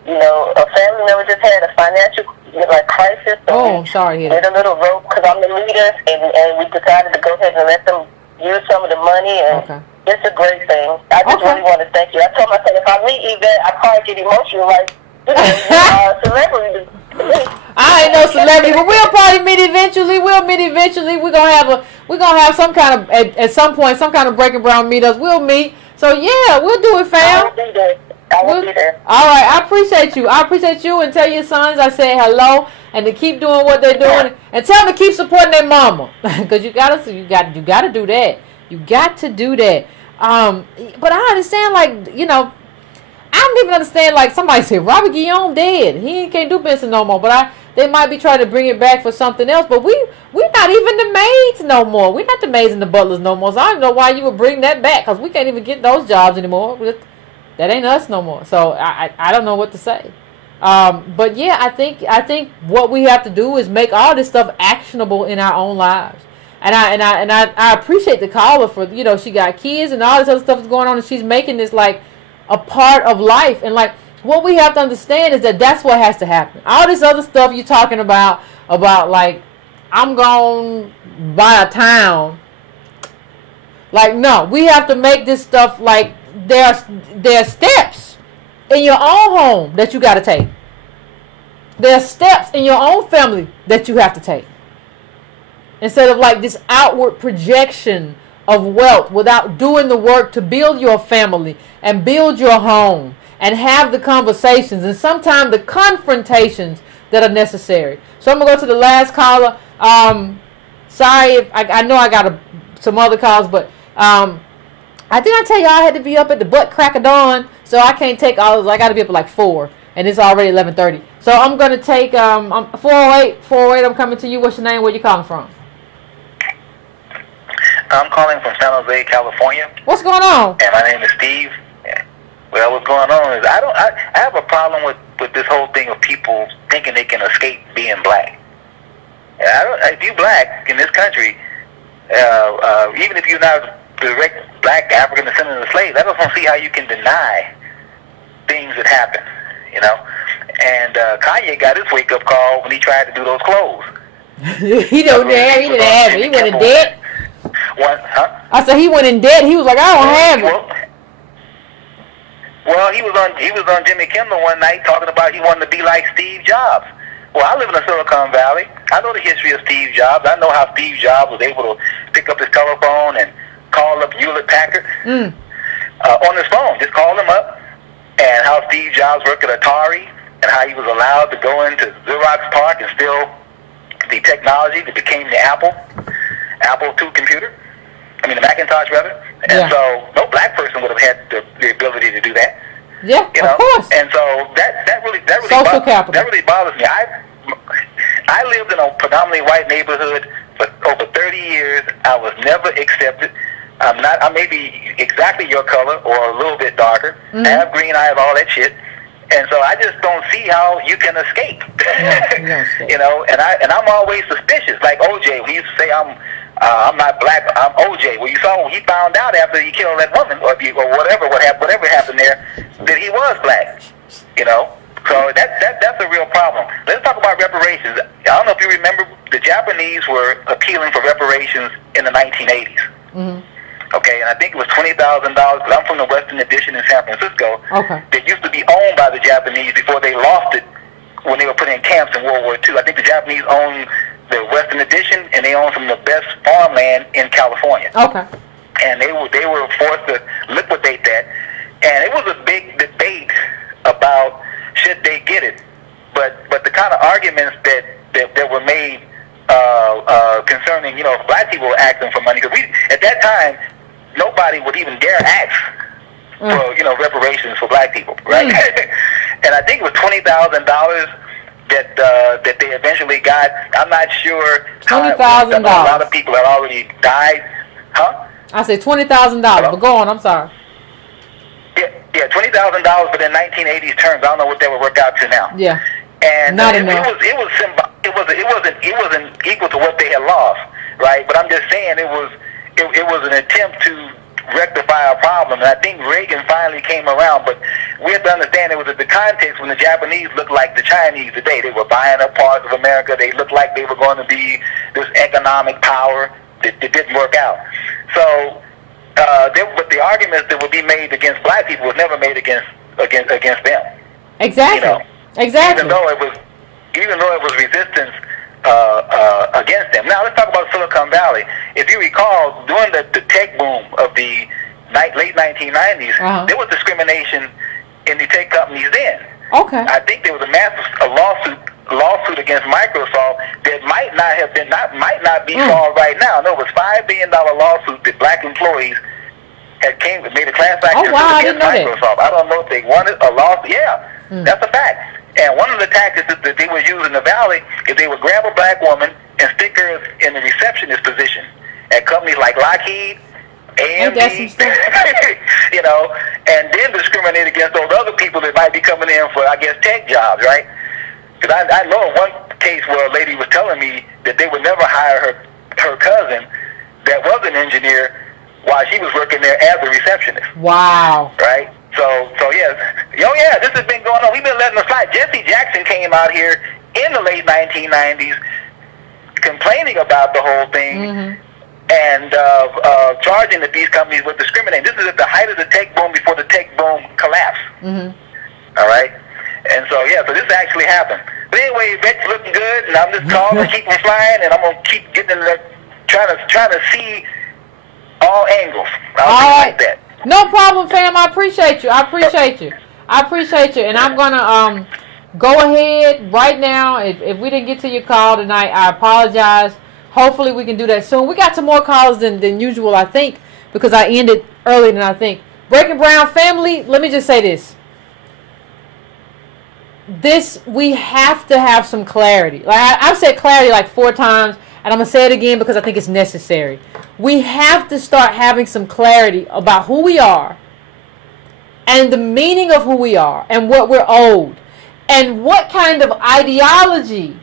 A family member just had a financial crisis. So sorry. We did a little rope because I'm the leader, and we decided to go ahead and let them use some of the money, and it's a great thing. I just really want to thank you. I told myself if I meet Yvette, I probably get emotional, like celebrity. I ain't no celebrity, but we'll probably meet eventually. We're gonna have some kind of at some point some kind of Breaking Brown meetups. We'll meet. So yeah, we'll do it, fam. I will be there. All right, I appreciate you, and tell your sons I say hello, and to keep doing what they're doing, and tell them to keep supporting their mama, because you gotta do that. You got to do that. But I understand, I don't even understand, somebody said Robert Guillaume dead. He can't do Benson no more. But they might be trying to bring it back for something else. But we're not even the maids no more. We're not the maids and the butlers no more. So I don't know why you would bring that back, because we can't even get those jobs anymore. That ain't us no more. So I don't know what to say. But yeah, I think what we have to do is make all this stuff actionable in our own lives. And I appreciate the caller for, you know, she got kids and all this other stuff is going on, and she's making this like a part of life. And like, what we have to understand is that that's what has to happen. All this other stuff you're talking about like, I'm going to buy a town. Like, no, we have to make this stuff like there's steps in your own home that you got to take. There's steps in your own family that you have to take. Instead of like this outward projection of wealth without doing the work to build your family and build your home and have the conversations and sometimes the confrontations that are necessary. So I'm going to go to the last caller. Sorry if I know I got some other calls, but I did not tell you I had to be up at the butt crack of dawn, so I can't take all those. I got to be up at like 4, and it's already 11:30. So I'm going to take 408. I'm coming to you. What's your name? Where you calling from? I'm calling from San Jose, California. What's going on? And my name is Steve. Well, what's going on is I have a problem with this whole thing of people thinking they can escape being black. If you're black in this country, even if you're not direct black African descendant of slaves, I just don't see how you can deny things that happen, you know. And Kanye got his wake-up call when he tried to do those clothes. He didn't have it. He went in debt. What? Huh? I said he went in debt. He was like, I don't have it. Well, he was on Jimmy Kimmel one night talking about he wanted to be like Steve Jobs. Well, I live in the Silicon Valley. I know the history of Steve Jobs. I know how Steve Jobs was able to pick up his telephone and call up Hewlett Packard on his phone. Just call him up. And how Steve Jobs worked at Atari and how he was allowed to go into Xerox PARC and steal the technology that became the Apple II computer. I mean, the Macintosh, rather. And so no black person would have had the ability to do that. Yeah, you know? Of course. And so that really social capital. That really bothers me. I lived in a predominantly white neighborhood for over 30 years. I was never accepted. I may be exactly your color or a little bit darker. I have green eyes, all that shit. And so I just don't see how you can escape. You know, and I'm always suspicious. Like OJ, when he used to say I'm not black, I'm OJ. Well, you saw when he found out after he killed that woman or whatever happened there, that he was black. You know, so that's a real problem. Let's talk about reparations. I don't know if you remember, the Japanese were appealing for reparations in the 1980s. Okay, and I think it was $20,000, because I'm from the Western Addition in San Francisco. Okay. That used to be owned by the Japanese before they lost it when they were put in camps in World War II. I think the Japanese owned the Western Addition, and they owned some of the best farmland in California. Okay. And they were forced to liquidate that. And it was a big debate about should they get it. But the kind of arguments that were made concerning, you know, if black people were asking for money, because at that time, nobody would even dare ask for, you know, reparations for black people, right? And I think it was $20,000 that they eventually got. I'm not sure. $20,000. A lot of people had already died. Huh? I said $20,000, but go on. I'm sorry. Yeah, $20,000, but in 1980s terms, I don't know what that would work out to now. Yeah. And it wasn't equal to what they had lost, right? But I'm just saying it was an attempt to rectify a problem, and I think Reagan finally came around. But we have to understand it was at the context when the Japanese looked like the Chinese today. They were buying up parts of America. They looked like they were going to be this economic power that didn't work out. So, but the arguments that would be made against black people was never made against them. Exactly. You know? Exactly. Even though it was resistance against them. Now let's talk about Silicon Valley. If you recall, during the tech boom of the late 1990s, there was discrimination in the tech companies then. Okay. I think there was a massive lawsuit against Microsoft that might not be solved right now. No, it was $5 billion lawsuit that black employees made a class action against Microsoft. I don't know if they wanted a lawsuit. Yeah, that's a fact. And one of the tactics that they would use in the Valley is they would grab a black woman and stick her in the receptionist position at companies like Lockheed, AMD, you know, and then discriminate against those other people that might be coming in for, I guess, tech jobs, right? Because I know one case where a lady was telling me that they would never hire her cousin that was an engineer while she was working there as a receptionist. Wow. Right? So yes. Oh, yeah, this has been going on. We've been letting it slide. Jesse Jackson came out here in the late 1990s complaining about the whole thing and charging that these companies with discriminating. This is at the height of the tech boom before the tech boom collapsed. All right? And so, yeah, so this actually happened. But anyway, Yvette's looking good, and I'm just calling to keep them flying, and I'm going to keep getting in there, trying to see all angles. I'll like that. No problem, fam. I appreciate you. I appreciate you. I appreciate you. And I'm going to go ahead right now. If we didn't get to your call tonight, I apologize. Hopefully we can do that soon. We got some more calls than usual, I think, because I ended earlier than I think. Breaking Brown family, let me just say this. We have to have some clarity. Like I've said clarity like 4 times, and I'm going to say it again because I think it's necessary. We have to start having some clarity about who we are and the meaning of who we are and what we're owed and what kind of ideology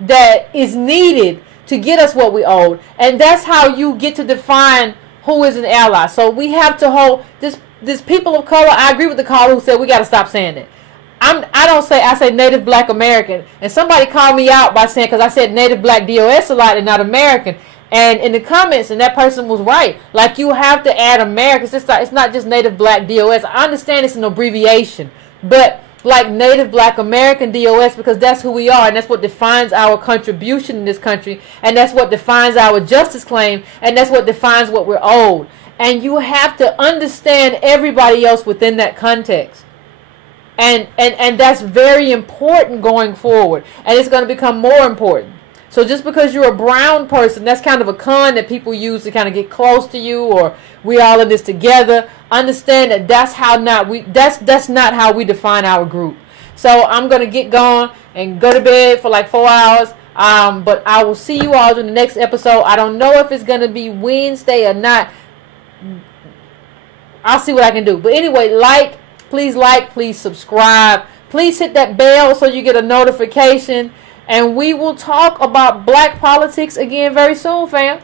that is needed to get us what we owed. And that's how you get to define who is an ally. So we have to hold this people of color. I agree with the caller who said we got to stop saying it. I say Native Black American, and somebody called me out by saying, because I said Native Black DOS a lot and not American, and in the comments, and that person was right. Like, you have to add American. It's not just Native Black DOS. I understand it's an abbreviation, but like Native Black American DOS, because that's who we are, and that's what defines our contribution in this country, and that's what defines our justice claim, and that's what defines what we're owed. And you have to understand everybody else within that context. And that's very important going forward. And it's going to become more important. So just because you're a brown person, that's kind of a con that people use to kind of get close to you, or we all in this together. Understand that that's not how we define our group. So I'm going to get going and go to bed for like 4 hours. But I will see you all in the next episode. I don't know if it's going to be Wednesday or not. I'll see what I can do. But anyway, please subscribe. Please hit that bell so you get a notification. And we will talk about black politics again very soon, fam.